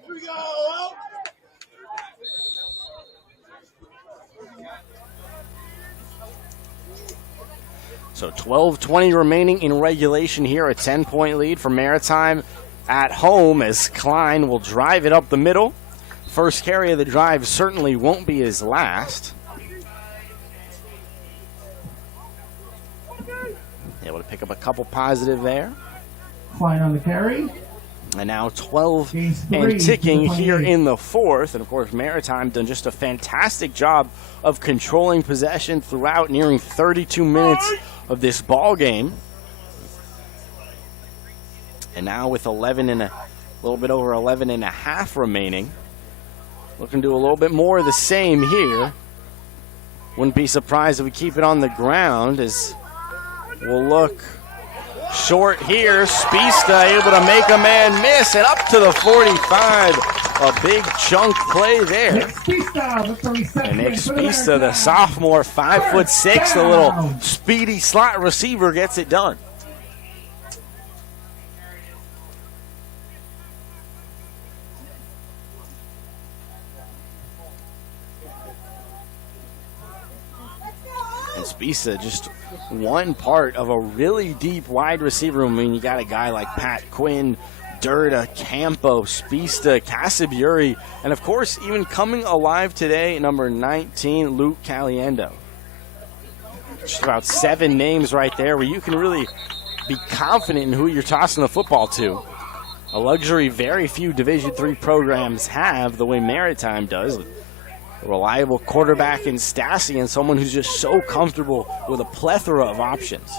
Here we go. So 12:20 remaining in regulation here, a 10-point lead for Maritime at home as Klein will drive it up the middle. First carry of the drive certainly won't be his last. Able to pick up a couple positive there. Klein on the carry. And now 12 and ticking here in the 4th. And, of course, Maritime done just a fantastic job of controlling possession throughout, nearing 32 minutes of this ball game. And now with 11 and a little bit over 11 and a half remaining, looking to do a little bit more of the same here. Wouldn't be surprised if we keep it on the ground as we'll look short here. Spista able to make a man miss and up to the 45. A big chunk play there. And Nick Spista, the sophomore, 5'6", the little speedy slot receiver, gets it done. And Spisa just one part of a really deep wide receiver room. I mean, you got a guy like Pat Quinn, Durda, Campo, Spista, Casaburi, and of course, even coming alive today, number 19, Luke Caliendo. Just about 7 names right there where you can really be confident in who you're tossing the football to. A luxury very few Division III programs have the way Maritime does. A reliable quarterback in Stassi and someone who's just so comfortable with a plethora of options.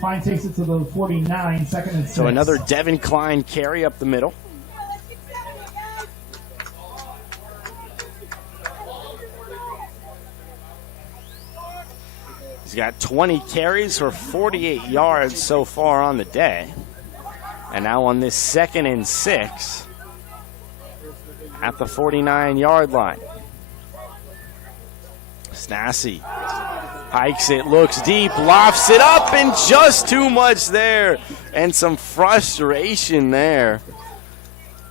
Klein takes it to the 49, 2nd and 6. So another Devin Klein carry up the middle. He's got 20 carries for 48 yards so far on the day. And now on this 2nd and 6 at the 49-yard line. Stassi hikes it, looks deep, lofts it up, and just too much there. And some frustration there.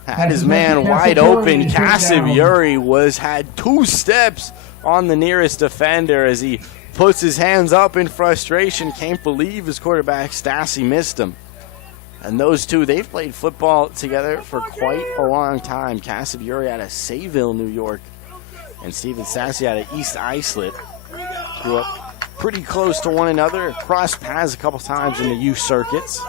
Had his man wide open. Casaburi had 2 steps on the nearest defender as he puts his hands up in frustration. Can't believe his quarterback, Stassi, missed him. And those two, they've played football together for quite a long time. Casaburi out of Sayville, New York, and Stephen Stassi out of East Islip. Grew up pretty close to one another, crossed paths a couple times in the youth circuits.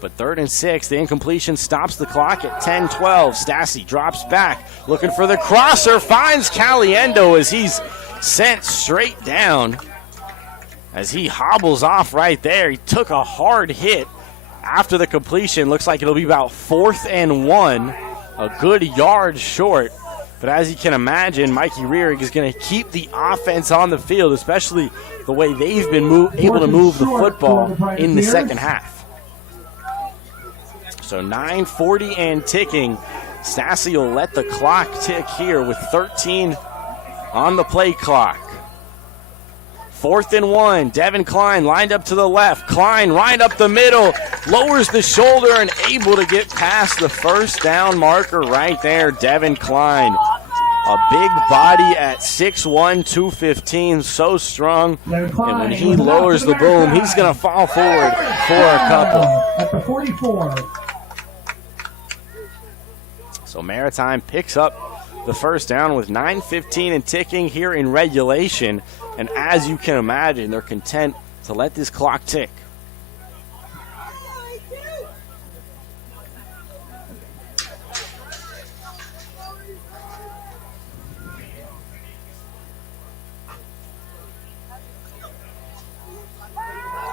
But 3rd and 6, the incompletion stops the clock at 10-12. Stassi drops back, looking for the crosser, finds Caliendo as he's sent straight down. As he hobbles off right there, he took a hard hit after the completion. Looks like it'll be about 4th and 1, a good yard short. But as you can imagine, Mikey Rearick is going to keep the offense on the field, especially the way they've been able to move the football in the second half. So 9:40 and ticking. Stassi will let the clock tick here with 13 on the play clock. 4th and 1. Devin Klein lined up to the left. Klein right up the middle. Lowers the shoulder and able to get past the first down marker right there. Devin Klein. A big body at 6'1", 215. So strong. And when he lowers the boom, he's going to fall forward for a couple. At the 44. So Maritime picks up the first down with 9:15 and ticking here in regulation. And as you can imagine, they're content to let this clock tick.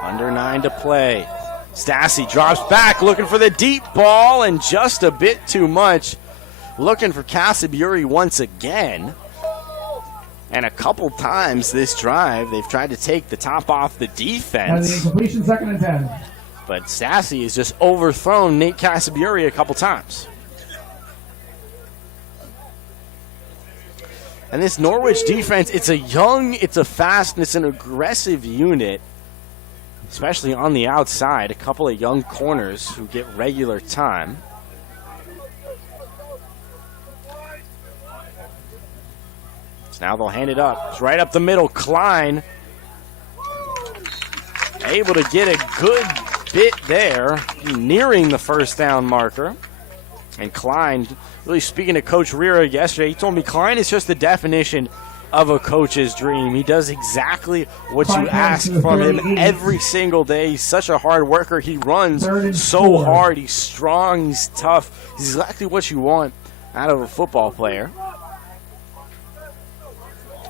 Under 9 to play. Stassi drops back, looking for the deep ball, and just a bit too much. Looking for Casaburi once again. And a couple times this drive, they've tried to take the top off the defense. The incompletion, 2nd and 10. But Stassi has just overthrown Nate Casaburi a couple times. And this Norwich defense, it's a young, it's a fast, and it's an aggressive unit, especially on the outside. A couple of young corners who get regular time. So now they'll hand it up. It's right up the middle. Klein able to get a good bit there, nearing the first down marker. And Klein, really speaking to Coach Riera yesterday, he told me Klein is just the definition of a coach's dream. He does exactly what you ask from him every single day. He's such a hard worker. He runs so hard. He's strong. He's tough. He's exactly what you want out of a football player.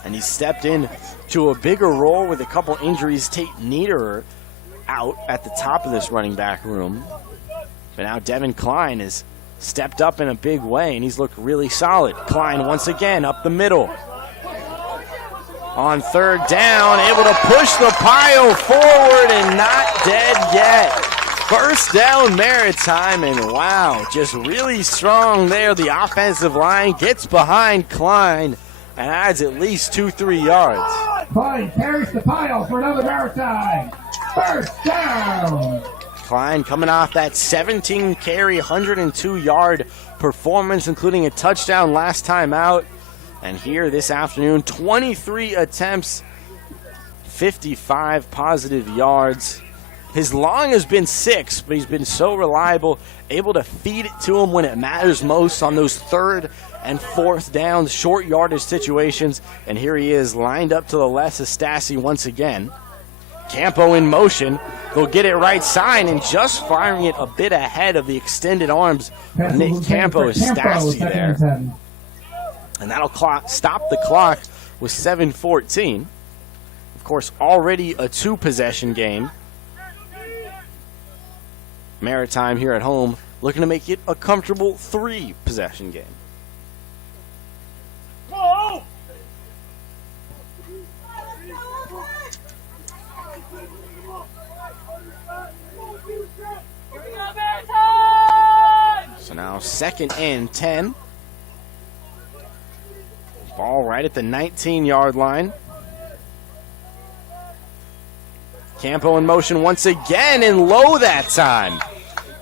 And he stepped in to a bigger role with a couple injuries. Tate Niederer out at the top of this running back room. But now Devin Klein has stepped up in a big way, and he's looked really solid. Klein once again up the middle. On 3rd down, able to push the pile forward and not dead yet. First down Maritime, and wow, just really strong there. The offensive line gets behind Klein and adds at least 2-3 yards. Klein carries the pile for another Maritime. First down. Klein coming off that 17-carry, 102-yard performance, including a touchdown last time out. And here this afternoon, 23 attempts, 55 positive yards. His long has been 6, but he's been so reliable, able to feed it to him when it matters most on those 3rd and 4th downs, short yardage situations. And here he is lined up to the left of Stassi once again. Campo in motion. They'll get it right side and just firing it a bit ahead of the extended arms of Nick Campo is Stassi there. And that'll stop the clock with 7:14. Of course, already a 2-possession game. Maritime here at home looking to make it a comfortable 3-possession game. So now 2nd and 10. Ball right at the 19-yard line. Campo in motion once again, and low that time.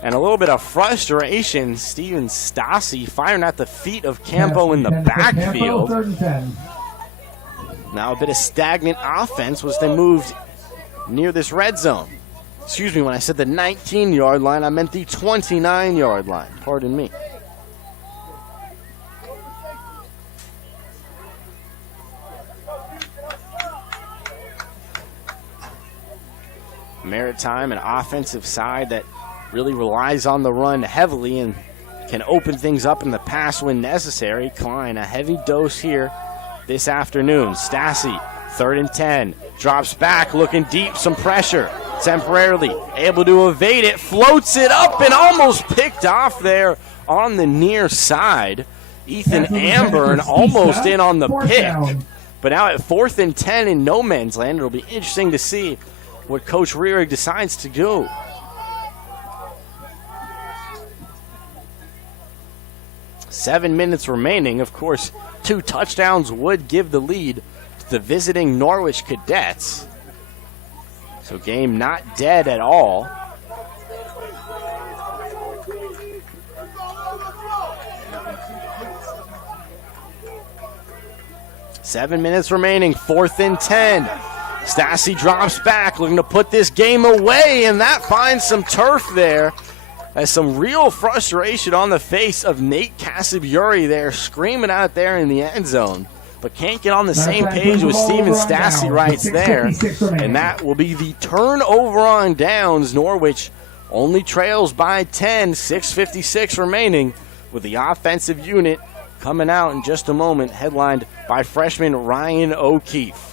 And a little bit of frustration. Steven Stassi firing at the feet of Campo in the backfield. Now a bit of stagnant offense was they moved near this red zone. Excuse me, when I said the 19-yard line, I meant the 29-yard line. Pardon me. Maritime, an offensive side that really relies on the run heavily and can open things up in the pass when necessary. Klein, a heavy dose here this afternoon. Stassi, 3rd and 10, drops back, looking deep, some pressure. Temporarily able to evade it, floats it up and almost picked off there on the near side. Ethan Amburn almost in on the pick. But now at 4th and 10 in no man's land, it'll be interesting to see what Coach Rierig decides to do. Seven minutes remaining. Of course, 2 touchdowns would give the lead to the visiting Norwich Cadets. So game not dead at all. Seven minutes remaining, 4th and 10. Stassi drops back, looking to put this game away, and that finds some turf there. As some real frustration on the face of Nate Casaburi there, screaming out there in the end zone. But can't get on the same page with Steven Stassi rights there. And that will be the turnover on downs. Norwich only trails by 10, 6:56 remaining, with the offensive unit coming out in just a moment, headlined by freshman Ryan O'Keefe.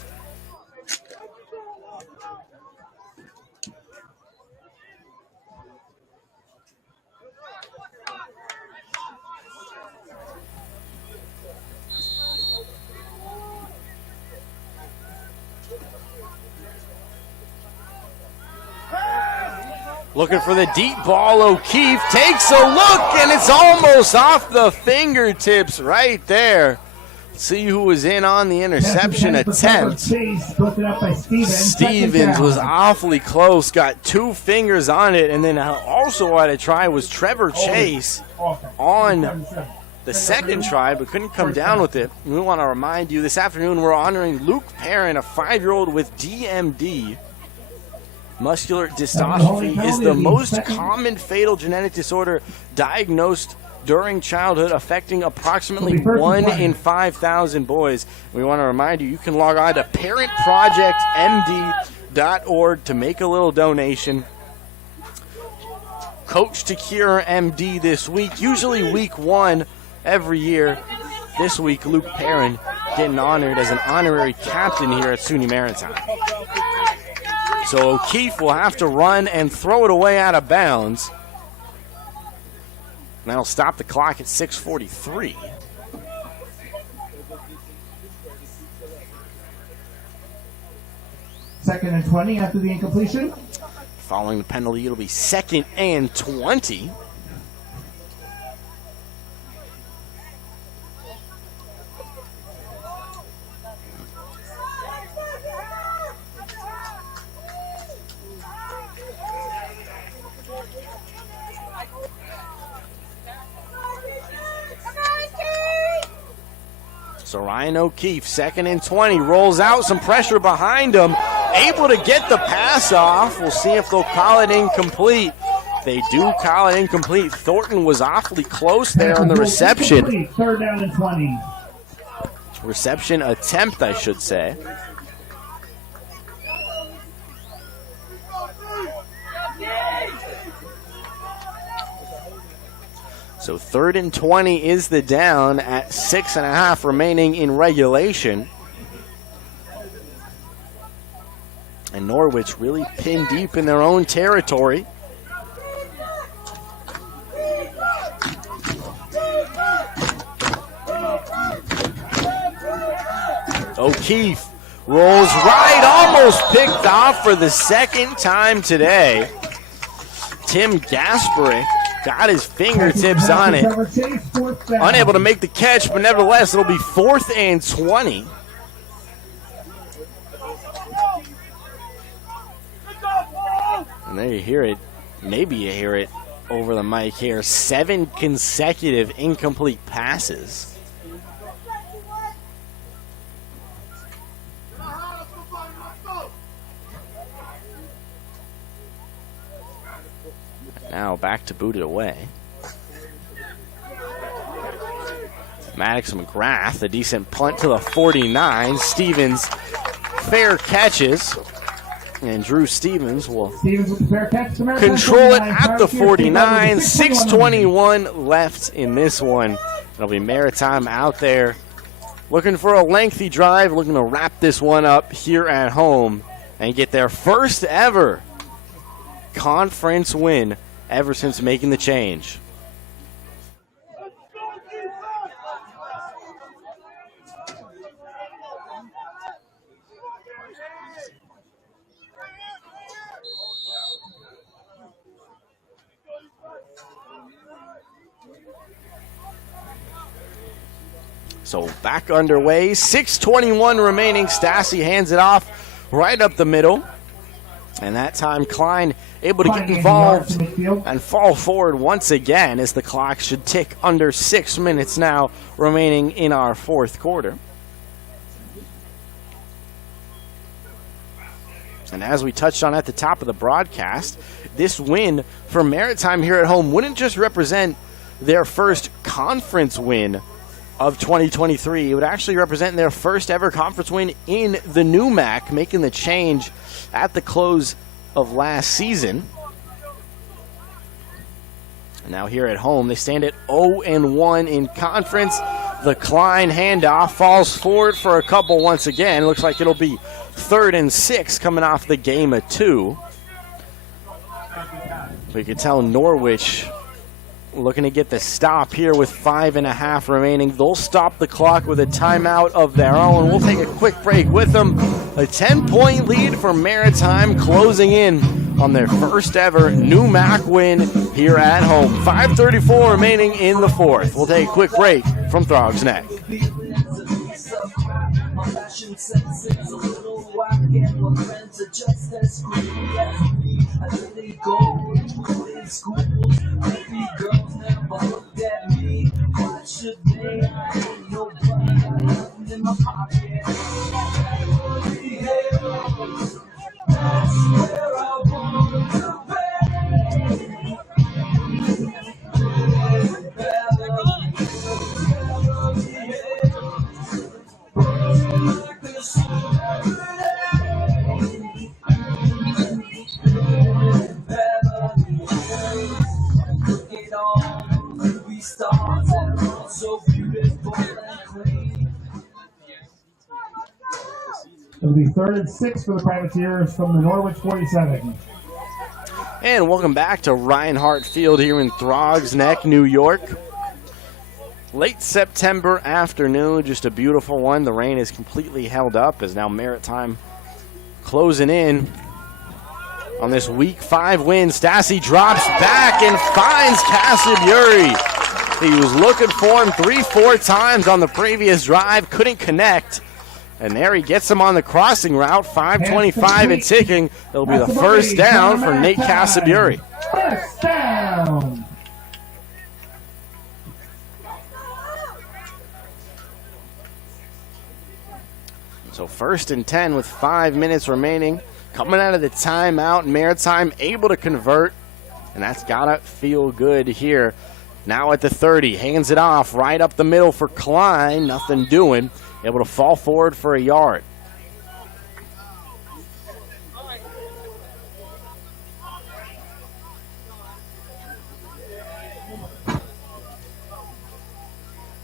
Looking for the deep ball, O'Keefe takes a look, and it's almost off the fingertips right there. See who was in on the interception attempt. Stevens was awfully close, got 2 fingers on it, and then also had a try was Trevor Chase on the second try, but couldn't come down with it. We want to remind you, this afternoon we're honoring Luke Perrin, a 5-year-old with DMD. Muscular dystrophy is the most common fatal genetic disorder diagnosed during childhood, affecting approximately 1 in 5,000 boys. We want to remind you, you can log on to parentprojectmd.org to make a little donation. Coach to Cure MD this week, usually week 1 every year. This week, Luke Perrin getting honored as an honorary captain here at SUNY Maritime. So O'Keefe will have to run and throw it away out of bounds. And that'll stop the clock at 6:43. Second and 20 after the incompletion. Following the penalty, it'll be 2nd and 20. So Ryan O'Keefe, 2nd and 20, rolls out, some pressure behind him, able to get the pass off. We'll see if they'll call it incomplete. They do call it incomplete. Thornton was awfully close there on the reception. 3rd down and 20. Reception attempt, I should say. So 3rd and 20 is the down at 6.5 remaining in regulation. And Norwich really pinned deep in their own territory. O'Keefe rolls right, almost picked off for the 2nd time today. Tim Gasparick got his fingertips on it. Unable to make the catch, but nevertheless, it'll be 4th and 20. And there you hear it. Maybe you hear it over the mic here. 7 consecutive incomplete passes. Now back to boot it away. Maddox McGrath, a decent punt to the 49. Stevens, fair catches. And Drew Stevens will control it at the 49. 6:21 left in this one. It'll be Maritime out there looking for a lengthy drive, looking to wrap this one up here at home and get their first ever conference win ever since making the change. So back underway, 6:21 remaining. Stassi hands it off right up the middle. And that time Klein able to get involved and fall forward once again as the clock should tick under 6 minutes now remaining in our 4th quarter. And as we touched on at the top of the broadcast, this win for Maritime here at home wouldn't just represent their first conference win of 2023. It would actually represent their first ever conference win in the new MAC, making the change at the close of last season. And now here at home, they stand at 0-1 in conference. The Klein handoff falls forward for a couple once again. Looks like it'll be 3rd and 6 coming off the game of 2. We can tell Norwich looking to get the stop here with 5.5 remaining. They'll stop the clock with a timeout of their own. We'll take a quick break with them. A 10-point lead for Maritime closing in on their first ever new MAC win here at home. 5:34 remaining in the 4th. We'll take a quick break from Throgs Neck. It'll be 3rd and 6 for the Privateers from the Norwich 47. And welcome back to Reinhardt Field here in Throgs Neck, New York. Late September afternoon, just a beautiful one. The rain is completely held up as now Maritime closing in on this Week 5 win. Stassi drops back and finds Casaburi. He was looking for him 3-4 times on the previous drive, couldn't connect. And there he gets him on the crossing route, 5:25 and ticking. It'll be the first down for Nate Casaburi. First down. So 1st and 10 with 5 minutes remaining. Coming out of the timeout, Maritime able to convert, and that's got to feel good here. Now at the 30, hands it off right up the middle for Klein. Nothing doing. Able to fall forward for a yard.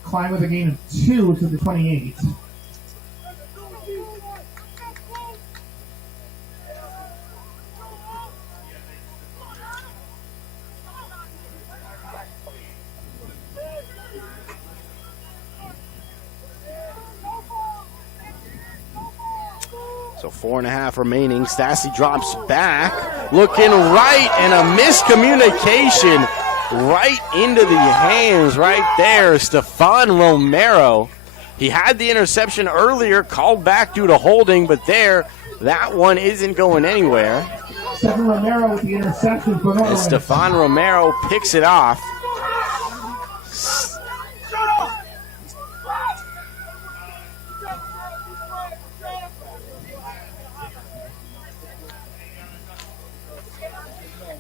Klein with a gain of 2 to the 28. So 4.5 remaining. Stassi drops back, looking right, and a miscommunication right into the hands right there. Stefan Romero. He had the interception earlier, called back due to holding, but there, that one isn't going anywhere. Stefan Romero with the interception for Norwich. And Stefan Romero picks it off.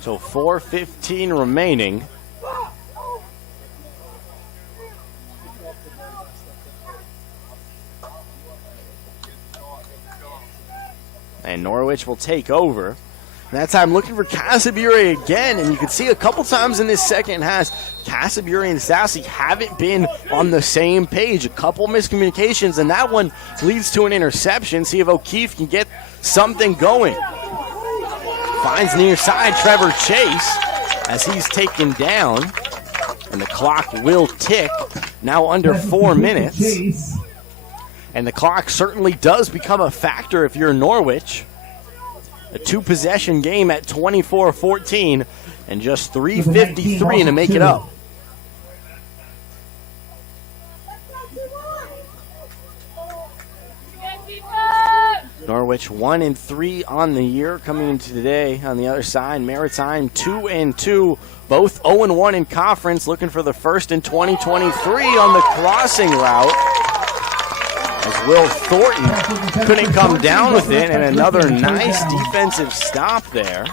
So 4:15 remaining. And Norwich will take over. And that time looking for Casaburi again, and you can see a couple times in this second half, Casaburi and Stassi haven't been on the same page. A couple miscommunications, and that one leads to an interception. See if O'Keefe can get something going. Finds near side Trevor Chase as he's taken down, and the clock will tick. Now under 4 minutes. And the clock certainly does become a factor if you're Norwich. A 2-possession game at 24-14 and just 3:53 to make it up. Norwich 1-3 on the year coming into today. On the other side, Maritime 2-2, both 0-1 in conference, looking for the first in 2023 on the crossing route. As Will Thornton couldn't come down with it, and another nice defensive stop there.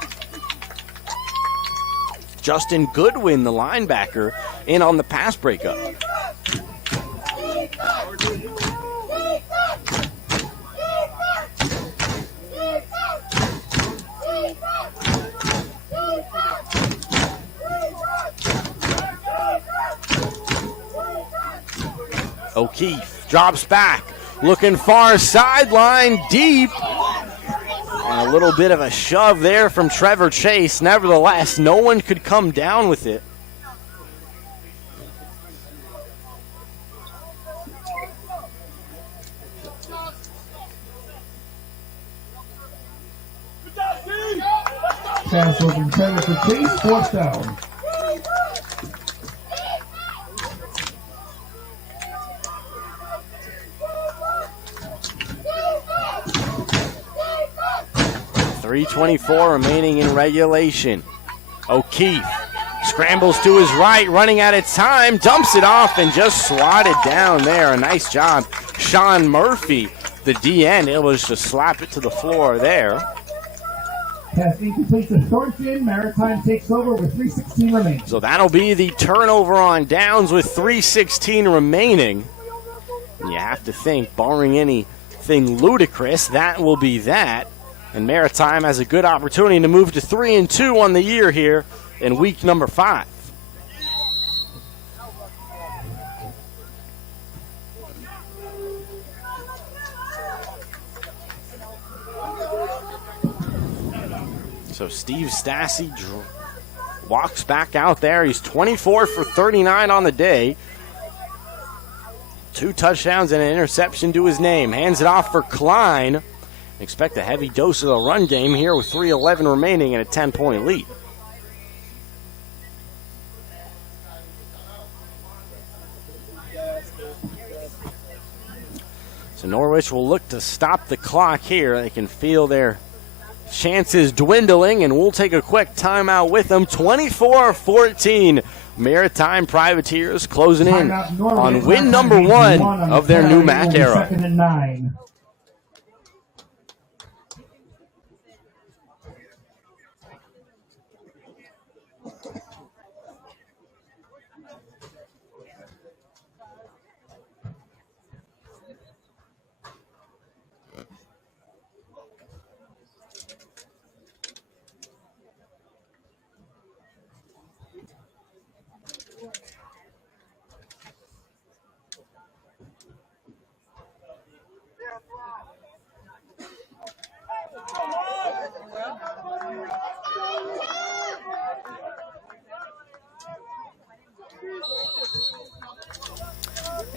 Justin Goodwin, the linebacker, in on the pass breakup. O'Keefe drops back, looking far sideline deep. And a little bit of a shove there from Trevor Chase. Nevertheless, no one could come down with it. Pass was intended for Chase, 4th down. .324 remaining in regulation. O'Keefe scrambles to his right, running out of time, dumps it off, and just swatted down there. A nice job. Sean Murphy, the DN, able to just slap it to the floor there. Pass incomplete to Thornton. Maritime takes over with 3:16 remaining. So that'll be the turnover on downs with 3:16 remaining. And you have to think, barring anything ludicrous, that will be that. And Maritime has a good opportunity to move to 3-2 on the year here in week number 5. So Steve Stassi walks back out there. He's 24 for 39 on the day. 2 touchdowns and an interception to his name. Hands it off for Klein. Expect a heavy dose of the run game here with 3:11 remaining and a 10-point lead. So Norwich will look to stop the clock here. They can feel their chances dwindling, and we'll take a quick timeout with them. 24-14. Maritime Privateers closing in on win number 1 of their new MAC era. 2nd and 9.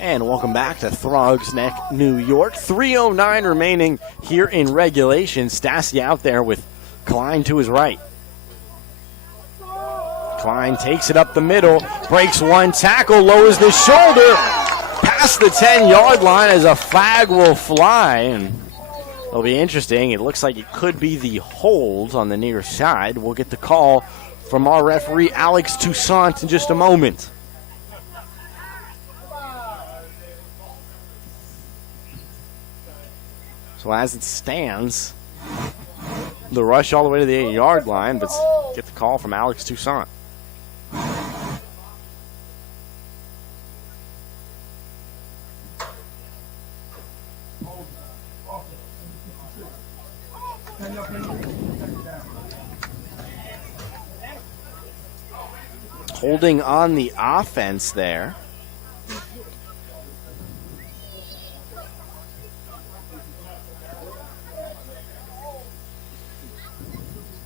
And welcome back to Throgs Neck, New York. 3:09 remaining here in regulation. Stassi out there with Klein to his right. Klein takes it up the middle, breaks one tackle, lowers the shoulder, past the 10-yard line as a flag will fly. And it'll be interesting. It looks like it could be the hold on the near side. We'll get the call from our referee, Alex Toussaint, in just a moment. So as it stands, the rush all the way to the 8-yard line, but get the call from Alex Toussaint. Holding on the offense there.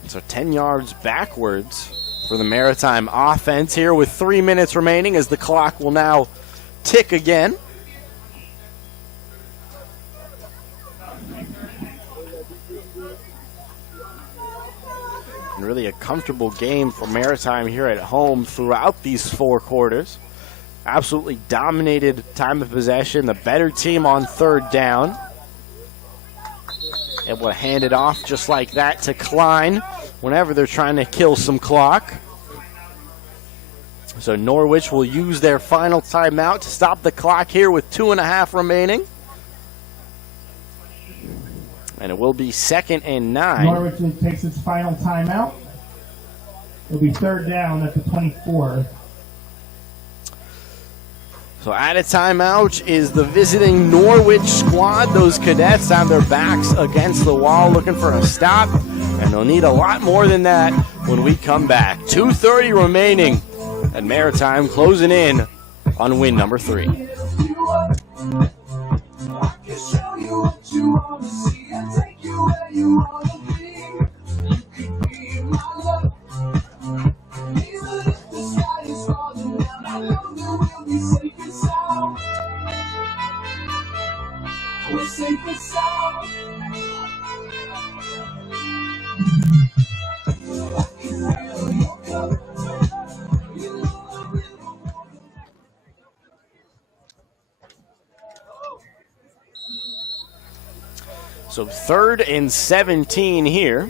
So 10 yards backwards for the Maritime offense here with 3 minutes remaining as the clock will now tick again. And really a comfortable game for Maritime here at home throughout these 4 quarters. Absolutely dominated time of possession, the better team on third down. Able to hand it off just like that to Klein whenever they're trying to kill some clock. So Norwich will use their final timeout to stop the clock here with 2.5 remaining. And it will be 2nd and 9. Norwich takes its final timeout. It'll be third down at the 24. So at a timeout is the visiting Norwich squad. Those cadets have their backs against the wall looking for a stop, and they'll need a lot more than that when we come back. 2:30 remaining, and Maritime closing in on win number 3. So 3rd and 17 here.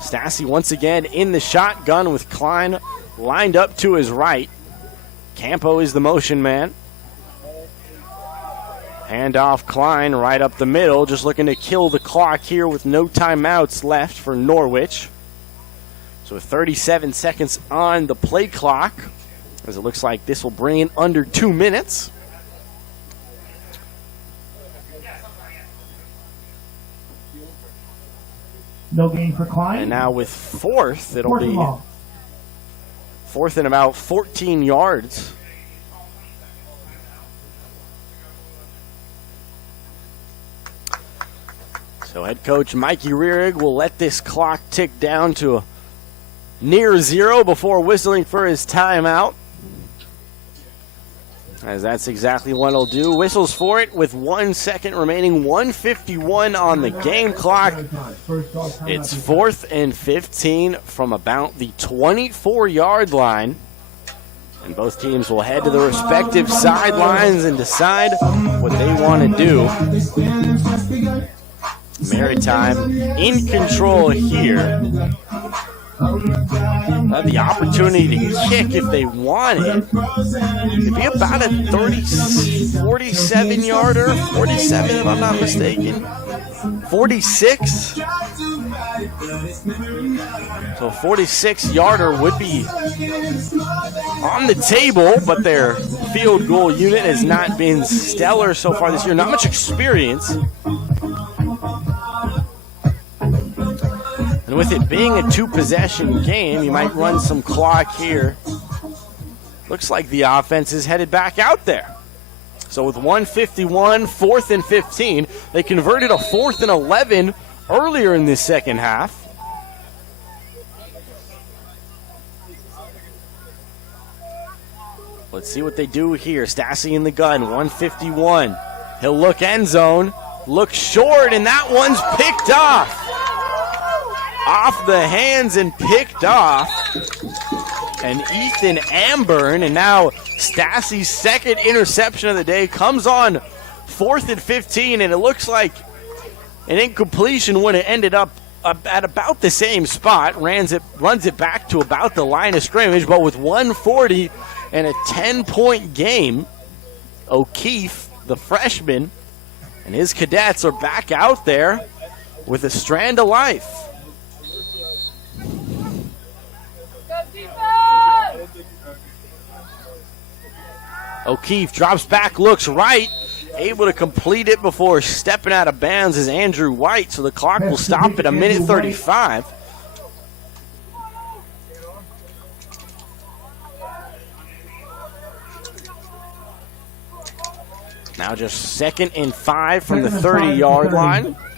Stassi once again in the shotgun with Klein lined up to his right. Campo is the motion man. Handoff Klein right up the middle, just looking to kill the clock here with no timeouts left for Norwich. So 37 seconds on the play clock, as it looks like this will bring in under 2 minutes. No gain for Klein. And now with 4th, it'll be 4th and about 14 yards. So head coach Mikey Rearig will let this clock tick down to near 0 before whistling for his timeout. As that's exactly what he'll do. Whistles for it with 1 second remaining, 1:51 on the game clock. It's 4th and 15 from about the 24-yard line. And both teams will head to the respective sidelines and decide what they want to do. Maritime in control here. Have the opportunity to kick if they wanted. It'd be about a 47-yarder, 47 if I'm not mistaken. 46. So 46-yarder would be on the table, but their field goal unit has not been stellar so far this year. Not much experience. And with it being a 2-possession game, you might run some clock here. Looks like the offense is headed back out there. So with 1:51, 4th and 15, they converted a 4th and 11 earlier in this second half. Let's see what they do here. Stassi in the gun, 151. He'll look end zone, look short, and that one's picked off. Off the hands and picked off. And Ethan Amburn, and now Stassi's second interception of the day, comes on 4th and 15, and it looks like an incompletion when it ended up at about the same spot. Runs it back to about the line of scrimmage, but with 1:40 and a 10-point game, O'Keefe, the freshman, and his cadets are back out there with a strand of life. O'Keefe drops back, looks right, able to complete it before stepping out of bounds is Andrew White, so the clock will stop at 1:35. Now just 2nd and 5 from the 30-yard line.